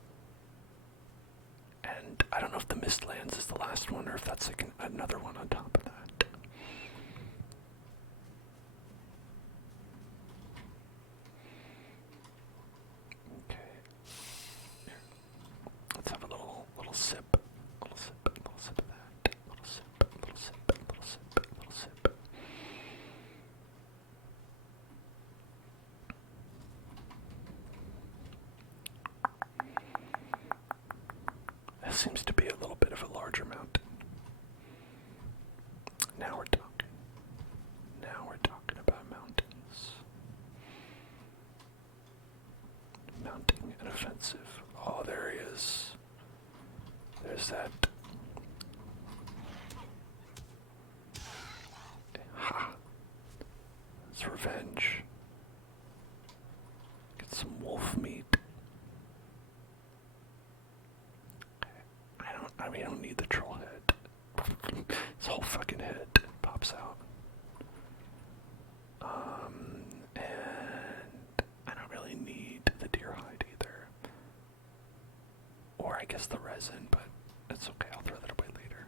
and I don't know if the Mistlands is the last one or if that's like another one on top of that. Let's have a little sip. Little sip of that. Little sip. This seems to be a little bit of a larger mountain. Now we're talking. Now we're talking about mountains. Mounting and offensive. Oh, there he is. There's that. Ha! It's revenge. Get some wolf meat. We don't need the troll head. His whole fucking head pops out. And I don't really need the deer hide either. Or I guess the resin, but it's okay, I'll throw that away later.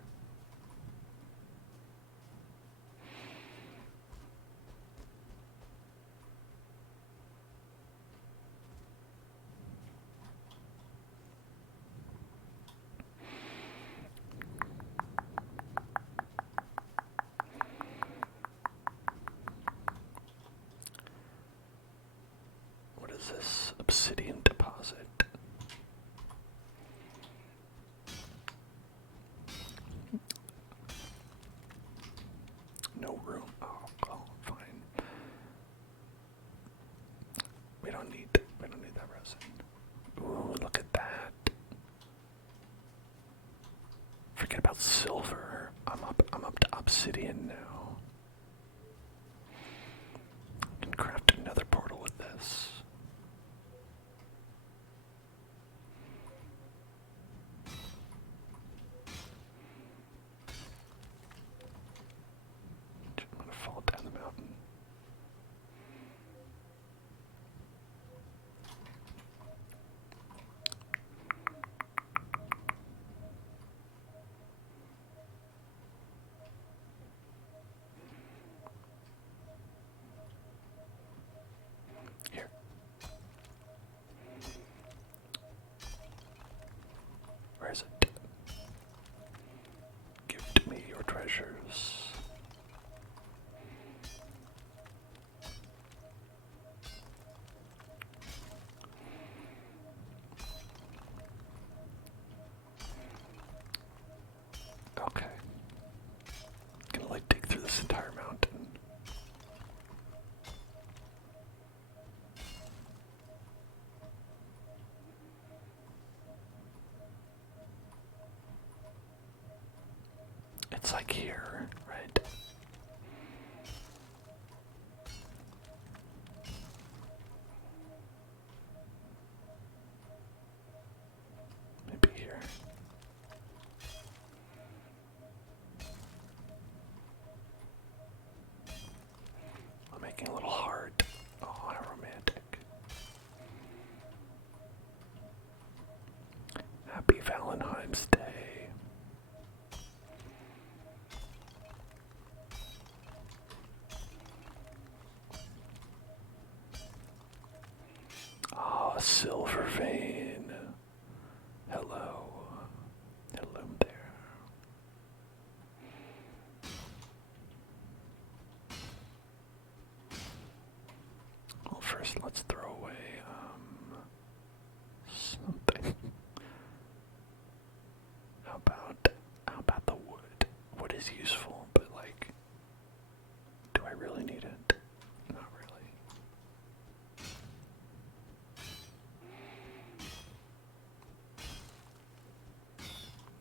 What is this? Obsidian deposit. No room. Oh, well, fine. We don't need that resin. Ooh, look at that. Forget about silver. I'm up to obsidian now. I can craft another portal with this. it's like here, right? Maybe here. I'm making a little heart. Oh, how romantic. Happy Valentine's Day. Ah, silver vein. Hello. Hello there. Well, first let's throw away something. How about the wood? Wood is useful, but like, do I really need it? Not really.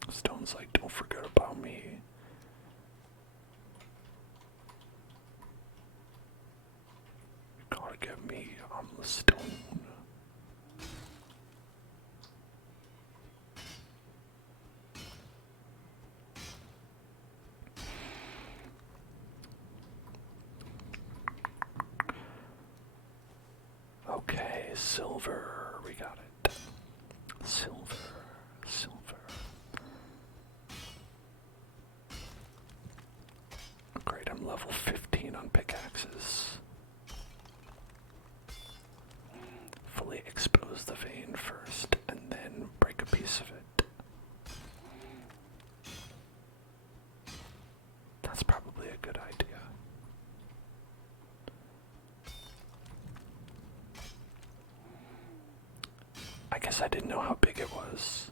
Stone's like, don't forget about me. You gotta get me on the stone. Okay, silver. We got it. Silver. Great, I'm level 15 on pickaxes. Fully expose the vein first, and then break a piece of it. That's probably a good idea. I guess I didn't know how big it was.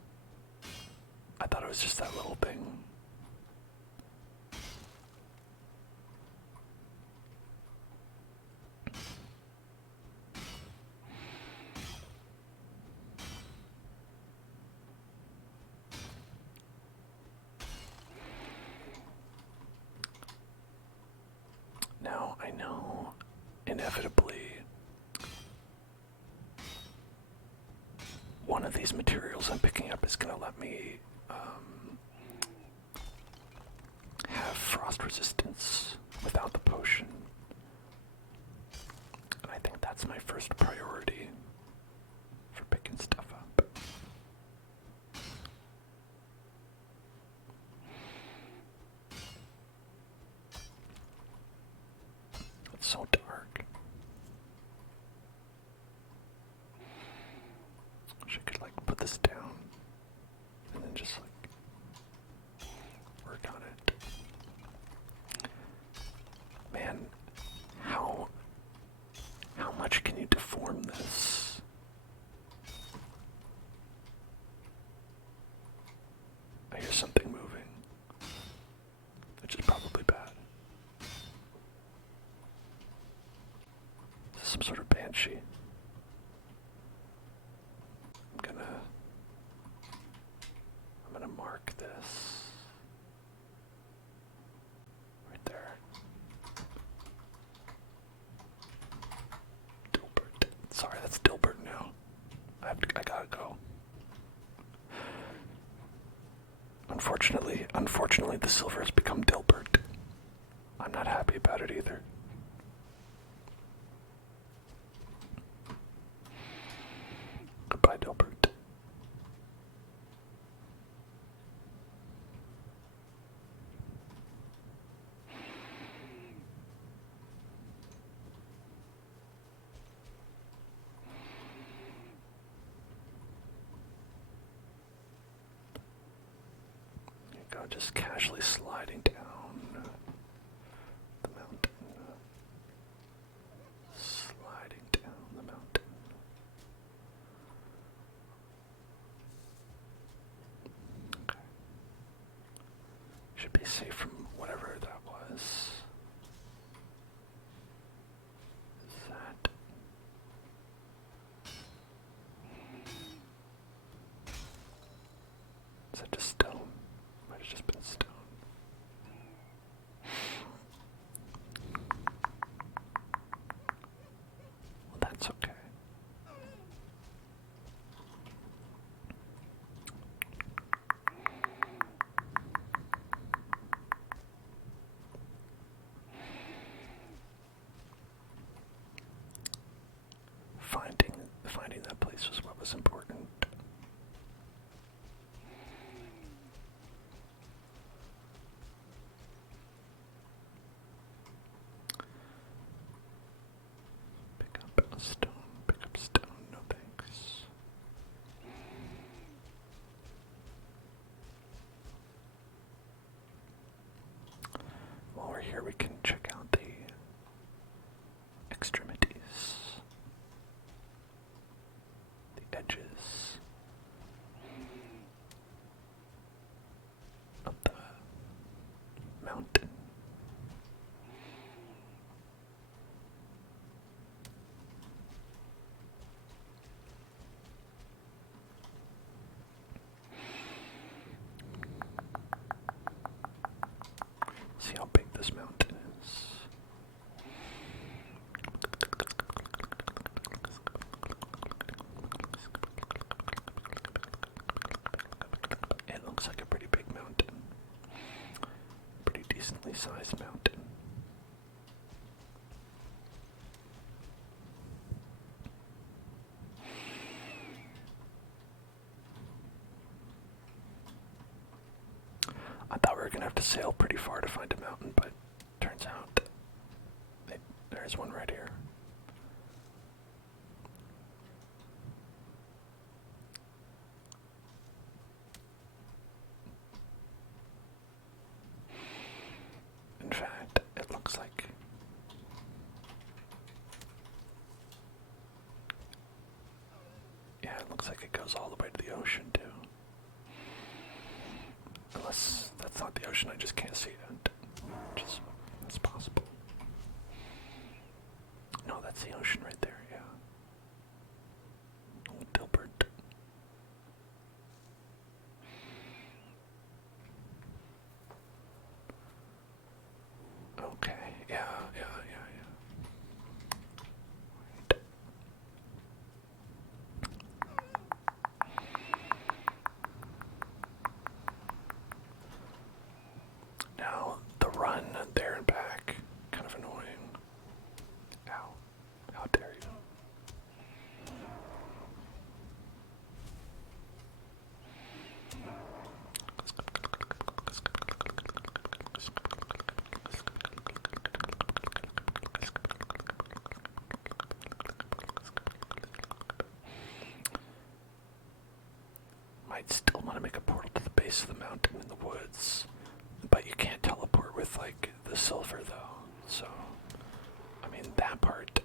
I thought it was just that little thing. Now, I know, inevitably, one of these materials I'm picking up is going to let me have frost resistance without the potion. And I think that's my first priority for picking stuff up. It's so dark. Wish I could like put this down and then just like work on it. Man, how much can you deform this? I hear something moving, which is probably bad. This is some sort of banshee. I'm gonna mark this right there. Dilbert. Sorry, that's Dilbert now. I gotta go. Unfortunately, the silver has become Dilbert. I'm not happy about it either. Goodbye, Dilbert. There you go, just casually sliding down the mountain. Sliding down the mountain. Okay. Should be safe from whatever that was. Is that? Is that just stone? Might have just been stone. decently sized mountain. I thought we were going to have to sail pretty far to find a mountain, but turns out there's one right here. In fact, it looks like it goes all the way to the ocean too. Unless that's not the ocean, I just can't see it. It's possible. No, that's the ocean right there, yeah. Oh, Dilbert. Okay, yeah. Now, the run there and back, kind of annoying. Ow. How dare you. Might still want to make a portal to the base of the mountain in the woods. But you can't teleport with, like, the silver, though. So, I mean, that part's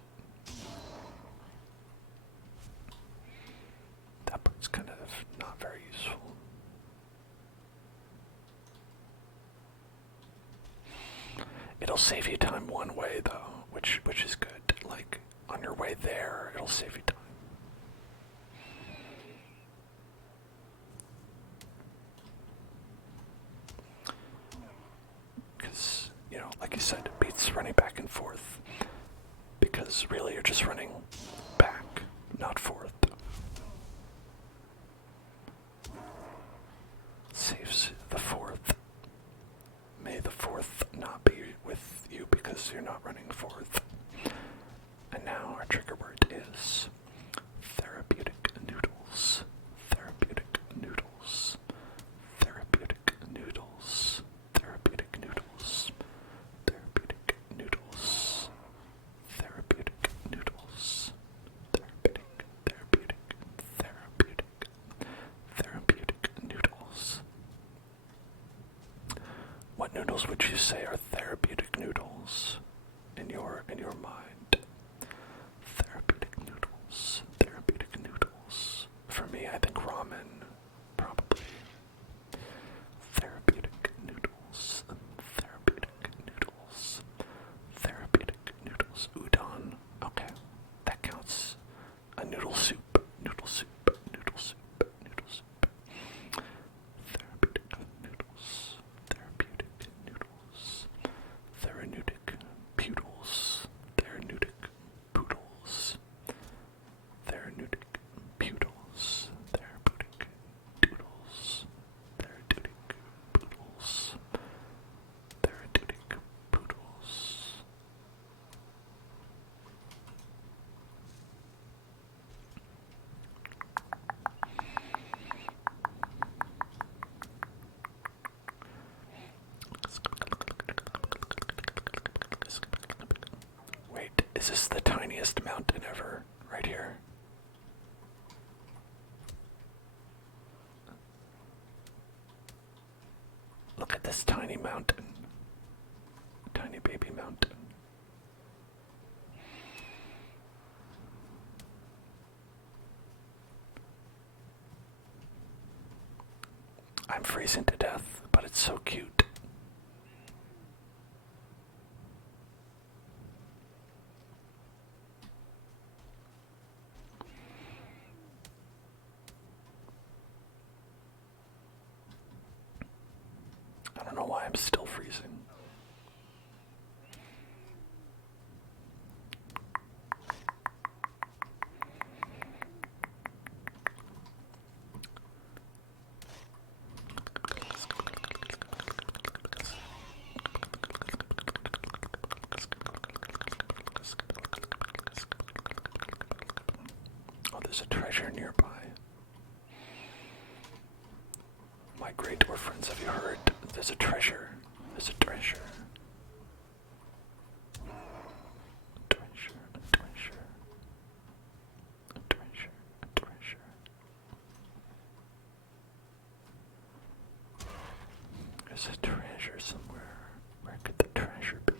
kind of not very useful. It'll save you time one way, though, which is good. Like, on your way there, it'll save you time. Because, like you said, it beats running back and forth. Because really you're just running back, not forth. Saves the fourth. May the fourth not be with you because you're not running forth. And now our trigger word is therapeutic noodles. Therapeutic noodles. Therapeutic noodles. Therapeutic noodles. Therapeutic noodles. Therapeutic noodles. Therapeutic noodles. What noodles would you say are therapeutic noodles in your mind? Therapeutic noodles. Therapeutic noodles. For me, I think ramen, probably. Therapeutic noodles. Therapeutic noodles. Therapeutic noodles. Udon. Okay, that counts. A noodle soup. Noodle soup. Noodle soup. Noodle soup. Therapeutic noodles. Therapeutic noodles. Therapeutic poodles. Therapeutic poodles. Therapeutic poodles. Therapeutic doodles. Therapeutic poodles. Therapeutic poodles. Wait, is this the tiniest mountain ever? Right here? Look at this tiny mountain. Tiny baby mountain. I'm freezing to death, but it's so cute. I don't know why I'm still freezing. There's a treasure nearby. My great dwarf friends, have you heard? There's a treasure. There's a treasure. A treasure, a treasure. A treasure, a treasure. There's a treasure somewhere. Where could the treasure be?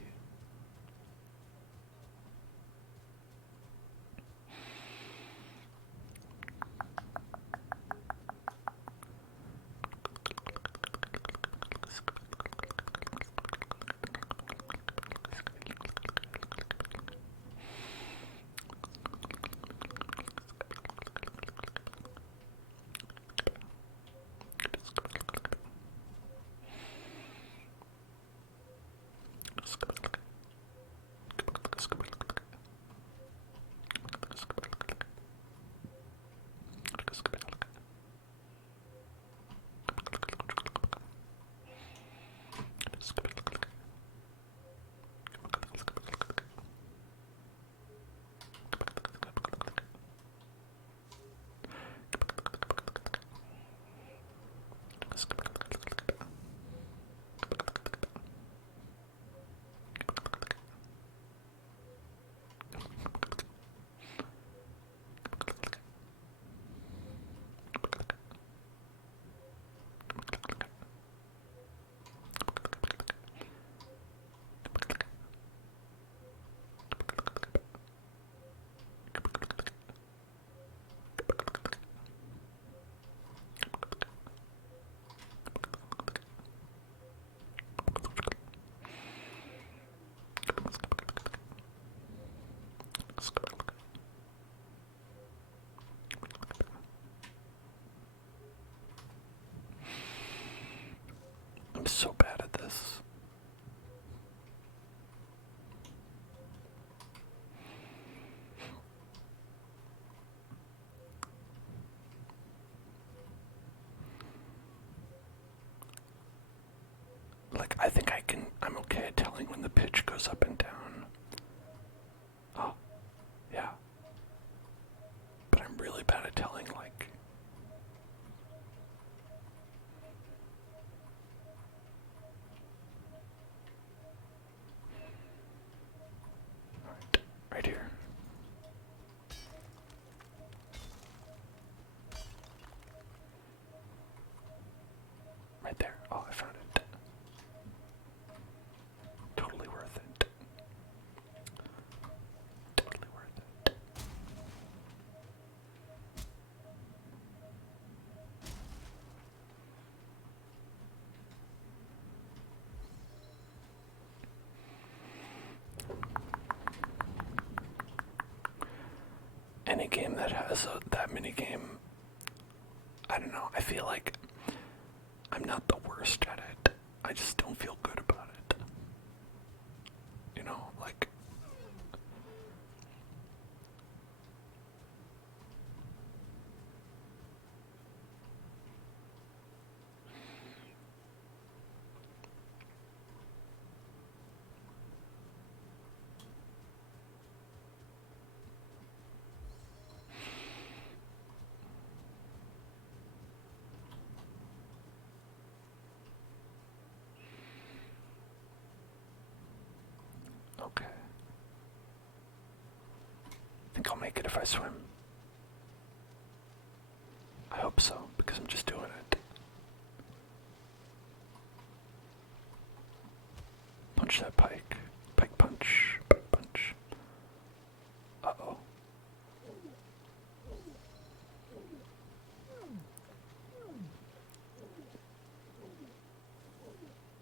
I'm so bad at this. Like, I think I'm okay at telling when the pitch goes up and down. Oh, yeah. But I'm really bad at telling, like, right here. Right there. Oh, I found it. Totally worth it. Totally worth it. Any game that has that mini game, I don't know, I feel like I'm not the worst at it. I just don't feel good about it. You know, like, okay. I think I'll make it if I swim. I hope so, because I'm just doing it. Punch that pike. Pike punch. Pike punch. Uh-oh.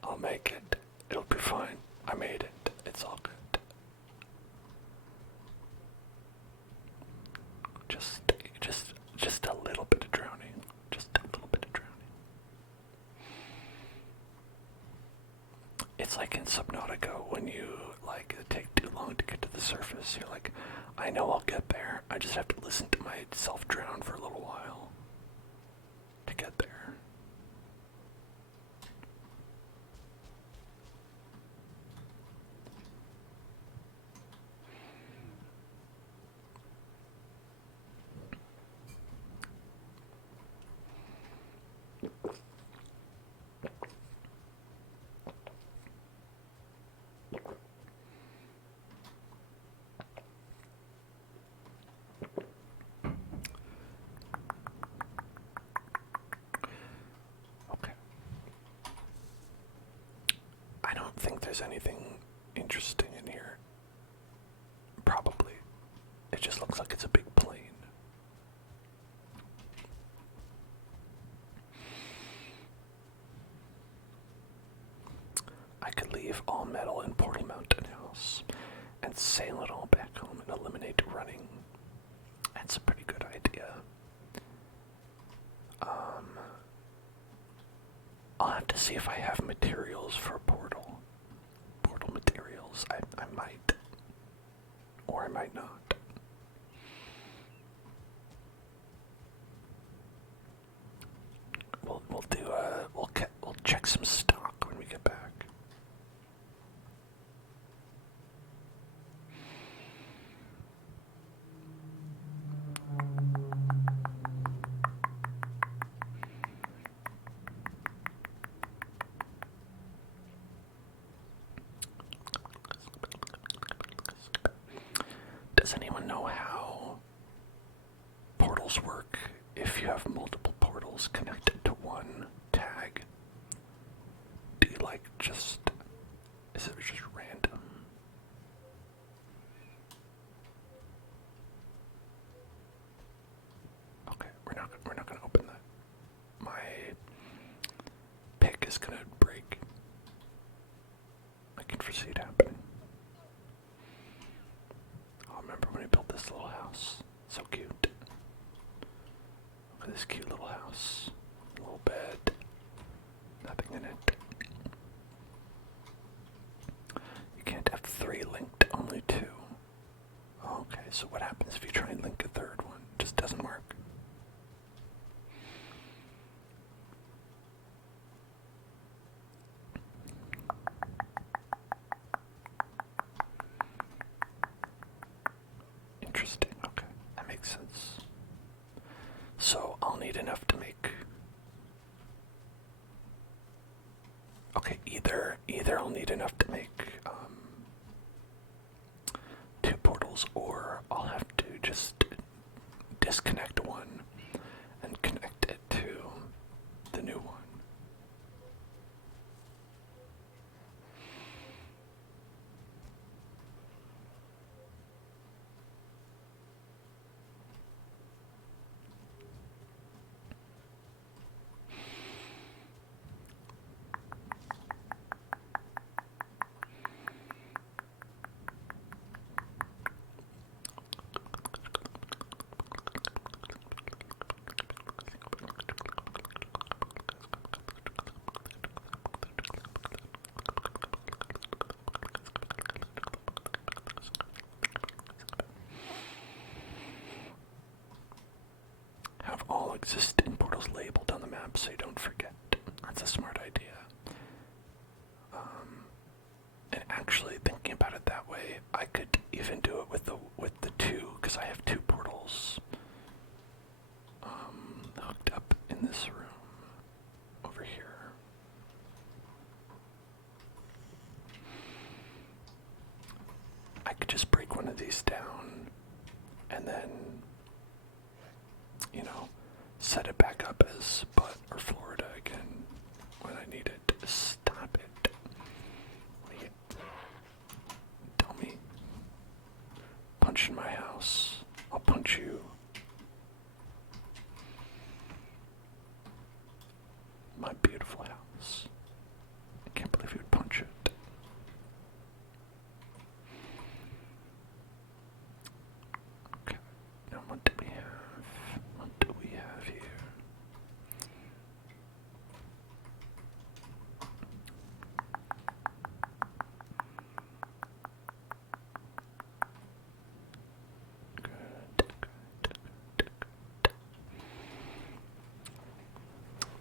I'll make it. It'll be fine. I made it. It's all good. Just a little bit of drowning. Just a little bit of drowning. It's like in Subnautica when you, like, take too long to get to the surface. You're like, I know I'll get there. I just have to listen to myself drown for a little while to get there. think there's anything interesting in here. Probably. It just looks like it's a big plane. I could leave all metal in Portal Mountain House and sail it all back home and eliminate running. That's a pretty good idea. I'll have to see if I have materials for portal. Portal materials. I might. Or I might not. We'll do we'll check some stock when we get back. Does anyone know how portals work if you have multiple portals connected to one tag? Do you is it just random? Okay, we're not gonna open that. My pick is gonna break. I can foresee it happening. I remember when I built this little house. So cute. Look at this cute little house. Little bed. Nothing in it. You can't have 3 linked, only 2. Okay, so what happens if you try and link a third one? It just doesn't work. Interesting, okay. That makes sense. So I'll need enough to make... Okay, either I'll need enough to make 2 portals, or I'll have to just disconnect one and connect it to the new one. Have all existing portals labeled on the map so you don't forget. That's a smart idea. And actually, thinking about it that way, I could even do it with the 2, because I have 2 portals hooked up in this room over here. I could just break one of these down and then, set it back up as Butt or Florida again when I need it. Stop it. Dummy. Punch in my house. I'll punch you. My beautiful house. I can't believe you would punch it. Okay. Now what do we have? What do we have here?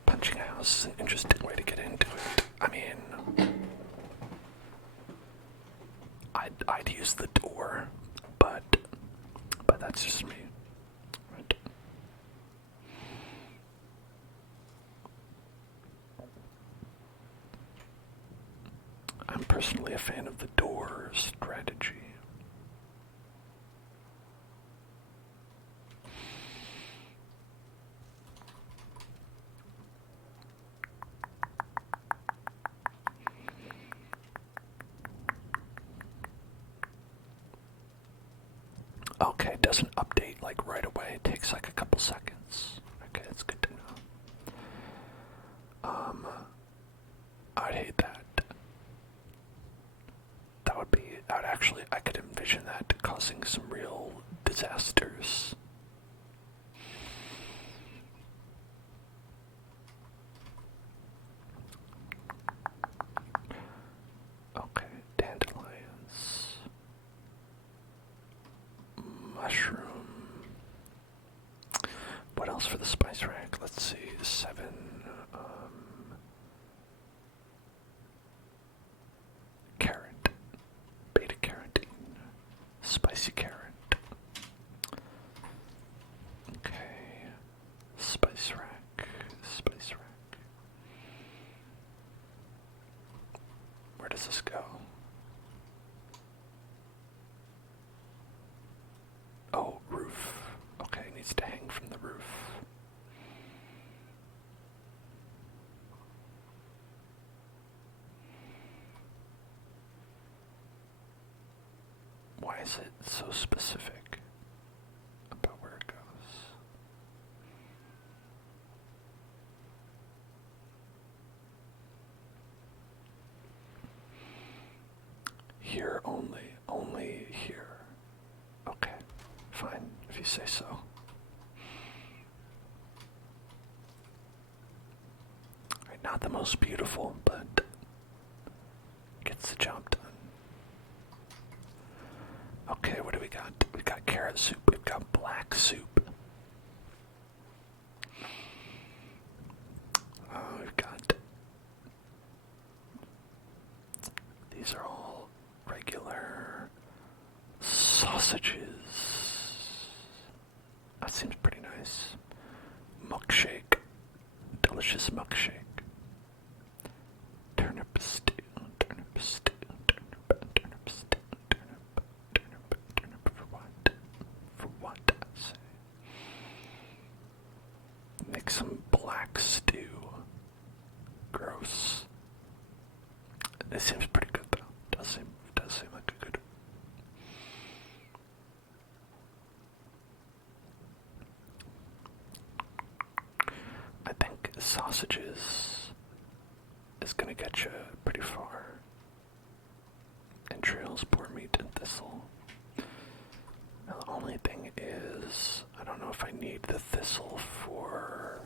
Punching a house is an interesting way to get into it. I mean, I'd use the door, but that's just me. Right? I'm personally a fan of the door strategy. doesn't update like right away. It takes like a couple seconds. Okay, that's good to know. I'd hate that. I could envision that causing some real disasters. Okay, dandelions. Mushroom. What else for the spice rack? Let's see, 7. Carrot. Beta carotene. Spicy carrot. Okay. Spice rack. Spice rack. Where does this go? Oh, roof. Okay, it needs to hang from the roof. Why is it so specific about where it goes? Here only here. Okay, fine, if you say so. Right, not the most beautiful, but gets the job done. Okay, what do we got? We've got carrot soup, we've got black soup. We've got... These are all regular sausages. That seems pretty nice. Milkshake. Delicious milkshake. Turnip stew, turnip stew, turnip stew, turnip for what? For what, I say? Make some black stew. Gross. It seems pretty good though. Does seem like a good. I think sausages is gonna get you pretty far. Entrails, boar meat, and thistle. Now the only thing is, I don't know if I need the thistle for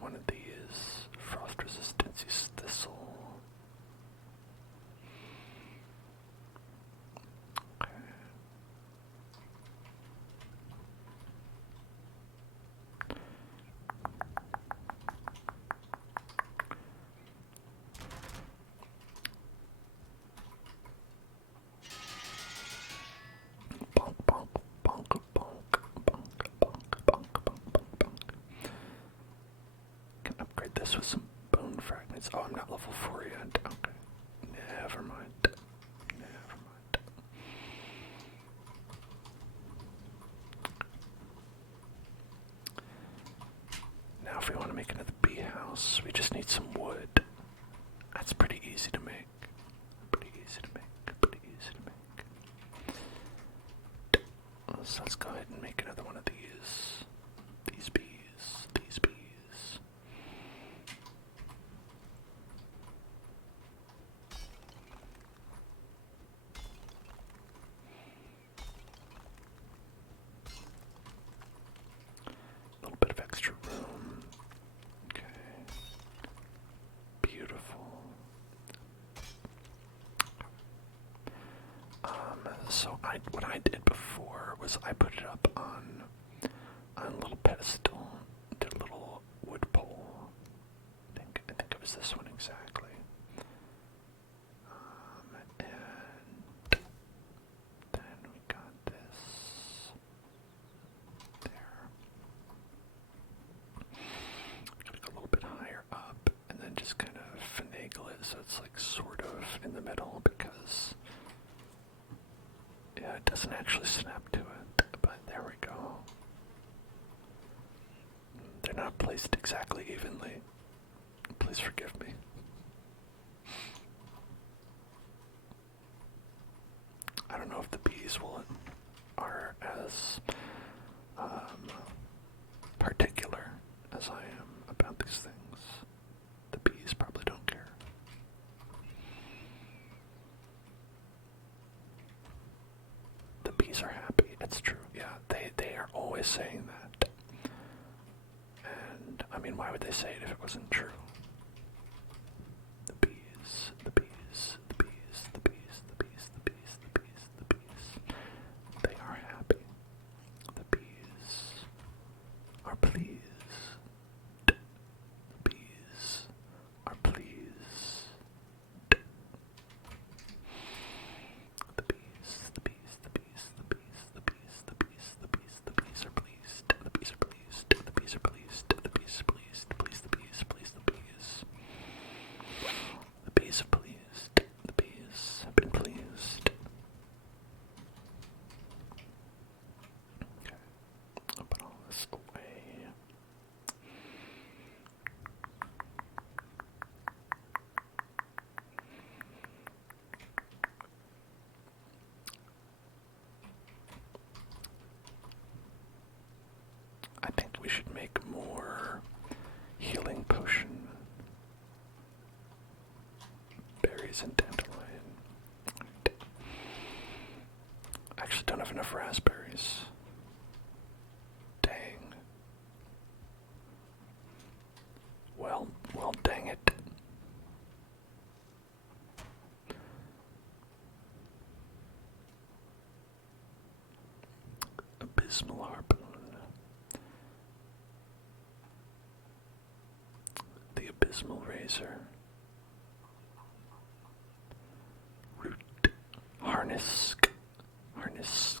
one of these. Frost resistance is thistle. Okay. Bonk, bonk, bonk, bonk, bonk, bonk, bonk, bonk, bonk, bonk. Can upgrade this with some bone fragments. Oh, I'm not level 4 yet. Okay. Never mind. Never mind. Now if we want to make another bee house, we just need some wood. That's pretty easy to make. Pretty easy to make. Pretty easy to make. So let's go ahead and make another one of these. These bees. These bees. A little bit of extra room. Okay. Beautiful. So what I did before was I put it up on a little pedestal, did a little wood pole. I think it was this one exactly. And then we got this there. Gotta go a little bit higher up, and then just kind of finagle it so it's like sort of in the middle, because yeah, it doesn't actually snap to it, but there we go. They're not placed exactly evenly. Please forgive me. I don't know if the bees will are as particular as I am about these things. The bees probably don't care. The bees are happy. It's true. Yeah, they are always saying that. And I mean, why would they say it if it wasn't true? The bees, the bees, the bees, the bees, the bees, the bees, the bees, the bees. They are happy. The bees are pleased. The bees are pleased. The bees, the bees, the bees, the bees, the bees, the bees, the bees, the bees are pleased. The bees are pleased. The bees are pleased. The bees are pleased. Please the bees. Please the bees. The bees are pleased. The bees have been pleased. Okay, I'll put all this away. I think we should make more healing potion berries and dandelion. I actually don't have enough raspberries. Dang. Well, dang it. Abysmal harpoon. The abysmal razor. Root. Harness. Harness.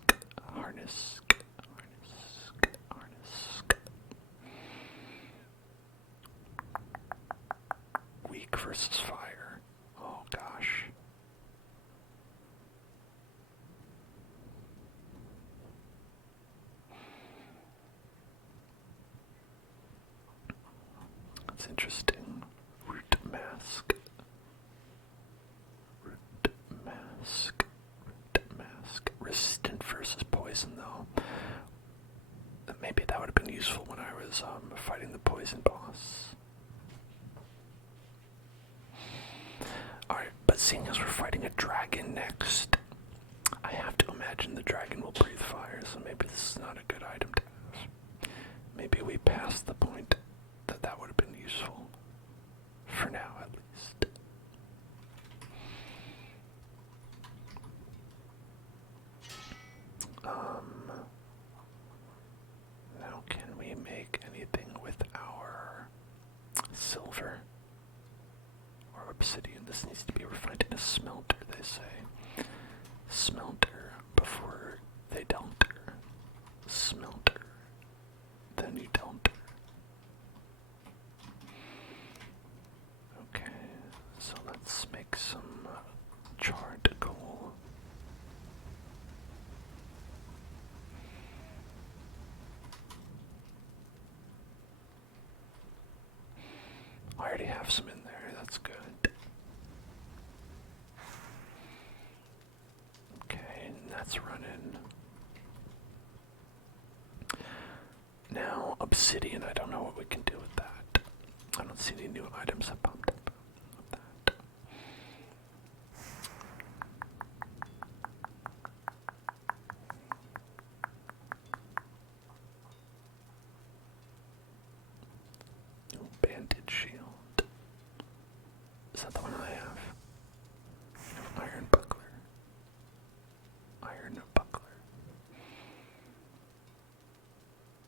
Harness. Harness. Harness. Weak versus fire. Oh gosh. That's interesting. Root mask. Root mask. Root mask. Resistant versus poison, though. Maybe that would have been useful when I was fighting the poison boss. Alright, but seeing as we're fighting a dragon next, I have to imagine the dragon will breathe fire, so maybe this is not a good item to have. Maybe we passed the point that would have been useful. For now, at least. Now can we make anything with our silver or obsidian? This needs to be refined in a smelter, they say. Smelter before they don't. Smelter, then you don't. Okay, so let's make some charred coal. I already have some in there, that's good. Okay, and that's running. Now, obsidian, I don't know what we can do with that. I don't see any new items that popped up with that. Banded shield. Is that the one I have? Iron buckler. Iron buckler.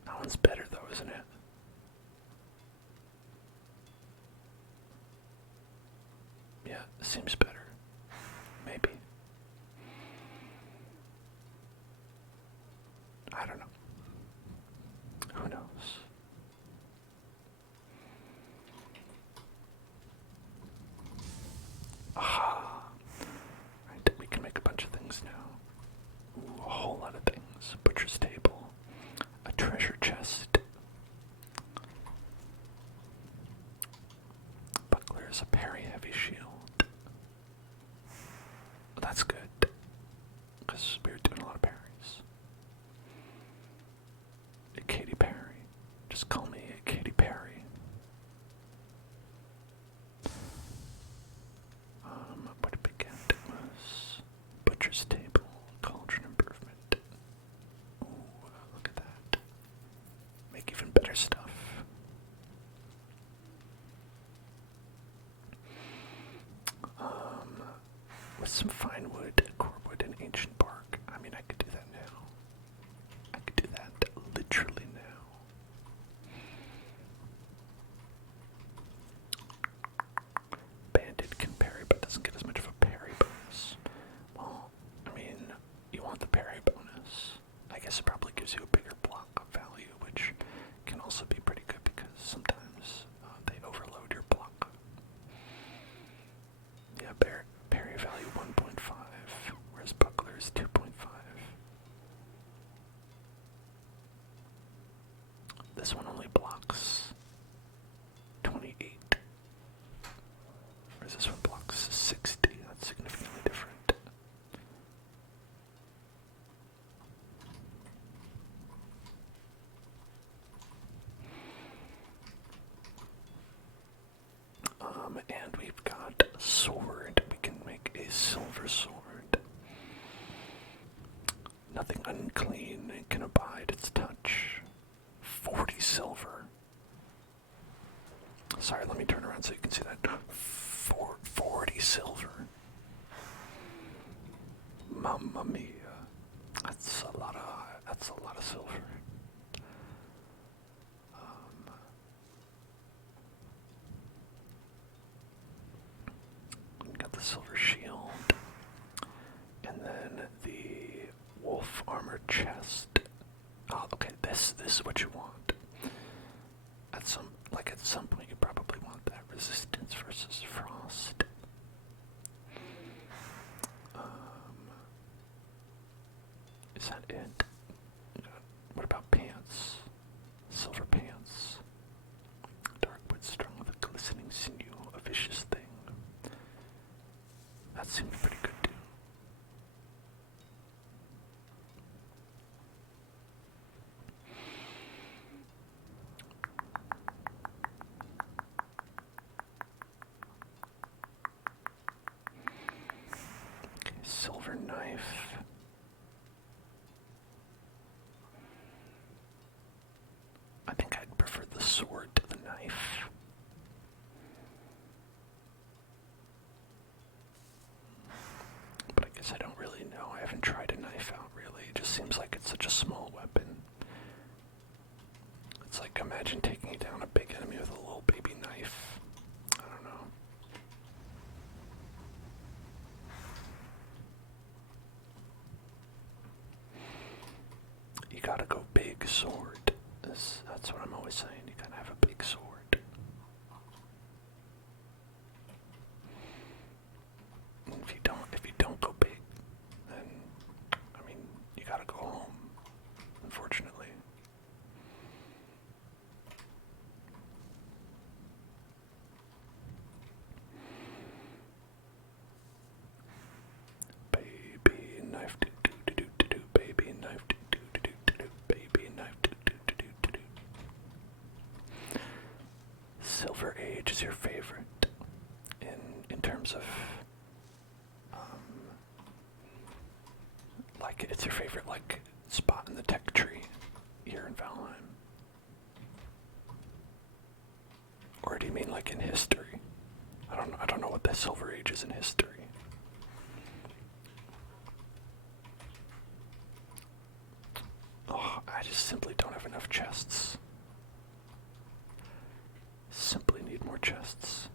That one's better though, isn't it? Yeah, seems better. Maybe. I don't know. Who knows? Aha! Right, we can make a bunch of things now. Ooh, a whole lot of things. Butcher's table. A treasure chest. Buckler is a parry heavy shield. this one only blocks 28. Whereas this one blocks 60. That's significantly different. And we've got a sword. We can make a silver sword. Nothing unclean can abide its touch. 40 silver. Sorry, let me turn around so you can see that. 40 silver. Mamma mia. That's a lot of silver. Got the silver shield. And then the wolf armor chest. Oh, okay, this is what you want. At some point you probably want that resistance versus frost. Is that it? What about pants? Silver pants. Dark wood strung with a glistening sinew, a vicious thing. That seemed pretty good too. Okay, silver knife. I think I'd prefer the sword to the knife. But I guess I don't really know. I haven't tried a knife out really. It just seems like it's such a small weapon. It's like, imagine taking down a big enemy with a little baby knife. I don't know. You gotta go big sword. That's what I'm always saying. You gotta have a big sword. And if you don't go big, then I mean you gotta go home. Unfortunately. Baby knife do do do do do do. Baby knife do do do do do do. Baby knife do do do do do do. Silver Age is your favorite in terms of like it's your favorite like spot in the tech tree here in Valheim, or do you mean like in history? I don't know what the Silver Age is in history. Oh, I just simply don't have enough chests. Simply need more chests.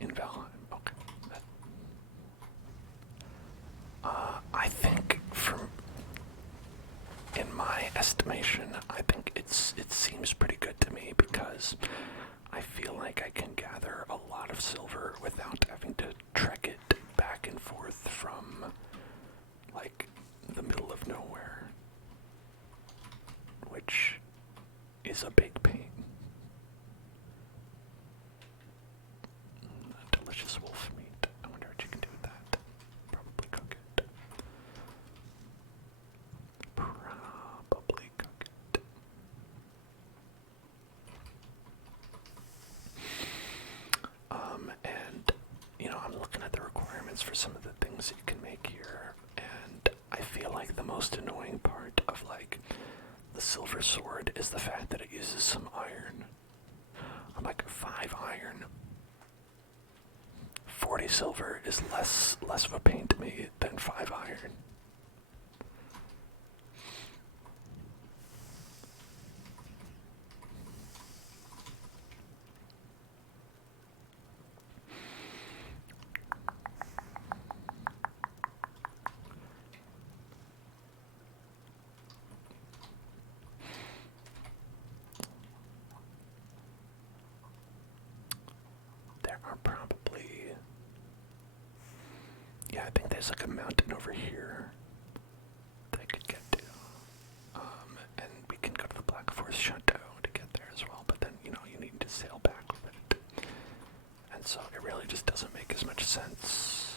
In Valheim, okay. I think in my estimation, I think it seems pretty good to me because I feel like I can gather a lot of silver without having to trek it back and forth from like the middle of nowhere, which is a big pain. Delicious wolf meat. I wonder what you can do with that. Probably cook it. Probably cook it. And, you know, I'm looking at the requirements for some of the things that you can make here, and I feel like the most annoying part of, like, the silver sword is the fact that it uses some iron. I'm like, 5 iron. 40 silver is less of a pain to me than 5 iron. Yeah, I think there's like a mountain over here that I could get to. And we can go to the Black Forest Chateau to get there as well, but then, you need to sail back with it. And so it really just doesn't make as much sense.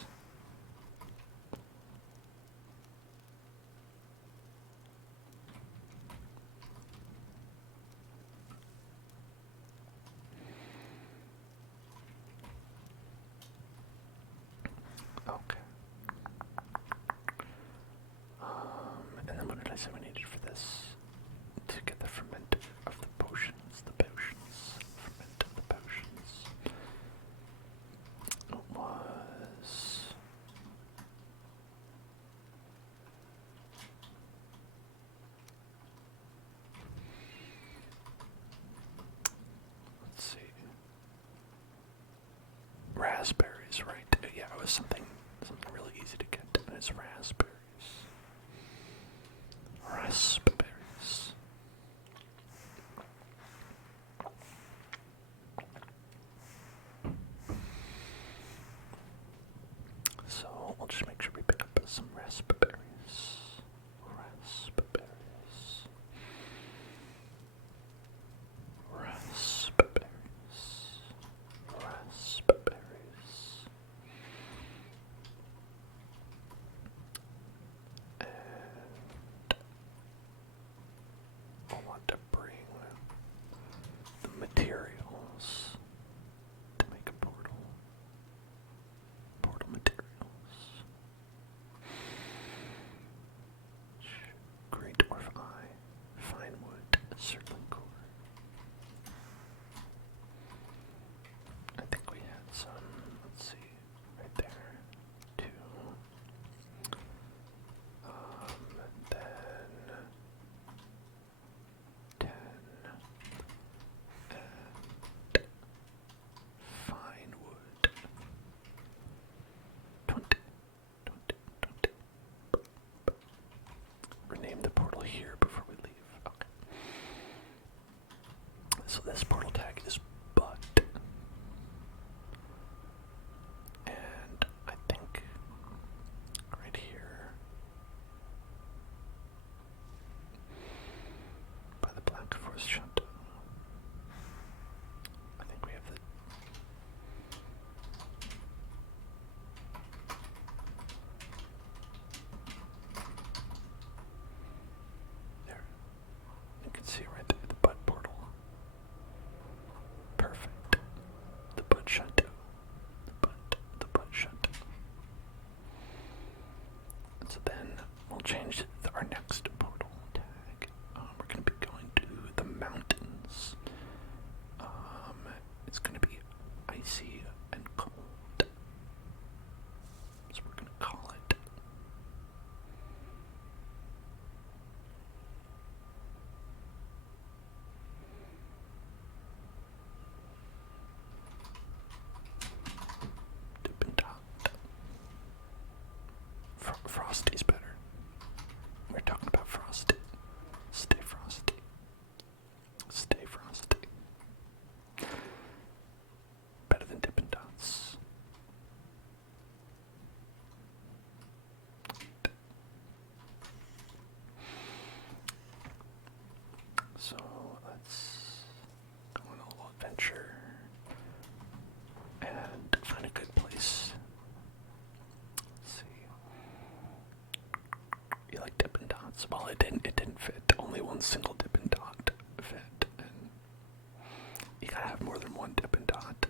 Okay. And then what did I say we needed for this? To get the ferment of the potions. Ferment of the potions. It was... Let's see. Raspberries, right? Yeah, it was something really easy to get. And it's raspberries. Raspberries. So we'll just make sure we pick up some raspberries. Raspberries. Raspberries. Raspberries. And I want to bring the materials to make a portal. Portal materials. Great dwarf eye, fine wood, circling core. I think we had some, let's see, right there, 2. Then 10, and fine wood, 20. Rename the portal here before we leave. Okay. So this portal tag is but. And I think right here by the Black Forest Chateau, I think we have the there. You can see right there the Bud portal. Perfect. The Bud Chateau. The Bud Chateau. And so then we'll change our next portal tag. We're going to be going to the mountains. It's going to be icy and cold. So we're going to call it Dippin' Dot. Frosty's better. We're talking about Frosty. Stay frosty. Stay frosty. Better than Dippin' Dots. So let's go on a little adventure and find a good place. Let's see. You like Dippin' Dots? Well, it didn't fit. Only one single Dippin' Dot fit, and you gotta have more than one Dippin' Dot.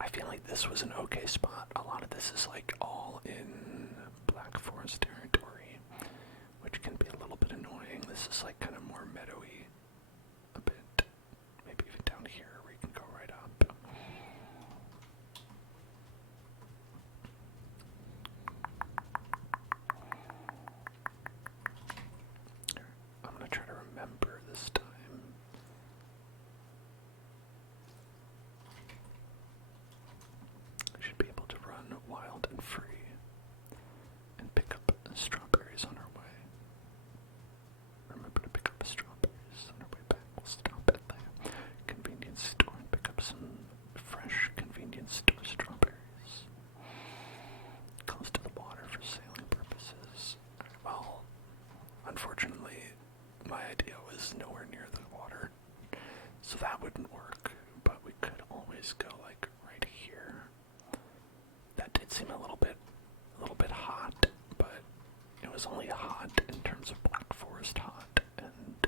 I feel like this was an okay spot. A lot of this is like all in Black Forest territory, which can be a little bit annoying. This is like kind of more meadowy a bit. Maybe even down here where you can go right up. I'm gonna try to remember this time. I should be able to run wild and free and pick up strawberries on our way. Remember to pick up strawberries on our way back. We'll stop at the convenience store and pick up some fresh convenience store strawberries. idea was nowhere near the water, so that wouldn't work. But we could always go like right here. That did seem a little bit hot, but it was only hot in terms of Black Forest hot, and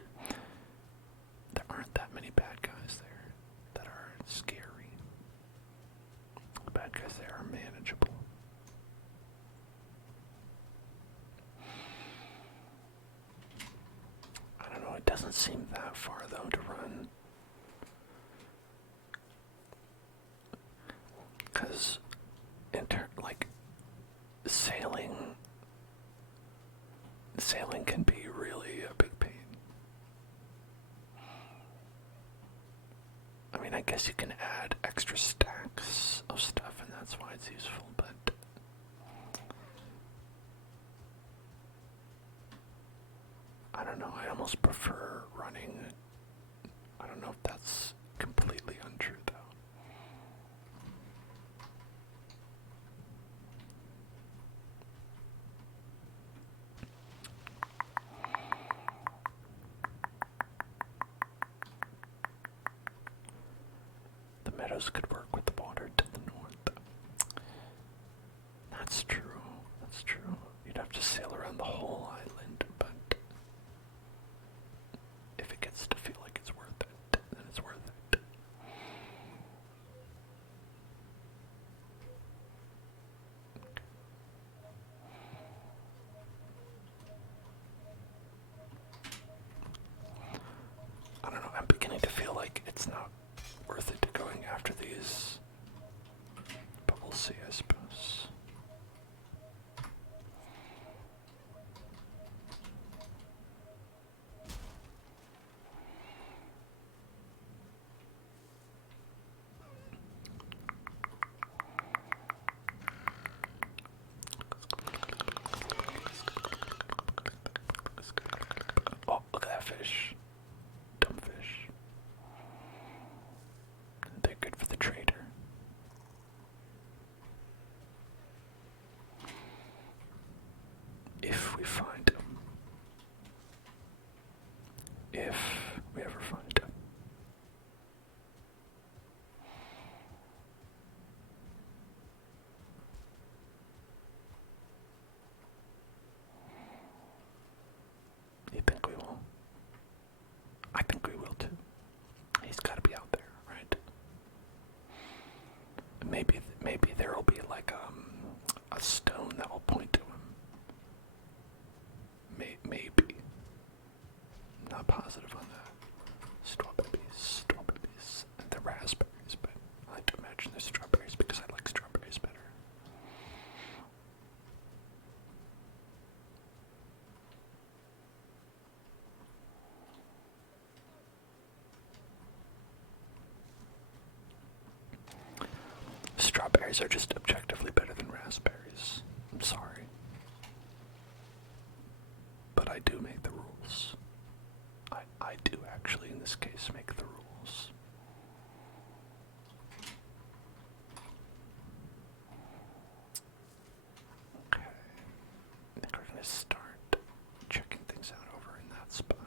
there aren't that many bad guys there that are scary. The bad guys there are manageable. I don't know, it doesn't seem that far though to run. Because like sailing can be really a big pain. I mean, I guess you can add extra stacks of stuff and that's why it's useful, but I don't know, I almost prefer running. I don't know if that's completely untrue though. The meadows could work with the water to the north. That's true, that's true. You'd have to sail around the whole island, but if it gets to feel like it's worth it, then it's worth it. I don't know, I'm beginning to feel like it's not worth it to going after these, but we'll see, I suppose. Oh, look at that fish. Dumb fish. They're good for the trader. If we find them. If we ever find them. You think we will? I think we will too. He's got to be out there, right? Maybe there will be like a stone that will point to him. Maybe. I'm not positive on that. Strawberries, and the raspberries, but I like to imagine they're strawberries because I like strawberries better. Strawberries are just objectively better than raspberries. I'm sorry. But I do make the rules. I do actually, in this case, make the rules. Okay. I think we're going to start checking things out over in that spot.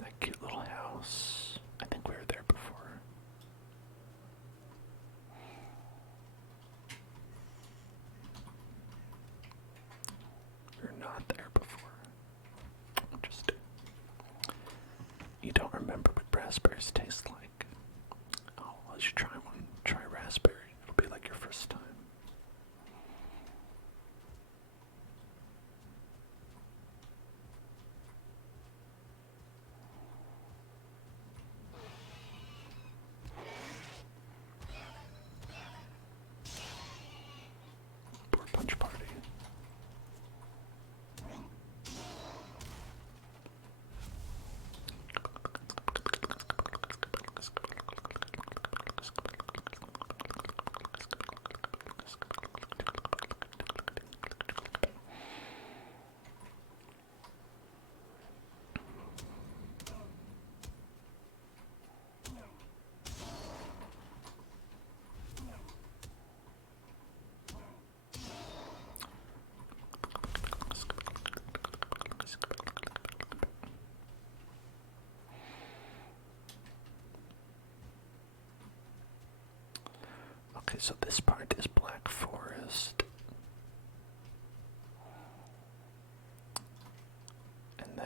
That cute little house. I think we were there before. We were not there before. Interesting. You don't remember what raspberries taste like? Oh, well, you should try one. Try raspberry. It'll be like your first time. Or punch party. so this part is Black Forest. And then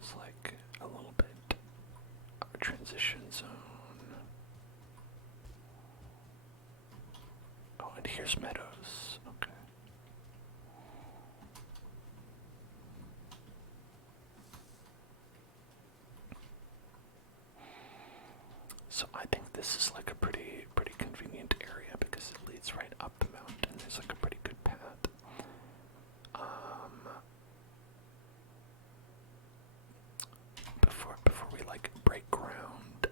it's like a little bit of a transition zone. Oh, and here's meadows. Okay. So I think this is like a pretty convenient area because it leads right up the mountain. There's like a pretty good path. Before we like break ground,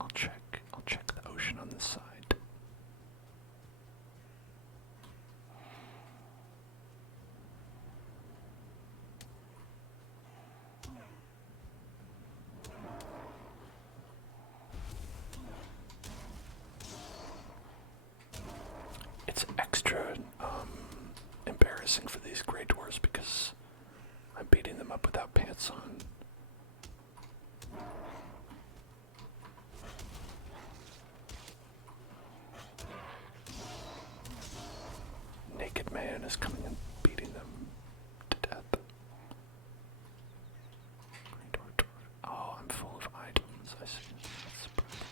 I'll check the ocean on this side. It's extra embarrassing for these Grey Dwarfs because I'm beating them up without pants on. Naked man is coming and beating them to death. Grey Dwarf. Oh, I'm full of items. I see. That's surprising.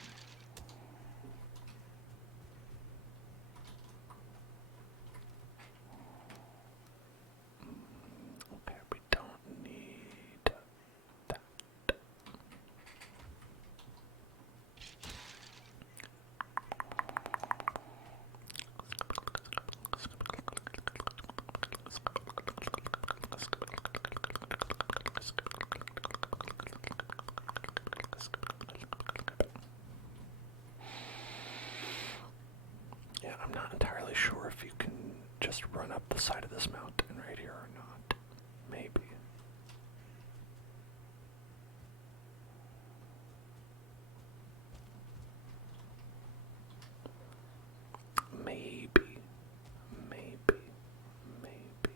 Okay, we don't need that. Yeah, I'm not entirely sure if you can just run up the side of this mountain right here or not. Maybe. Maybe. Maybe. Maybe.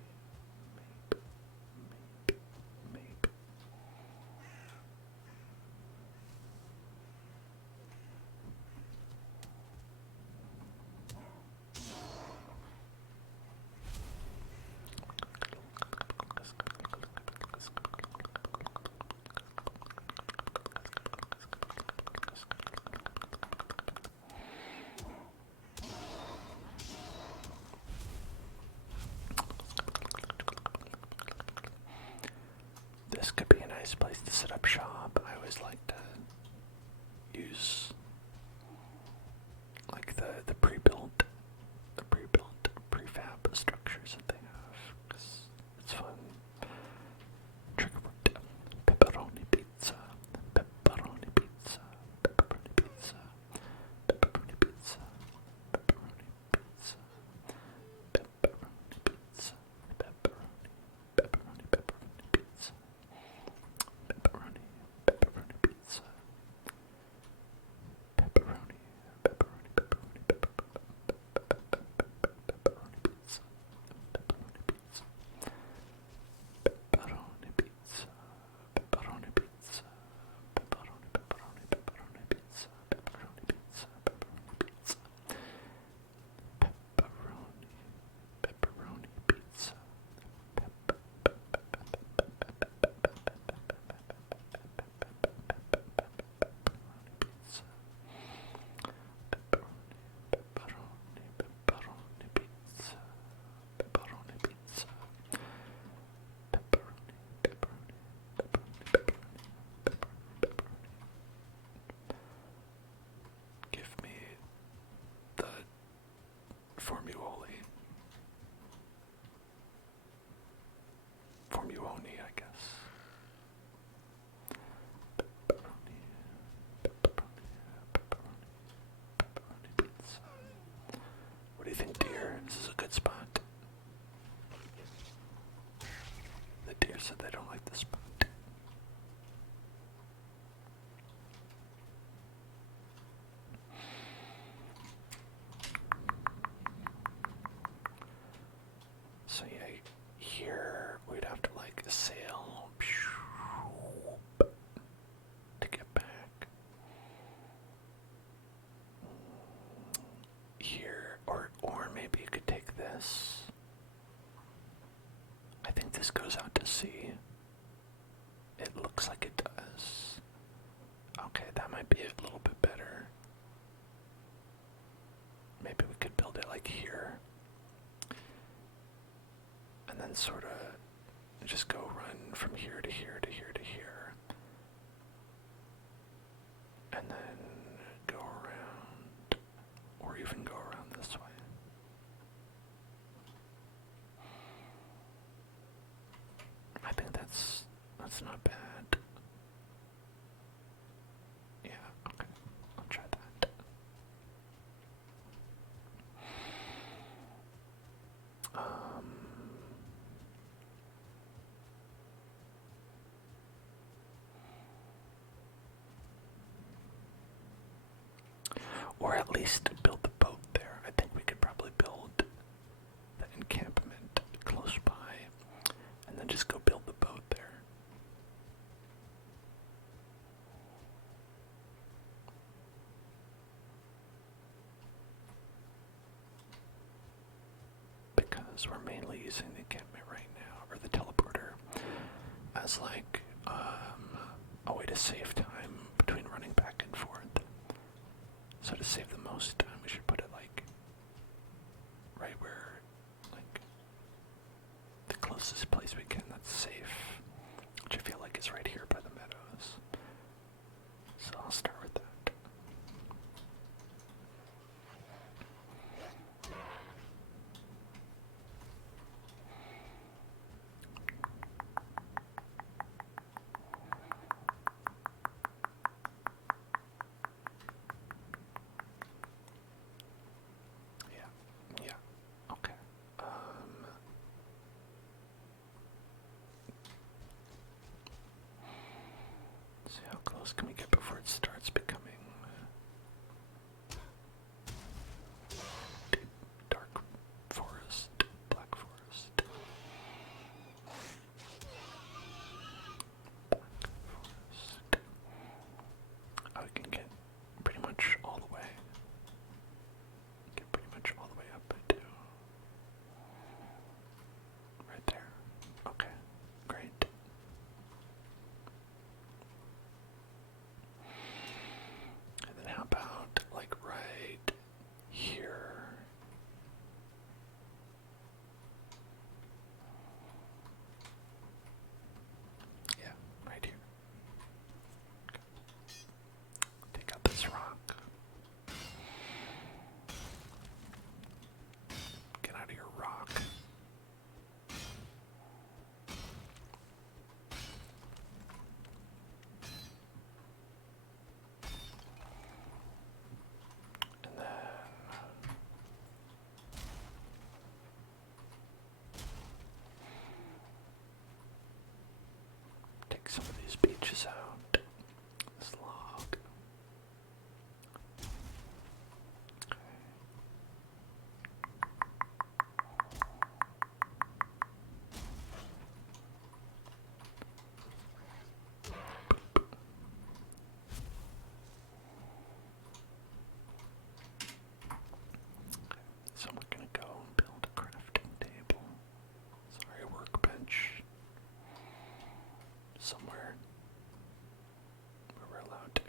Maybe. This could be a nice place to set up shop. I always like to use like the pre-built prefab structures that they have because it's fun. Trigger word: pepperoni pizza, pepperoni pizza, pepperoni pizza, pepperoni pizza, pepperoni pizza, pepperoni pizza, pepperoni pizza. Pepperoni pizza. Pepperoni, pepperoni, pepperoni, pepperoni pizza. Pepperoni pizza. Pepperoni pizza. Pepperoni pizza. Pepperoni, pepperoni, pepperoni pizza. Pepperoni pizza. Pepperoni pizza. Pepperoni, pepperoni pizza. Pepperoni pizza, pepperoni pizza, pepperoni, pepperoni, pepperoni, pepperoni. Give me the formuoli. Formuoni, I guess. Pepperoni, pepperoni, pepperoni, pepperoni pizza. What do you think, dear? Is this a good spot? The deer said they don't like this spot. So yeah, here we'd have to like sail to get back. see. It looks like it does. Okay, that might be a little bit better. Maybe we could build it like here. And then sort of just go run from here to here to here to here. And then go around, or even go around this way. I think that's not bad. Yeah, okay. I'll try that. Or at least build the boat there. I think we could probably build the encampment close by and then just go build the boat there. Because we're mainly using the encampment right now, or the teleporter, as like a way to save time between running back and forth. So to save the most time, we should put it like right where, like, the closest place we can that's safe, which I feel like is right here by the meadows. So I'll start with that. Yeah, okay. See how close can we get before it starts becoming deep, dark forest, black forest. Black forest. Oh, we can get pretty much all the way. Get pretty much all the way up to right there. Okay, great. And then how about like right here? Yeah, right here. Take out this rock. Get out of your rock. And then take some of these beaches out. This log. Okay. So we're gonna go and build a crafting table. Sorry, workbench. Somewhere where we're allowed to.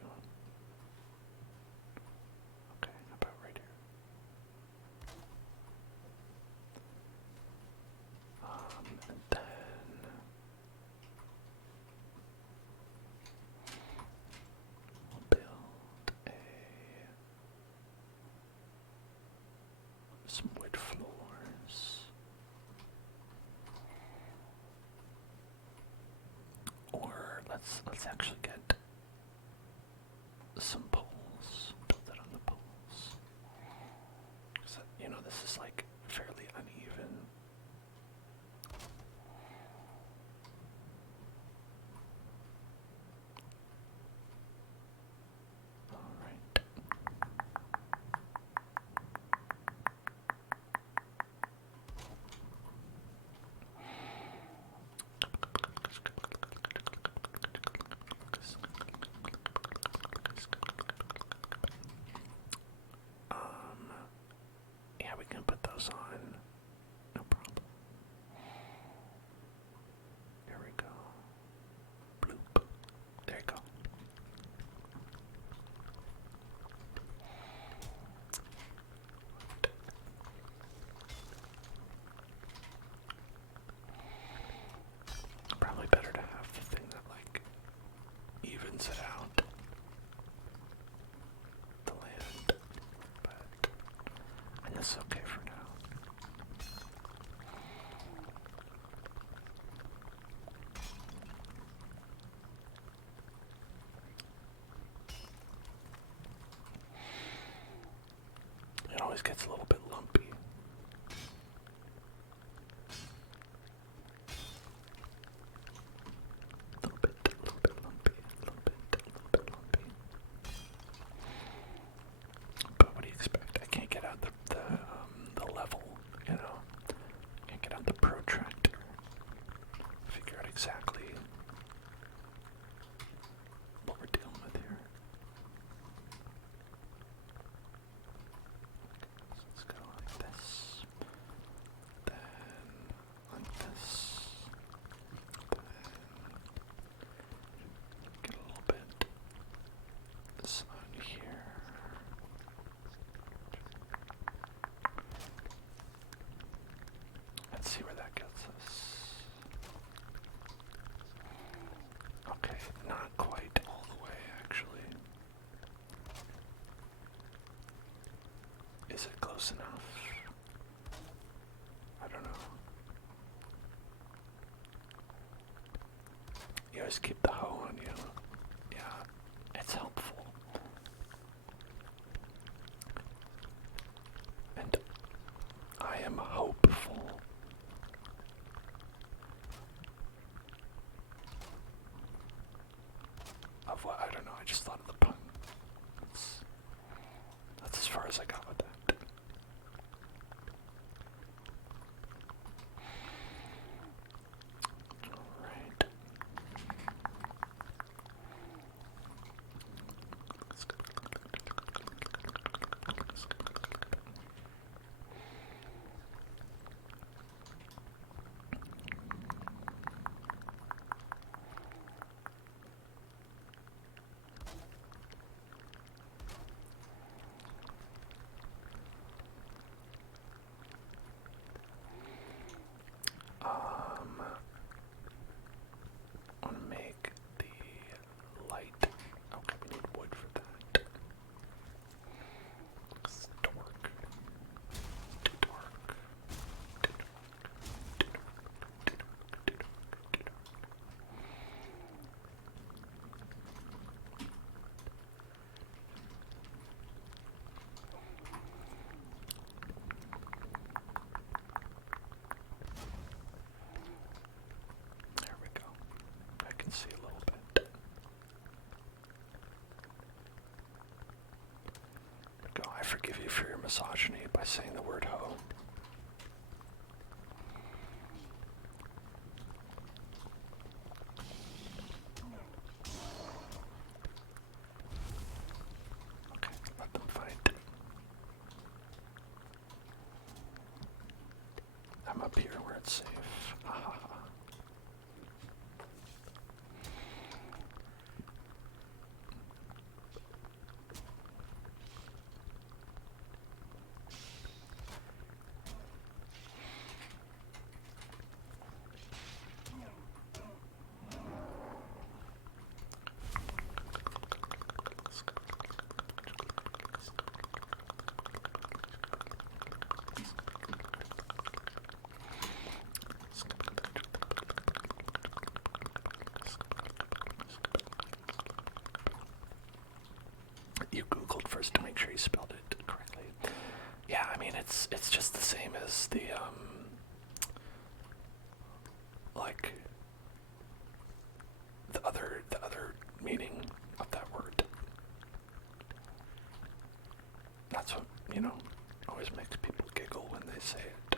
Okay, how about right here? And then we'll build some wood floors. Or let's actually get some poles. Build it on the poles. So, this is like fairly uneven. Alright. gets a little bit lumpy. A little bit lumpy, a little bit lumpy. But what do you expect? I can't get out the level, you know? Can't get out the protractor. Figure out exactly what we're dealing with here. So let's go like this, then like this, then get a little bit this on here. Let's see where that gets us. Okay, not quite all the way, actually. Is it close enough? I don't know. You always keep the hoe on you. Yeah, it's helpful. And I am hopeful. Of what? I don't know, I just thought of the pun. That's as far as I got with that. Alright. I want to make the light. Okay, we need wood for that. It's dark. Too dark. Too dark. Too dark. Too dark. Too dark. Too dark. There we go. I can see a little bit. Go. I forgive you for your misogyny by saying the word hoe. Okay, let them fight. I'm up here where it's safe. Ha ha ha. You Googled first to make sure you spelled it correctly. Yeah, I mean it's just the same as the like the other meaning of that word. That's what, you know, always makes people giggle when they say it.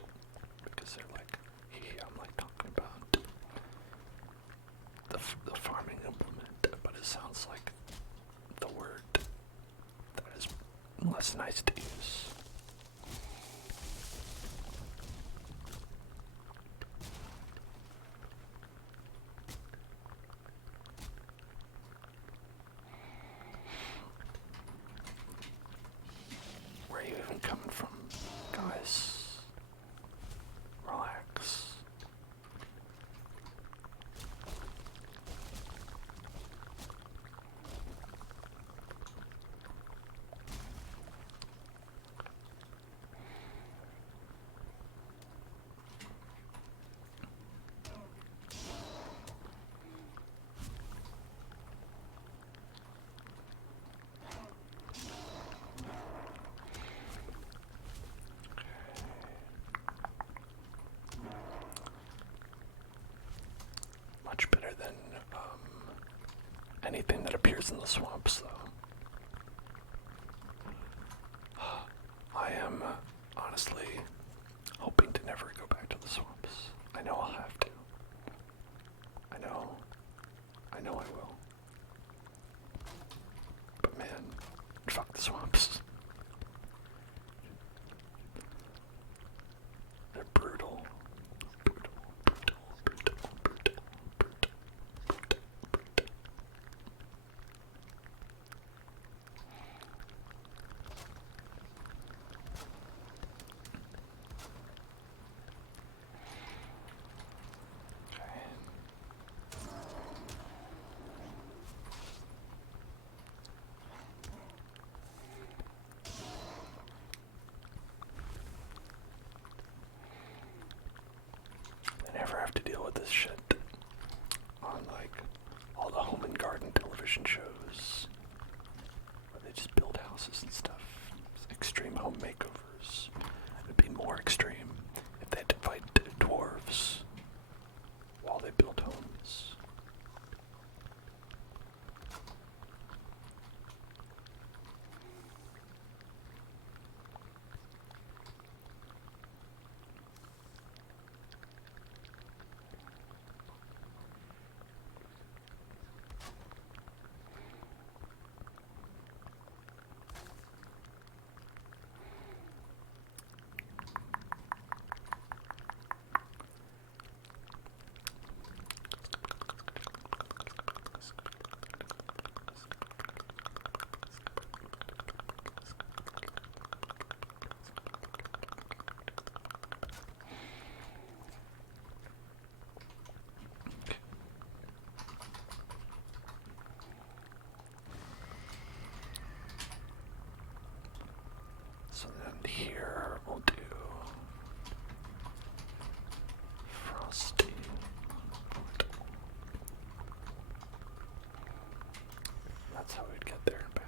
Because they're like, hee, I'm like talking about the farming implement, but it sounds like the word that is less nice to use. Where are you even coming from, guys? Relax. much better than anything that appears in the swamps, though. I am honestly hoping to never go back to the swamps. I know I'll have to. I know I will. But man, fuck the swamps. They're brutal. Brutal, brutal, brutal, brutal, brutal, brutal, brutal. I never have to deal with this shit on like all the home and garden television shows where they just build houses and stuff. Extreme home makeovers. It'd be more extreme if they had to fight dwarves while they built homes. So then here we'll do frosty. That's how we'd get there and back.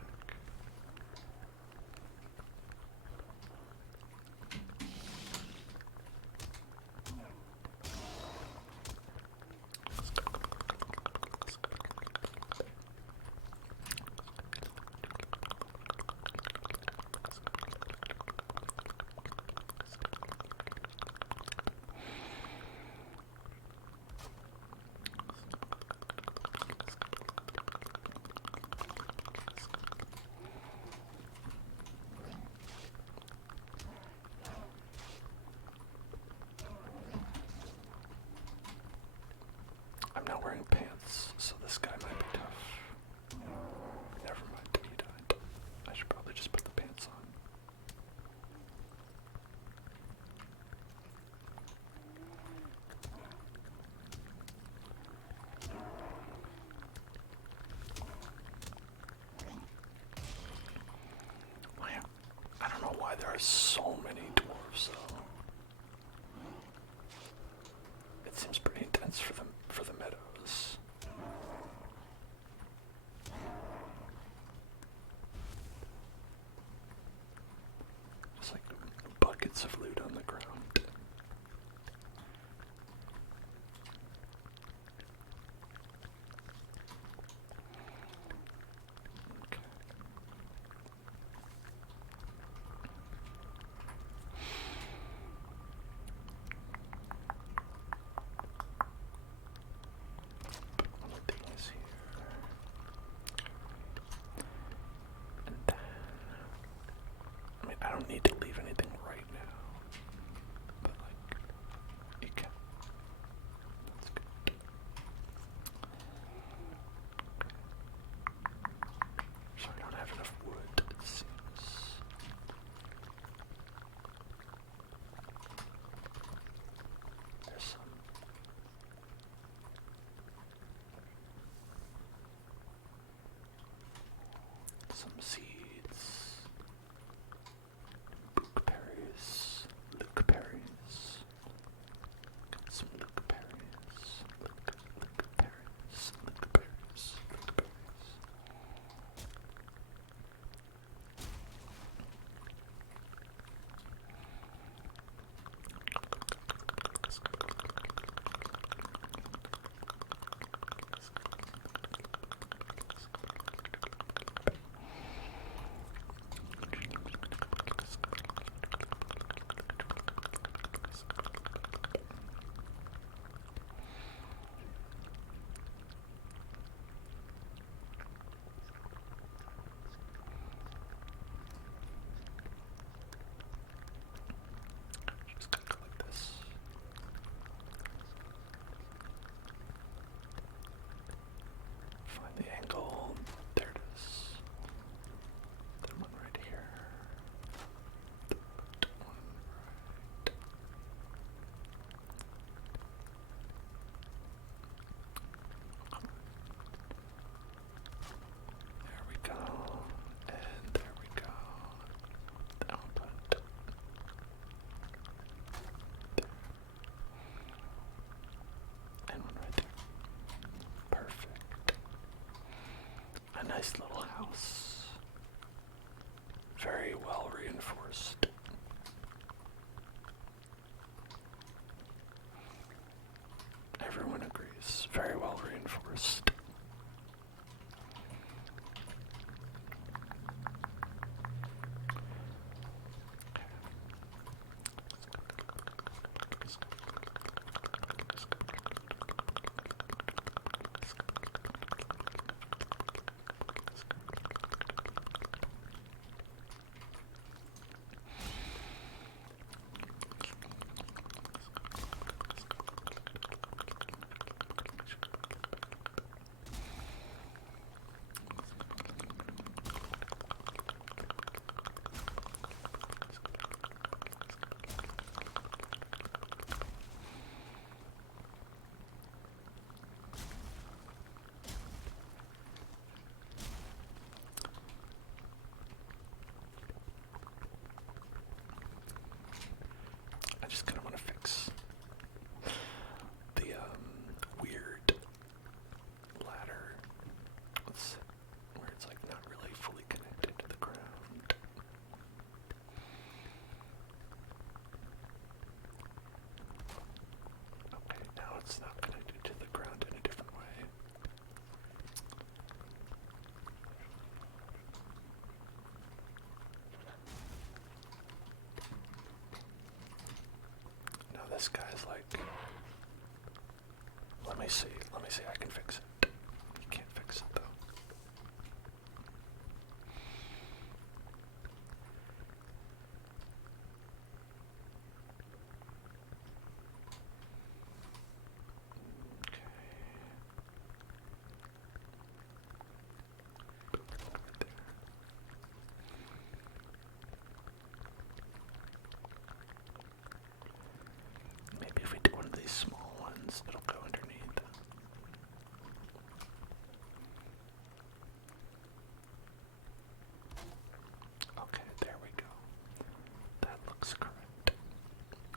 I'm not wearing pants, so this guy might be tough. Never mind, he died. I should probably just put the pants on. I don't know why there are so many dwarves, though. It seems pretty intense for the meadows. There's like buckets of loot on the ground. Okay. A nice little house. Very well reinforced. Everyone agrees. Very well reinforced. I just kind of want to fix the weird ladder where it's like not really fully connected to the ground. Okay, now it's not connected to the ground in a different way. Now this guy's like, let me see, I can fix it. You can't fix it though. Okay. Right there. Maybe if we do one of these small ones, it'll go underneath. Okay, there we go. That looks correct.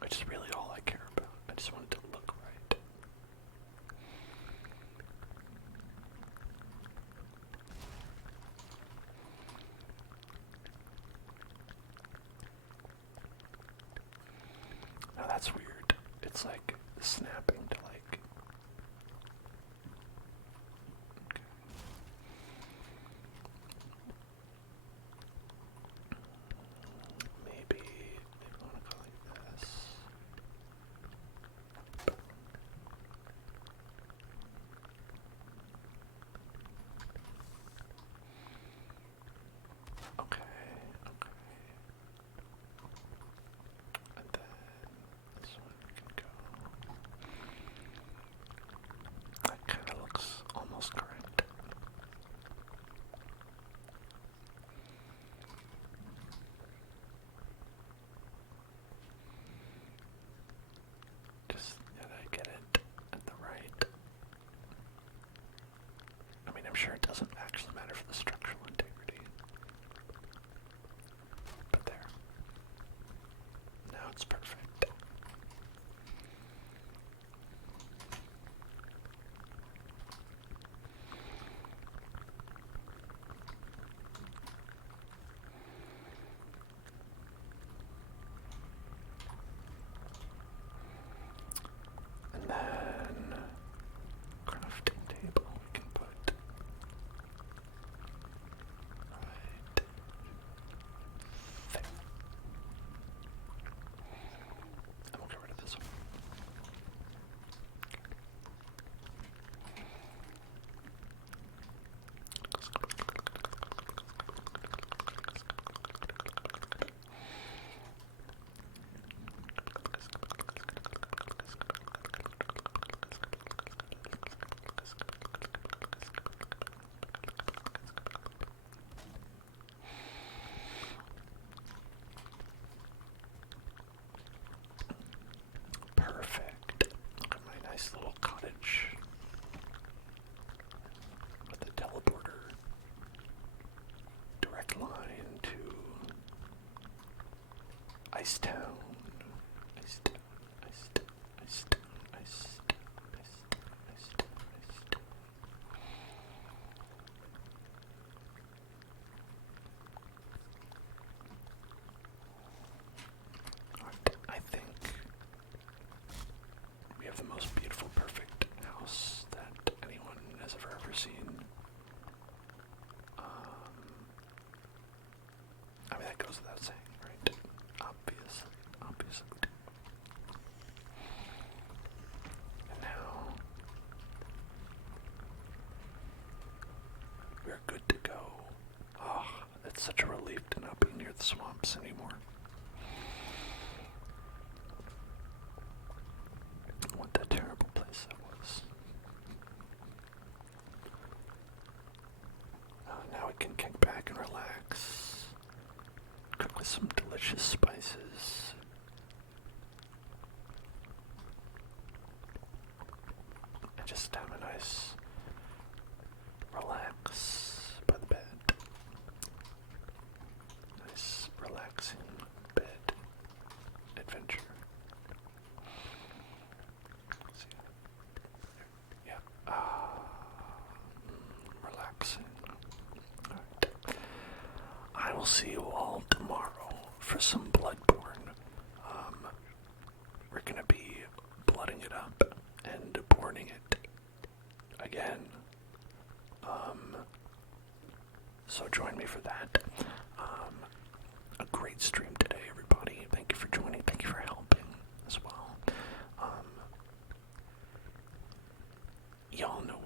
Which is really all I care about. I just want it to look right. Now that's weird. It's like snapping to like. Okay. Maybe I want to go like this. Okay, okay. And then this one we can go. That kind of looks almost correct. Just gotta get it at the right. I mean, I'm sure it doesn't actually matter for the structural integrity. But there. Now it's perfect. And then crafting table we can put right there. we're good to go. Oh, it's such a relief to not be near the swamps anymore. What a terrible place that was. Now we can kick back and relax. Cook with some delicious spices. And just have a nice relax by the bed. Nice relaxing bed adventure. Yeah. Relaxing. Alright. I will see you all tomorrow for some Bloodborne. We're gonna be blooding it up and boarding it again. So join me for that. A great stream today, everybody. Thank you for joining. Thank you for helping as well. Y'all know